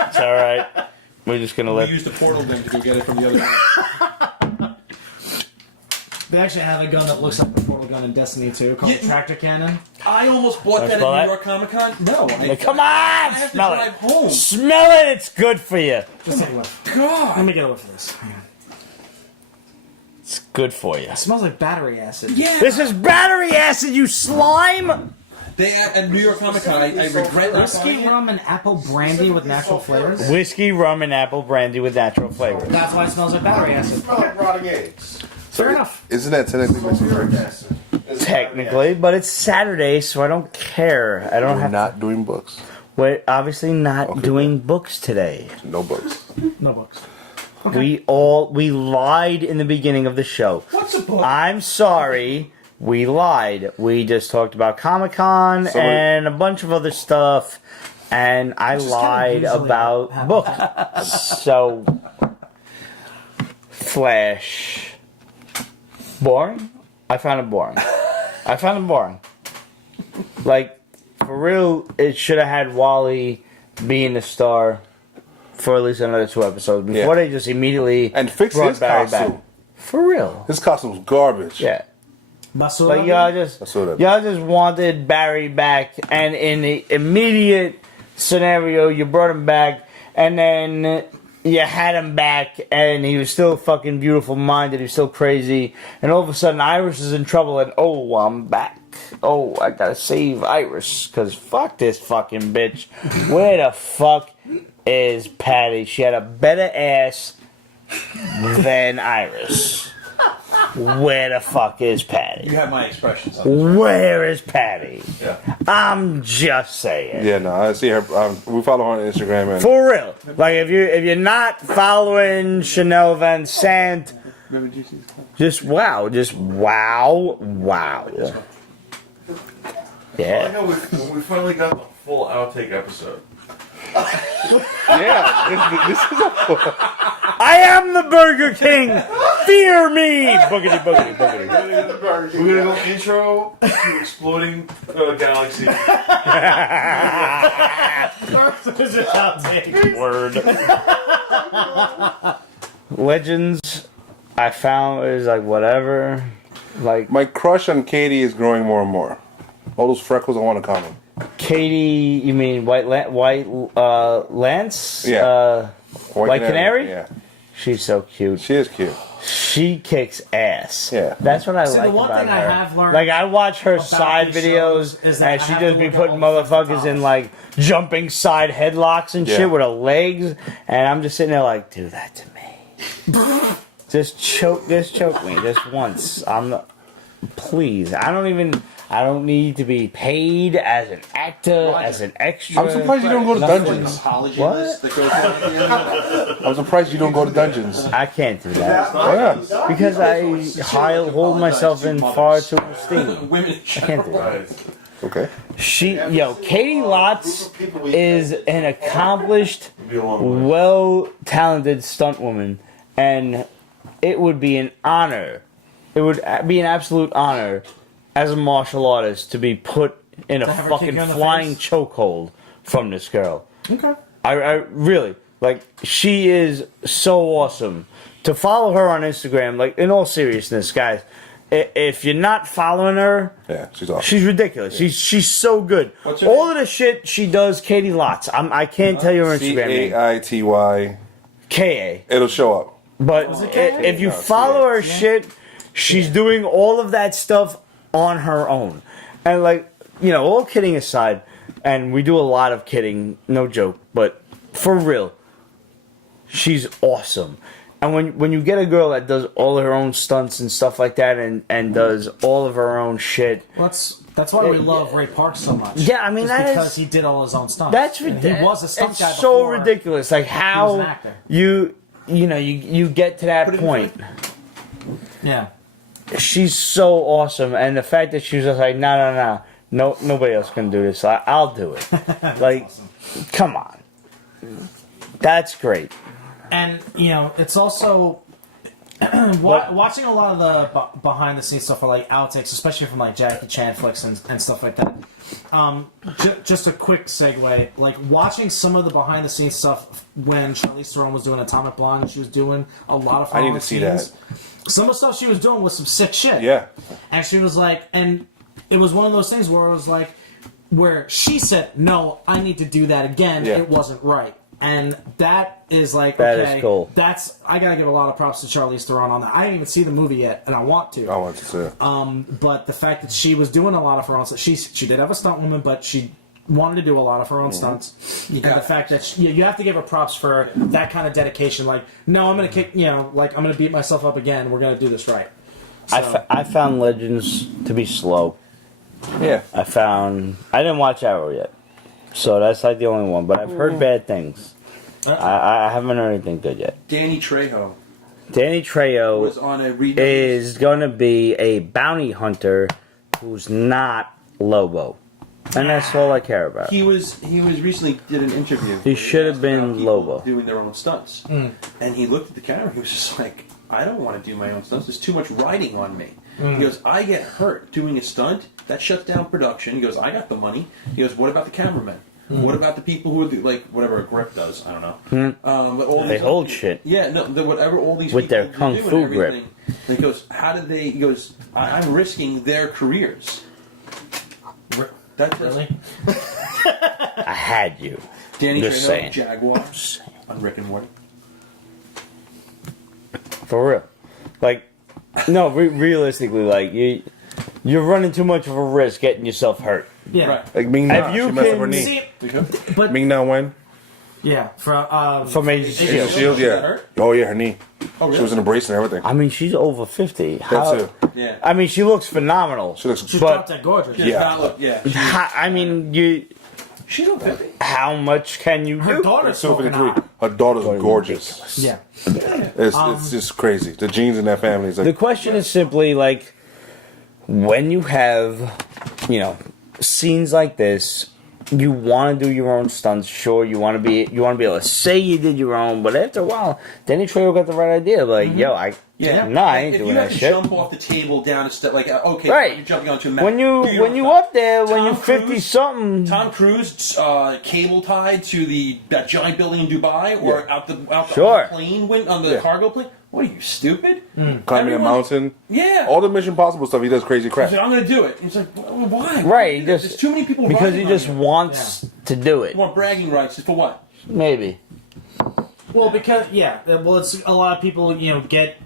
it's all right. We're just gonna We let. used the portal thing to go get it from the other end. They actually have a gun that looks like the portal gun in Destiny 2 called Yeah. Tractor Cannon. I almost bought Wanna that smell at that? New York Comic Con. No, Come on, I have to smell drive it. home. Smell it. It's good for you. Just take a whiff. God. Let me get a whiff of this. Hang on. It's good for you. It smells like battery acid. Yeah. This is battery acid, you slime. They at New York Comic Con. I regret not Whiskey, buying it. rum, and apple brandy with natural flavors. Whiskey, rum, and apple brandy with natural flavor. That's why it smells like battery acid. Smell like rotting eggs. Fair enough. Isn't that technically missing drinks? Technically, but it's Saturday, so I don't care. I don't We're have. not doing books. We're obviously not Okay. doing books today. No books. No books. We lied in the beginning of the show. What's a book? I'm sorry. We lied. We just talked about Comic-Con Somebody- and a bunch of other stuff, and I is lied kind of usually about what book. So, Flash. Boring? I found it boring. Like, for real, it should have had Wally being the star for at least another 2 episodes before Yeah. they just immediately And fix brought his Barry costume. back. For real. His costume's garbage. Yeah. Basura. Like y'all just That's what I- y'all just wanted Barry back, and in the immediate scenario, you brought him back, and then you had him back, and he was still fucking beautiful minded. He was still crazy, and all of a sudden, Iris is in trouble, and oh, I'm back. Oh, I gotta save Iris, cause fuck this fucking bitch. Where the fuck is Patty? She had a better ass than Iris. Where the fuck is Patty? You have my expressions on this. Where is Patty? Yeah. I'm just saying. Yeah, no, I see her. We follow her on Instagram, and For real. Like if you're not following Chanel Van Sant, just wow. I Yeah. know we finally got the full outtake episode. yeah, this is a I am the Burger King. Fear me. Boogity boogity boogity. We're gonna go intro to exploding galaxy. Word. Legends. I found is like whatever. Like my crush on Katie is growing more and more. All those freckles, I want to comment. Katie, you mean White Lance? Yeah. White Canary? Yeah, She's so cute. she is cute. She kicks ass. Yeah. That's what I See, like the one about thing her. I have learned like I watch her about side these videos, shows is that and I she have just to be look at putting all the different motherfuckers in tops. like jumping side headlocks and Yeah. shit with her legs, and I'm just sitting there like, do that to me. Just choke me, just once. Please. I don't need to be paid as an actor, as an extra. I'm surprised you don't go to dungeons. Apology What? list that goes on at the end of it. I'm surprised you don't go to dungeons. I can't do that. Oh, yeah. Because I hold myself in far too esteem. Women in I can't do general. that. Okay. Katie Lotz is an accomplished, well-talented stunt woman, and it would be an honor. It would be an absolute honor as a martial artist to be put in a have her fucking kick you in the flying face? chokehold from this girl. Okay. I really like. She is so awesome. To follow her on Instagram, like in all seriousness, guys, if you're not following her, Yeah, she's awesome. she's ridiculous. She's so good. What's her All name? of the shit she does, Katie Lotz. I can't tell you her Instagram name. CAITY. Ka. It'll show up. But if you follow her shit, she's doing all of that stuff on her own. And like, all kidding aside, and we do a lot of kidding, no joke, but for real, she's awesome. And when you get a girl that does all of her own stunts and stuff like that, and does all of her own shit, Well, that's why we love Ray Park so much. Yeah, I mean, Is that is- because he did all his own stunts. that's And ridiculous. He was a stunt it's guy so before. ridiculous. Like was an how actor. you get to that point. Yeah. She's so awesome, and the fact that she's just like, no, nobody else can do this. I'll do it. Like, come on, that's great. And it's also watching a lot of the behind the scenes stuff for like outtakes, especially from like Jackie Chan flicks and stuff like that. Just a quick segue, like watching some of the behind the scenes stuff when Charlize Theron was doing Atomic Blonde, she was doing a lot of. I need to see that. Some of the stuff she was doing was some sick shit. Yeah. And she was like, and it was one of those things where it was like, where she said, no, I need to do that again. Yeah. It wasn't right. And that is like, That okay, is cool. I gotta give a lot of props to Charlize Theron on that. I didn't even see the movie yet, and I want to. I want to see it. But the fact that she was doing a lot of her own stuff, she did have a stunt woman, but she wanted to do a lot of her own stunts. And the fact that you have to give her props for that kind of dedication. Like, no, I'm gonna kick, like I'm gonna beat myself up again. We're gonna do this right. So, I found Legends to be slow. Yeah. I didn't watch Arrow yet, so that's like the only one. But I've heard bad things. I haven't heard anything good yet. Danny Trejo Danny Trejo was on a read. is going to be a bounty hunter who's not Lobo, and that's all I care about. He was recently did an interview. He where should have asked been about people Lobo. doing their own stunts, and he looked at the camera. He was just like, "I don't want to do my own stunts. There's too much riding on me." He goes, "I get hurt doing a stunt. That shuts down production." He goes, "I got the money." He goes, "What about the cameramen? What about the people who do, like whatever a grip does? I don't know." But all They these hold other- shit. Yeah, no, whatever all these With people their do kung and fu grip. everything. And he goes, "How did they?" He goes, "I'm risking their careers." That's really? I had you. Danny Just Trejo, saying. Jaguars on Rick and Morty. For real. Like, no, realistically, like, you're running too much of a risk getting yourself hurt. Yeah. Right. Like Ming If Na, you she messed up can her knee. See, Because but Ming Na when? yeah, From Agents of Agents S.H.I.E.L.D. Shield, She got yeah. hurt? Oh yeah, her knee. Oh, She was in a brace and everything. I mean, she's over 50. How, That too. Yeah. I mean, she looks phenomenal. She looks. she's but- dropped that gorgeous. Yeah. Yeah. I mean, She's on 50. how much can you Her do? daughter's So smoking 53. hot. Her daughter's gorgeous. Yeah. It's just crazy. The genes in that family is The like. question is simply like, when you have, scenes like this, you want to do your own stunts. Sure, you want to be able to say you did your own, but after a while, Danny Trejo got the right idea. Like, yo, I ain't if doing you that have to shit. jump off the table down a step, like okay, Right. you're jumping onto a mat. When you Do your own up there, when Tom you're 50 Cruise- something, Tom Cruise cable tied to that giant building in Dubai, or out the Sure. plane went on the cargo plane. What are you, stupid? Climbing a Everyone- mountain. Yeah. All the Mission Possible stuff. He does crazy He's crap. like, I'm going to do it. He's like, why? right? He There's just too many people because he riding just on you. wants to do it. You want bragging rights for what? Maybe. Well, because it's a lot of people get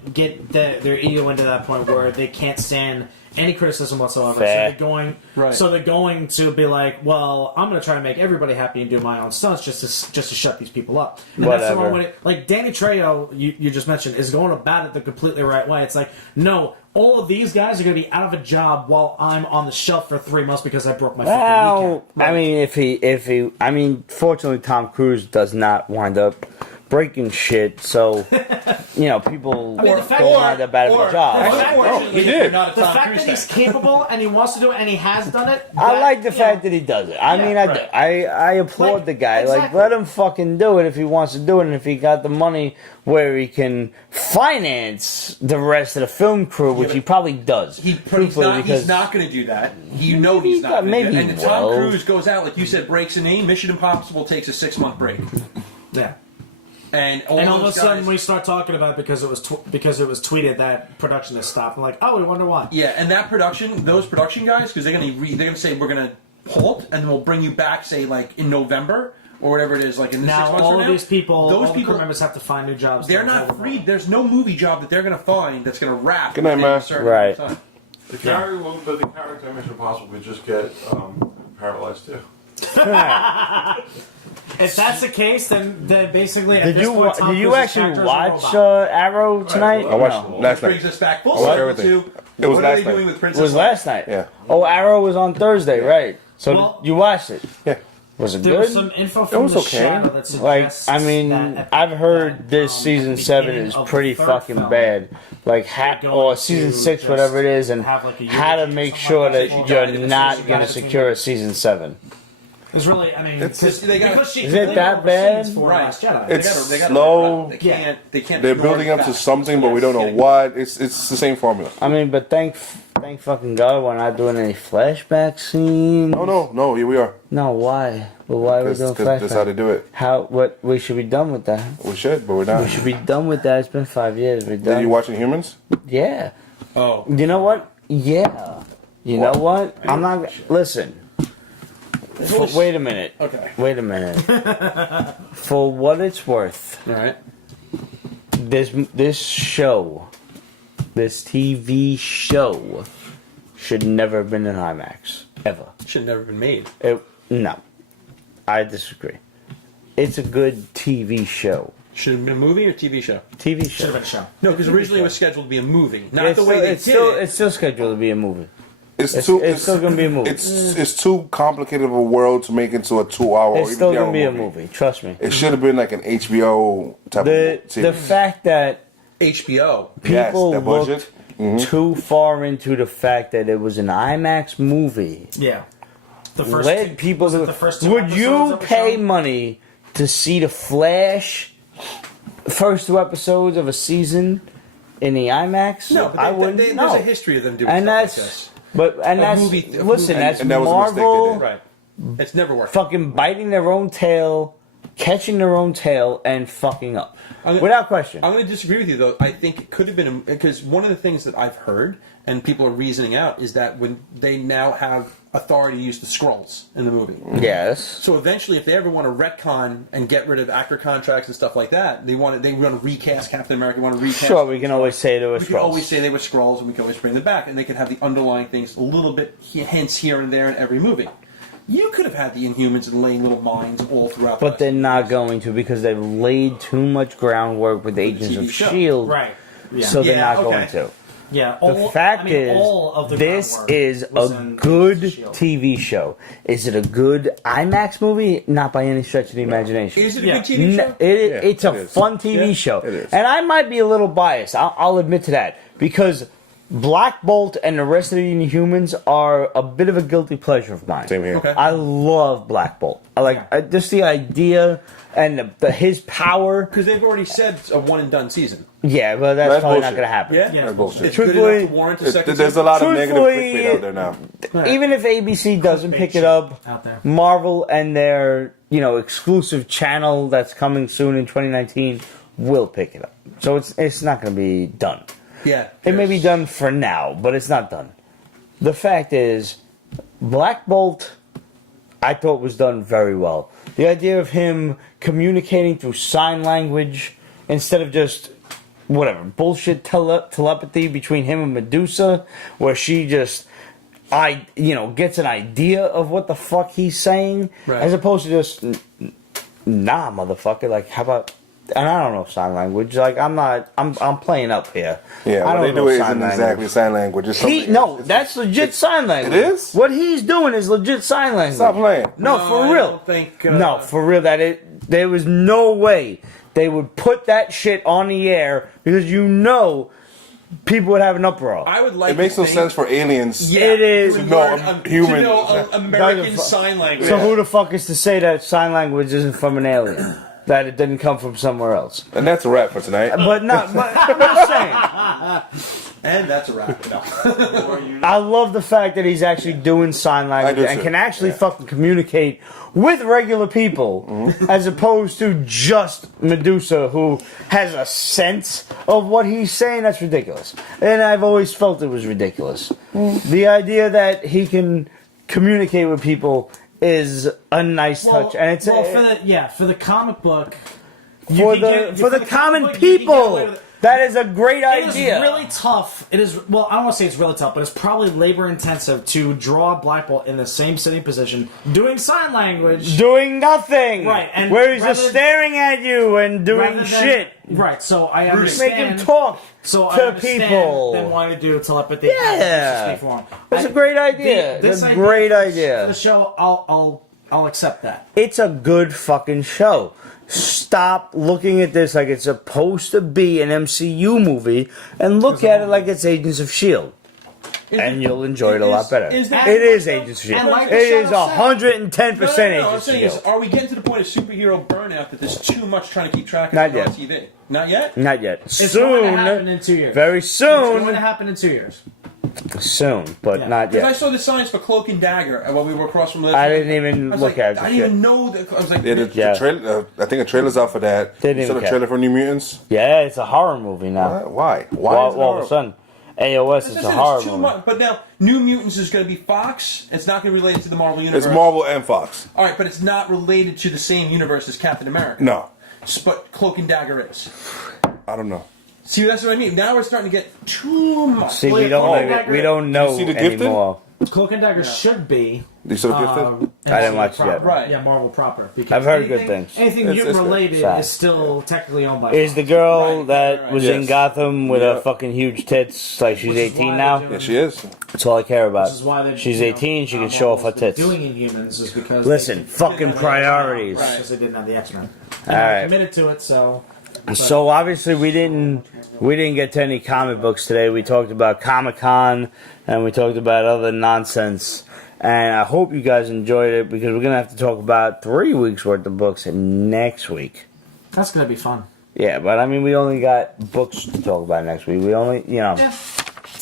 their ego into that point where they can't stand any criticism whatsoever. Fair. So they're going to be like, well, I'm going to try to make everybody happy and do my own stunts just to shut these people up. And that's the wrong way. Like Danny Trejo, you just mentioned, is going about it the completely right way. It's like, no, all of these guys are going to be out of a job while I'm on the shelf for 3 months because I broke my fucking kneecap. Right. I mean, fortunately, Tom Cruise does not wind up breaking shit, so people don't wind up out of a job. He did. The fact that he's capable and he wants to do it and he has done it. I like the fact that he does it. I mean, I applaud the guy. Exactly. Like, let him fucking do it if he wants to do it, and if he got the money where he can finance the rest of the film crew, which he probably does. He's not going to do that. He's not going to do that. And Tom Cruise goes out, like you said, breaks a knee. Mission Impossible takes a 6-month break. Yeah. And all of a sudden we start talking about it because it was tweeted that production has stopped. I'm like, oh, we wonder why. Yeah, and those production guys, because they're gonna say we're gonna halt, and then we'll bring you back, say like in November or whatever it is, like in the 6 months from now. All of these people, all the crew members have to find new jobs. They're not free. There's no movie job that they're gonna find that's gonna wrap. Good night, man. Right. Time. The character in Mission Impossible would just get paralyzed too. If that's the case, then basically Did you actually watch Arrow tonight? I watched last night. Brings us back full I watched circle everything. to It was what last are they night. doing with It Princess was Leia? last night. Yeah. Oh, Arrow was on Thursday, right? So you watched it? Yeah. Was it There good? was some info from was the okay. shadow that suggests I've heard this season 7 is pretty fucking bad. Like, or season 6, whatever it is, and have, like, a how to Eugenics make or sure something that like you're that. not It's going to between secure them. a season 7. It's really, I mean, Is it that bad? For Right. Last Jedi. It's They gotta slow. They can't. They're ignore building the up to fact. something, but we don't know what. It's the same formula. I mean, but thank fucking God we're not doing any flashback scenes. No, here we are. No, why? Well, why are we doing Because that's how they flashbacks? do it. What? We should be done with that. We should, but we're not. We should be done with that. It's been 5 years. We're Did done. you watch Inhumans? Yeah. Oh, You know what? Yeah. You know what? I'm not. Listen. Wait a minute. okay. Wait a minute. For what it's worth, All right. this show, this TV show, should never have been in IMAX ever. Should have never been made. No, I disagree. It's a good TV show. Should have been a movie or TV show? TV Should show. have been a show. No, because originally it was scheduled to be a movie. Not It's the way still, they it's did still, it. It's still scheduled to be a movie. It's It's still gonna be a movie. It's too complicated of a world to make into a 2 hour. It's still gonna be a movie. Trust me. It should have been like an HBO type The of series. fact that HBO. Yes, people that budget. looked too far into the fact that it was an IMAX movie Yeah. The first led people to. the first 2 Would episodes you of the pay show? money to see the Flash first 2 episodes of a season in the IMAX? No, but I wouldn't. there's no. a history of them doing And stuff that's like this. and that's movie- listen. That's and that was a mistake they Marvel did. Right. It's never worked. fucking biting their own tail, catching their own tail, and fucking up without question. I'm going to disagree with you, though. I think it could have been because one of the things that I've heard and people are reasoning out is that when they now have authority to use the scrolls in the movie. Yes. So eventually, if they ever want to retcon and get rid of actor contracts and stuff like that, they want to recast Captain America. Want to recast? Sure, we can always say there were We can scrolls. always say they were scrolls, and we can always bring them back, and they can have the underlying things a little bit hints here and there in every movie. You could have had the Inhumans and laying little mines all throughout. But they're not going to because they've laid too much groundwork with Agents TV of show. S.H.I.E.L.D. Right. Yeah. So they're Yeah, not okay. going to. Yeah. The fact all of is, the this groundwork is was a in good S.H.I.E.L.D. TV show. Is it a good IMAX movie? Not by any stretch of the imagination. Is it a Yeah. good TV show? It's a it is. fun TV Yeah, show. it is. And I might be a little biased. I'll admit to that. Because Black Bolt and the rest of the Inhumans are a bit of a guilty pleasure of mine. Same here. Okay. I love Black Bolt. I like just the idea and his power. Because they've already said a one and done season. Yeah, but that's That's probably bullshit. not going to happen. Yeah, Yeah. bullshit. It's good Truthfully, enough to warrant a second There's a season. lot of negative Truthfully, clickbait out there now. Even if ABC doesn't pick it up, out there. Marvel and their exclusive channel that's coming soon in 2019 will pick it up. So it's not going to be done. Yeah, It may be done for now, but it's not done. The fact is, Black Bolt, I thought was done very well. The idea of him communicating through sign language instead of just whatever bullshit telepathy between him and Medusa, where she just gets an idea of what the fuck he's saying, Right. as opposed to just nah, motherfucker. Like, how about? And I don't know sign language. Like, I'm playing up here. Yeah, I what don't they know do isn't sign language. exactly sign language. It's something. That's legit sign language. It is? What he's doing is legit sign language. Stop playing. No, No, for I real. don't think, no, for real. There was no way they would put that shit on the air because people would have an uproar. I would like. It makes to no think- sense for aliens. Yeah, It is. to No, learn, human. to know American Doesn't fu- Sign Language. So who the fuck is to say that sign language isn't from an alien? That it didn't come from somewhere else? And that's a wrap for tonight. But I'm just saying. And that's a wrap. No. I love the fact that he's actually doing sign language do and too. can actually fucking communicate with regular people, as opposed to just Medusa, who has a sense of what he's saying. That's ridiculous, and I've always felt it was ridiculous. The idea that he can communicate with people is a nice touch, and it's for the comic book. for the common comic book, you can get away people. with it. That is a great It idea. is really tough. It is, well, I don't want to say it's really tough, but it's probably labor intensive to draw a black belt in the same sitting position, doing sign language. Doing nothing, Right, and where he's rather- just staring at you and doing rather than- shit. Right, so I Make understand. him talk So I to understand people. them wanting to do telepathy. Yeah. For him. It's a great idea. It's a great for idea. The show, I'll accept that. It's a good fucking show. Stop looking at this like it's supposed to be an MCU movie and look at it like it's Agents of S.H.I.E.L.D. And you'll enjoy it a lot better. is that- It is Agents of And S.H.I.E.L.D. like the It is Shadow said- 110% No, I'm Agents of saying is, S.H.I.E.L.D. are we getting to the point of superhero burnout that there's too much trying to keep track of Not on yet. TV? Not yet? Not yet. It's going to happen Soon. in 2 years. Very It's going to soon. happen in 2 years. Soon, but Yeah. not Because I yet. saw the signs for Cloak and Dagger while we were across from. I didn't even I was look like, at the I didn't shit. even know that. I was like, Yeah, Yeah. the trailer. I think a trailer's out for that. Didn't You saw even the care. trailer for New Mutants. Yeah, it's a horror movie now. Why? Why? All is it of a horrible? sudden, AOS is It's a horror too movie. much. But now, New Mutants is going to be Fox. It's not going to be related to the Marvel universe. It's Marvel and Fox. All right, but it's not related to the same universe as Captain America. No, But Cloak and Dagger is. I don't know. See, that's what I mean. Now we're starting to get too much. See, Well, we don't Cloak and know, Dagger- we don't know see The Gifted? anymore. Cloak and Dagger should be. You saw the Gifted? I didn't watch it proper. yet. Right. Yeah, Marvel proper. Because I've heard good anything- things. Anything It's mutant good. related Sad. is still technically owned by. Is the girl Right, that right. was in Yes. Gotham with Yeah. her fucking huge tits, like she's Which is 18 why now? they're doing- Yeah, she is. That's all I care about. Which is why they, She's you know, 18, she can show off her Marvel's been tits. Doing Inhumans is because Listen, they fucking didn't have the priorities. X-Men, because they didn't have the X-Men. All And right. they committed to it, so. So obviously we didn't get to any comic books today. We talked about Comic-Con and we talked about other nonsense. And I hope you guys enjoyed it because we're gonna have to talk about 3 weeks worth of books next week. That's gonna be fun. Yeah, but I mean we only got books to talk about next week. We only Yeah.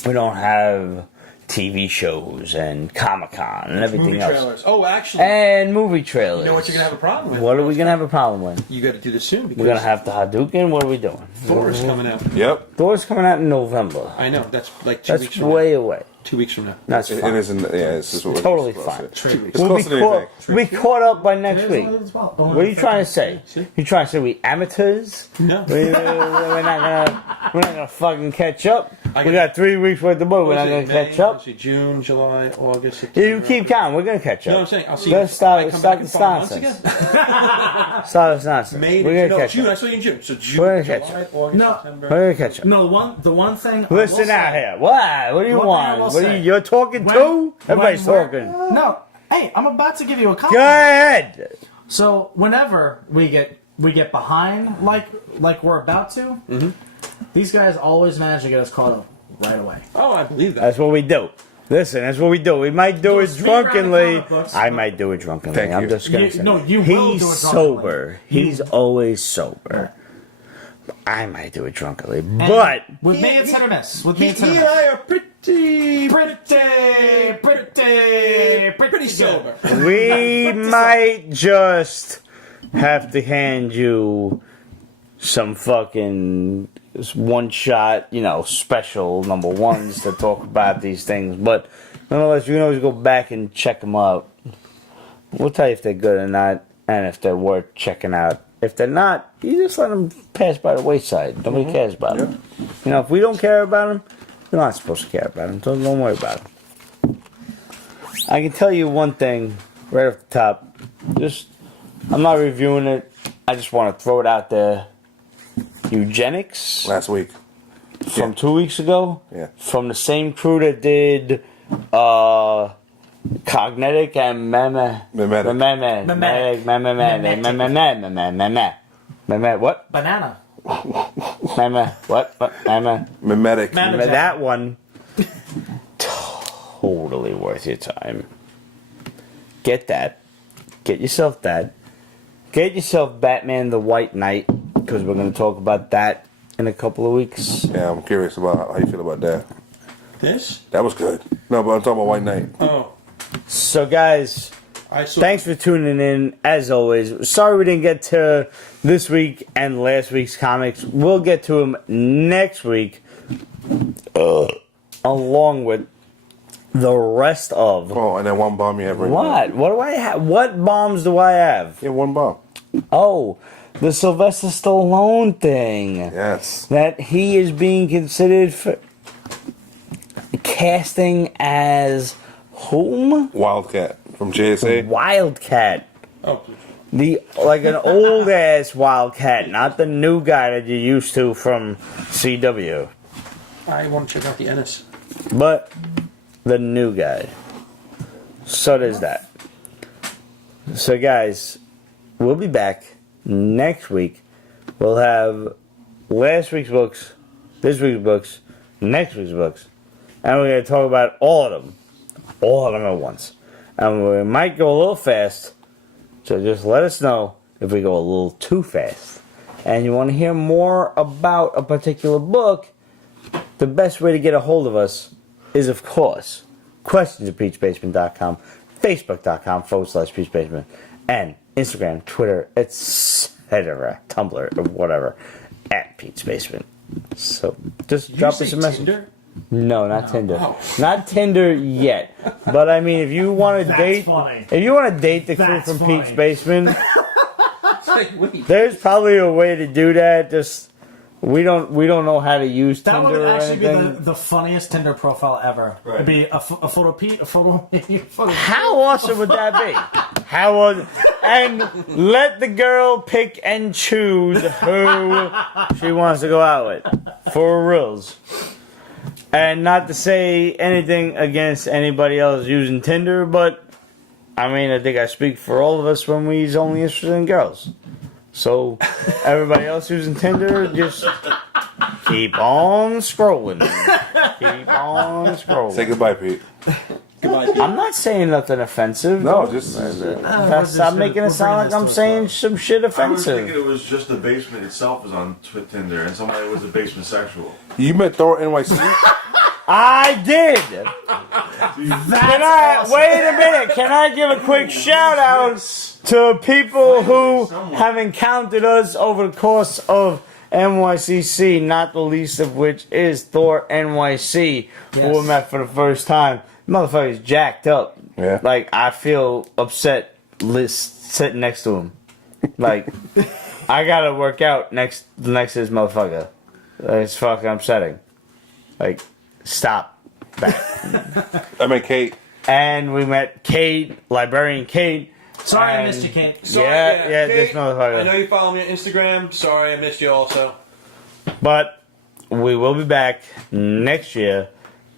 we don't have TV shows and Comic-Con and everything Movie else. trailers. Oh, actually, And movie trailers. you know what you're going to have a problem with? What are we gonna have a problem with? You got to do this soon because We're gonna have the Hadouken. What are we doing? Thor's coming out. Yep. Thor's coming out in November. I know. That's like 2 weeks That's from way now. away. 2 weeks from now. That's It fine. isn't. Yeah, it's just what we're Totally supposed fine. to say. It's We'll be, closer than you caught, think. we'll be caught up by next week. What What are you trying to say? You trying to say we amateurs? No. We're not gonna fucking catch up. We got 3 weeks worth of book. We're not gonna catch up. June, July, August, Yeah, September. you keep counting. We're gonna catch You know what I'm up. saying? I'll see Let's you. start- I come start back in this 5 months nonsense. again. Stop this nonsense. May, We're gonna no, catch June. I up. saw you in June. So We're June, gonna July, catch up. August, No. September. We're gonna catch up. No, the one thing. I will Listen out say- here. What? What do you One thing I want? will What are say. you're talking When- to? Everybody's when we're- talking. No. Hey, I'm about to give you a Go compliment. ahead. So whenever we get behind, like we're about to, these guys always manage to get us caught up right away. Oh, I believe that. That's what we do. Listen, that's what we do. We might do Do a it speed round of drunkenly. comic books. I might do it drunkenly. Thank I'm you. just gonna You- say. no, you will He's do it drunkenly. sober. He's always sober. I might do it drunkenly, And but with me, it's hit or miss. With me, it's hit or He miss. and I are pretty Pretty sober. we might just have to hand you some fucking one shot, special number ones to talk about these things. But nonetheless, you can always go back and check them out. We'll tell you if they're good or not and if they're worth checking out. If they're not, you just let them pass by the wayside. Nobody cares about them. You know, if we don't care about them, you're not supposed to care about them. So don't worry about them. I can tell you one thing right off the top. I'm not reviewing it. I just want to throw it out there. Eugenics. Last week. From 2 weeks ago. Yeah. From the same crew that did Cognetic and what? Banana. Mimetic. That one. Totally worth your time. Get that. Get yourself that. Get yourself Batman the White Knight, because we're going to talk about that in a couple of weeks. Yeah, I'm curious about how you feel about that. This? That was good. No, but I'm talking about White Knight. Oh. So, guys, thanks for tuning in, as always. Sorry we didn't get to this week and last week's comics. We'll get to them next week, along with the rest of... Oh, and then one bomb you have right now. What? What do I have? What bombs do I have? Yeah, one bomb. Oh, the Sylvester Stallone thing. Yes. That he is being considered for casting as whom? Wildcat from JSA. Wildcat. Oh. Like an old ass Wildcat, not the new guy that you're used to from CW. I want to check out the Ennis. But the new guy. So there's that. So guys, we'll be back next week. We'll have last week's books, this week's books, next week's books, and we're going to talk about all of them at once. And we might go a little fast, so just let us know if we go a little too fast. And you want to hear more about a particular book, the best way to get a hold of us is, of course, questions@peachbasement.com, facebook.com/peachbasement, and Instagram, Twitter, etc., Tumblr, or whatever, @peachbasement. So just drop us a message. Tinder? No, not Tinder. Oh. Not Tinder yet. But I mean, if you want to date, funny. if you want to date the crew That's from funny. Pete's Basement, Wait. there's probably a way to do that. Just we don't know how to use That Tinder would or actually be anything. the funniest Tinder profile ever. It'd be a photo Pete, a photo me, a photo. How awesome would that be? And let the girl pick and choose who she wants to go out with for reals. And not to say anything against anybody else using Tinder, but I mean, I think I speak for all of us when we's only interested in girls. So everybody else using Tinder, just keep on scrolling. Keep on scrolling. Say goodbye, Pete. Goodbye, Pete. I'm not saying nothing offensive. No, just Stop making it sound like I'm saying some shit I was offensive. thinking it was just the basement itself was on Tinder, and somebody was a basement sexual. you met Thor NYC. I did. Wait a minute? Can I give a quick shout out to people who have encountered us over the course of NYCC? Not the least of which is Thor NYC, who we met for the first time. Motherfucker's jacked up. Yeah. Like, I feel upset sitting next to him. Like, I gotta work out next to this motherfucker. It's fucking upsetting. Like, stop that. I met Kate. And we met Kate, librarian Kate. Sorry, I and- missed you, Kate. Sorry, Yeah, this Kate, motherfucker. I know you follow me on Instagram. Sorry, I missed you also. But we will be back next year.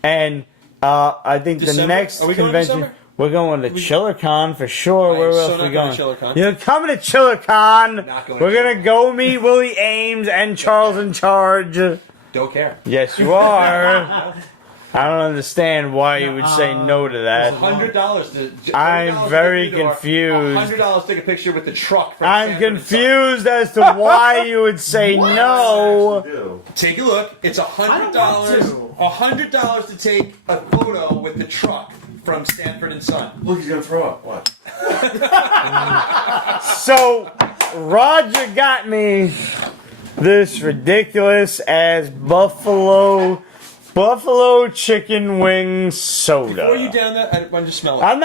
And I think December? the next Are we going convention, December? we're going to ChillerCon for sure. I Where am else so are we not going? going to ChillerCon. You're coming to ChillerCon. Not going We're to going to go meet Willie Ames and Charles in Charge. Don't care. Yes, you are. I don't understand why you would say no to that. $100 to. I'm very confused. $100 to take a picture with the truck. From I'm Sanford and Son. confused as to why you would say no. Ew. Take a look. It's $100. don't want $100 to take a photo with the truck from Sanford and Son. Look, he's gonna throw up. What? So, Roger got me this ridiculous ass Buffalo Buffalo chicken wing soda. Before you down that, I want to smell it. I'm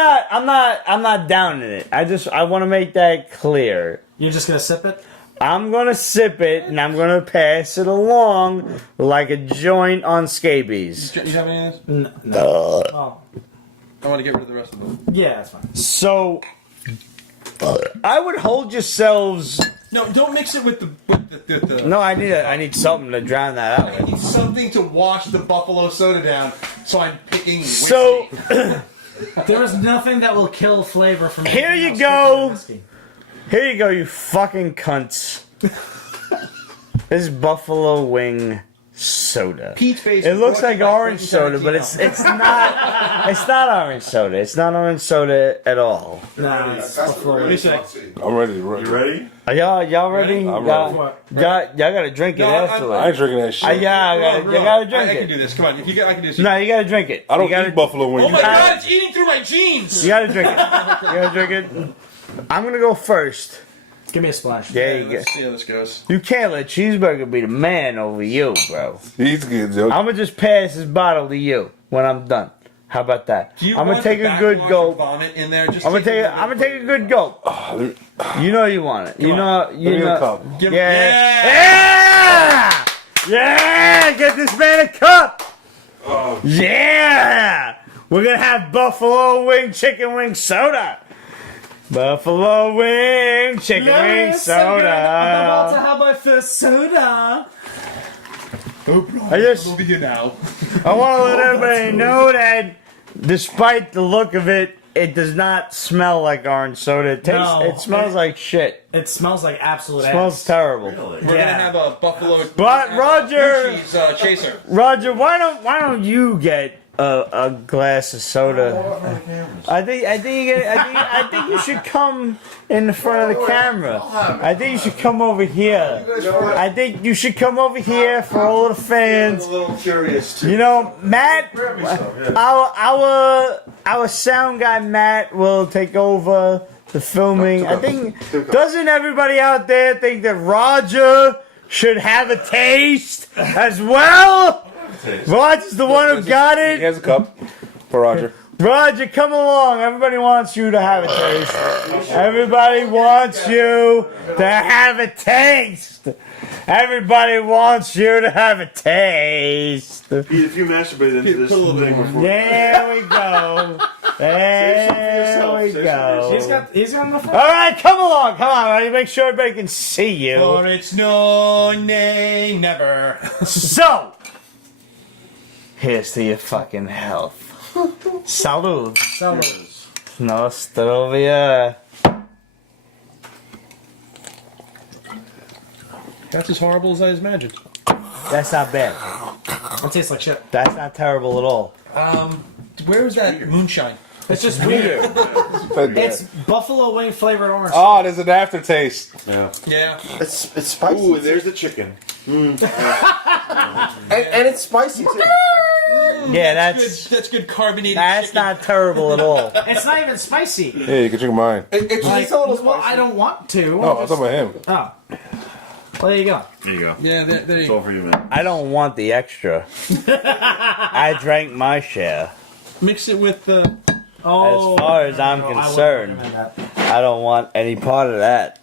not down in it. I want to make that clear. You're just gonna sip it? I'm gonna sip it and I'm gonna pass it along like a joint on scabies. You have any of this? No. Oh. I want to get rid of the rest of them. Yeah, that's fine. So, I would hold yourselves. No, don't mix it with the No, I need something to drown that out I with. need something to wash the buffalo soda down, so I'm picking whiskey. So, There is nothing that will kill flavor from Here anything you else go. than whiskey. here you go, you fucking cunts. This is buffalo wing soda. Pete's face. It looks brought like to you by orange soda, Quentin but it's not orange soda. It's not orange soda at all. Nah, it's That's buffalo what What do you say? I'm ready. You ready? Are y'all ready? I'm Y'all gotta drink it No, I'm- afterwards. I ain't drinking that shit. You gotta I drink can do it. this. Come on, if you get, I can do this. No, you gotta drink it. I don't you gotta, eat buffalo wings. Oh my god, it's eating through my jeans. You gotta drink it. You gotta drink it. I'm gonna go first. Give me a splash. There you go. Let's see how this goes. You can't let Cheeseburger be the man over you, bro. He's good, Joe. I'm gonna just pass this bottle to you when I'm done. How about that? Do you I'm gonna want take the a good backwash of gulp. Vomit in there. Just I'm gonna take a good gulp. Let me You know you want it. You know. give me a cup. Give Yeah. Yeah. Get this man a cup. Yeah. We're gonna have buffalo wing chicken wing soda. Buffalo wing chicken wing I'm about to soda. have my first soda. I just Over here now. I want to let everybody know that despite the look of it, it does not smell like orange soda. It tastes. No. It smells like shit. It smells like absolute It smells ass. terrible. Really? We're Yeah. gonna have a buffalo. But Roger, Cheese chaser. Roger, why don't you get a glass of soda? I think you should come in the front of the camera. I think you should come over here. I think you should come over here for all the I'm fans. a little curious too. You know, Matt, our sound guy Matt will take over the filming. I think doesn't everybody out there think that Roger should have a taste as well? Roger's the one who got it. Here's a cup for Roger. Roger, come along. Everybody wants you to have a taste. Everybody wants you to have a taste. Everybody wants you to have a taste. Pete, if you masturbate into this thing before. There we go. There we go. He's got enough. All right, come along. Come on, buddy. Make sure everybody can see you. For it's no, nay, never. So, here's to your fucking health. Salud. Nostrovia. That's as horrible as I imagined. That's not bad. It tastes like shit. That's not terrible at all. Where is that moonshine? It's just weird. It's buffalo wing flavored orange. Oh, there's an aftertaste. Yeah. Yeah. It's spicy. Ooh, and there's the chicken. and it's spicy too. Yeah, That's good carbonated that's chicken. not terrible at all. It's not even spicy. Yeah, you can drink mine. It's Like, a little spicy. well, I don't want to. No, I'm talking about him. Oh. Well, there you go. There you go. Yeah, there It's you all go. for you, man. I don't want the extra. I drank my share. Mix it with the. Oh. As far as I'm no, I wouldn't concerned, recommend that. I don't want any part of that.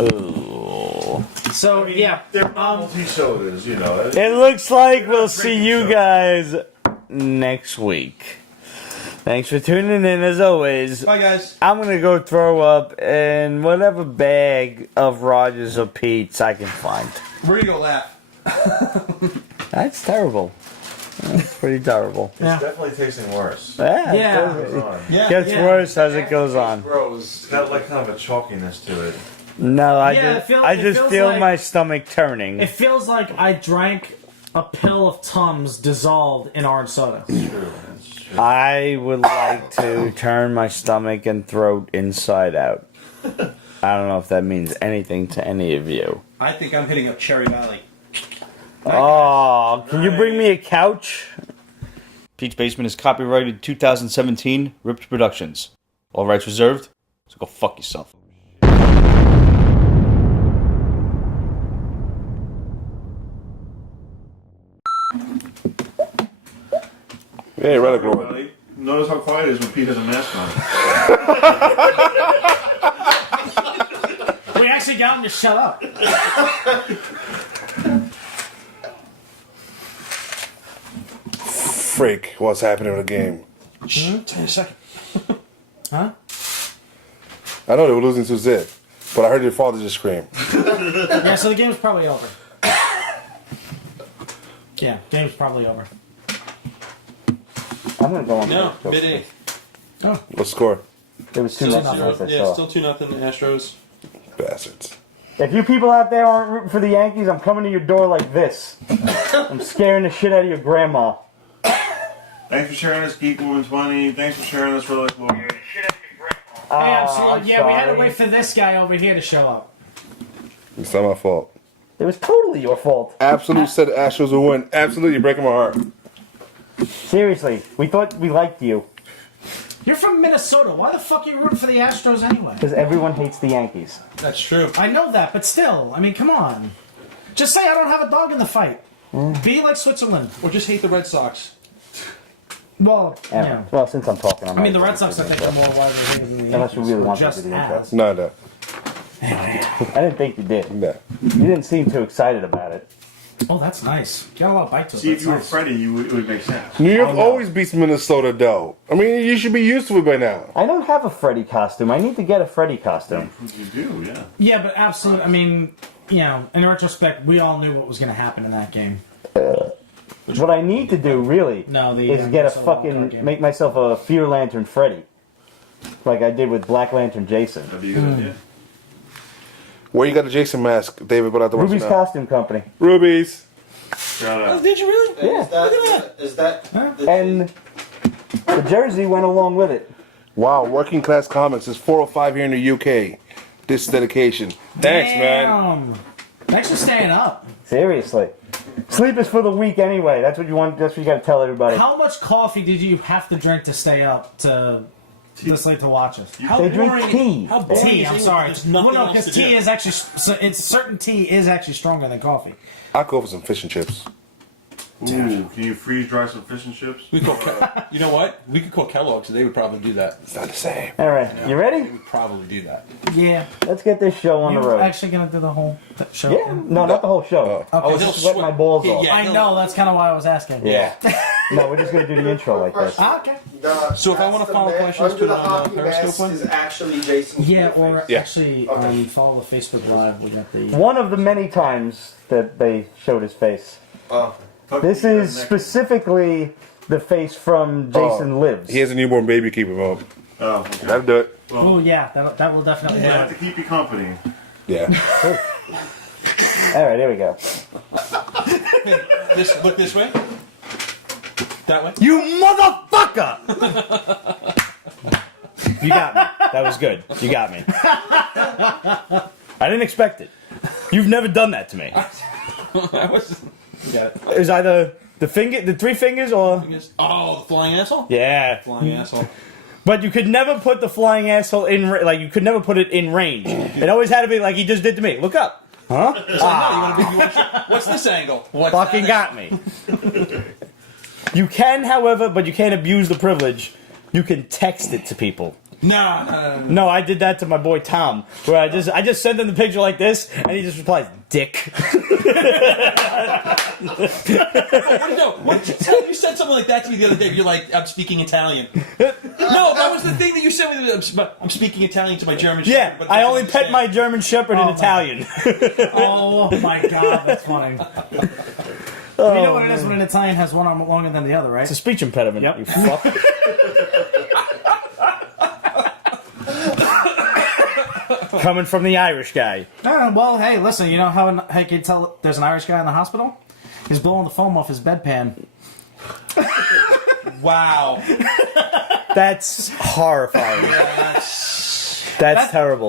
Ooh. So yeah, They're multi sodas, you know. It looks like we'll see you guys next week. Thanks for tuning in as always. Bye, guys. I'm gonna go throw up in whatever bag of Rogers or Pete's I can find. Where do you go laugh? That's terrible. That's pretty terrible. It's definitely tasting worse. Yeah. Yeah. It does- Yeah. gets worse as it goes on. It's got like kind of a chalkiness to it. No, I Yeah, just, it I feels just feel like- my stomach turning. it feels like I drank a pill of Tums dissolved in orange soda. I would like to turn my stomach and throat inside out. I don't know if that means anything to any of you. I think I'm hitting up Cherry Valley. Oh, can you bring me a couch? Pete's Basement is copyrighted 2017, Ripped Productions. All rights reserved, so go fuck yourself. Hey, Relic Lord. Everybody, notice how quiet it is when Pete has a mask on. We actually got him to shut up. Freak, what's happening in the game? Shh, tell me a second. Huh? I know they were losing to Zip, but I heard your father just scream. Yeah, so the game's probably over. Yeah, game's probably over. I'm gonna go on. No, the mid-8. Oh, What's the score? There was 2 Still nothing. 0. as I Yeah, saw. still 2-0 Astros. Bastards. If you people out there aren't rooting for the Yankees, I'm coming to your door like this. I'm scaring the shit out of your grandma. Thanks for sharing this, Geek Woman 20. Thanks for sharing this, Relic Lord. hey, I'm sorry. Yeah, we had to wait for this guy over here to show up. It's not my fault. It was totally your fault. Absolute said Astros will win. Absolutely, you're breaking my heart. Seriously, we thought we liked you You're from Minnesota. Why the fuck are you rooting for the Astros anyway? because everyone hates the Yankees. That's true. I know that, but still, I mean, come on. Just say I don't have a dog in the fight. Be like Switzerland. Or just hate the Red Sox. Well, Anyway, yeah. Well, since I'm talking, I mean, the Red Sox, I think, are more widely hated than the Unless you Yankees, really want to just do the intro. as. No, no. Anyway. I didn't think you did. No. You didn't seem too excited about it. Oh, that's nice. Got a lot of bite to it. See, if That's you were nice. Freddie, it would make sense. New York I know. always beats Minnesota, though. I mean, you should be used to it by now. I don't have a Freddy costume. I need to get a Freddy costume. You do, yeah. Yeah, but absolutely. I mean, you know, in retrospect, we all knew what was going to happen in that game. What I need to do, really, No, the is get a Minnesota Wild Card fucking game. make myself a Fear Lantern Freddy, like I did with Black Lantern Jason. That'd be a good idea. Where you got the Jason mask, David, but out the watch Ruby's now. Costume Company, Rubies. Shout out. Did you really? Yeah. Is that and the jersey went along with it. Wow, Working Class Comics is 405 here in the UK. This is dedication. Thanks, man. Damn. Thanks for staying up. Seriously, sleep is for the weak anyway. That's what you want. That's what you got to tell everybody. How much coffee did you have to drink to stay up to this late to watch us? How They drink boring- tea. How boring Tea, is I'm it? sorry. There's nothing Well, no, else because to tea do. is actually, it's certain tea is actually stronger than coffee. I'll go for some fish and chips. Ooh, can you freeze dry some fish and chips? We could call you know what? We could call Kellogg's. They would probably do that. It's not the same. All right, you They ready? would probably do that. Yeah. Let's get this show on You the road. actually gonna do the whole show? Yeah, no, not the whole show. Oh, Just sweat my balls off. Yeah, I he'll- know. That's kind of why I was asking. Yeah. No, we're just gonna do the intro like this. Ah, okay. So if I wanna follow questions, under put the it on, hockey Periscope mask one? is actually Jason. Yeah, or Yeah. actually follow the Facebook Live. We got the. One of the many times that they showed his face. Oh. This is specifically the face from Jason Lives. He has a newborn baby, keep him up. Oh, okay. That'll do it. Oh yeah, that will definitely. I do have it. to keep you company. Yeah. All right, here we go. This look this way. That way. You motherfucker! You got me. That was good. You got me. I didn't expect it. You've never done that to me. I was. Yeah. It was either the 3 fingers, or Oh, the flying asshole. yeah. Flying asshole. But you could never put the flying asshole in like you could never put it in range. It always had to be like he just did to me. Look up, huh? So, no, you wanna what's this angle? What's Fucking that? got me. You can, however, but you can't abuse the privilege. You can text it to people. No. No, I did that to my boy Tom, where I just sent him the picture like this, and he just replies, "Dick." What did you tell? You said something like that to me the other day. You're like, I'm speaking Italian. No, that was the thing that you said. I'm speaking Italian to my German Yeah, Shepherd, but I it only doesn't pet my understand. German Shepherd in Italian. Oh my god, that's funny. You know what it is when an Italian has one arm longer than the other, right? It's a speech impediment. Yep. You fuck. Coming from the Irish guy. Well, hey, listen. You know how you can tell there's an Irish guy in the hospital? He's blowing the foam off his bedpan. Wow. That's horrifying. That's terrible.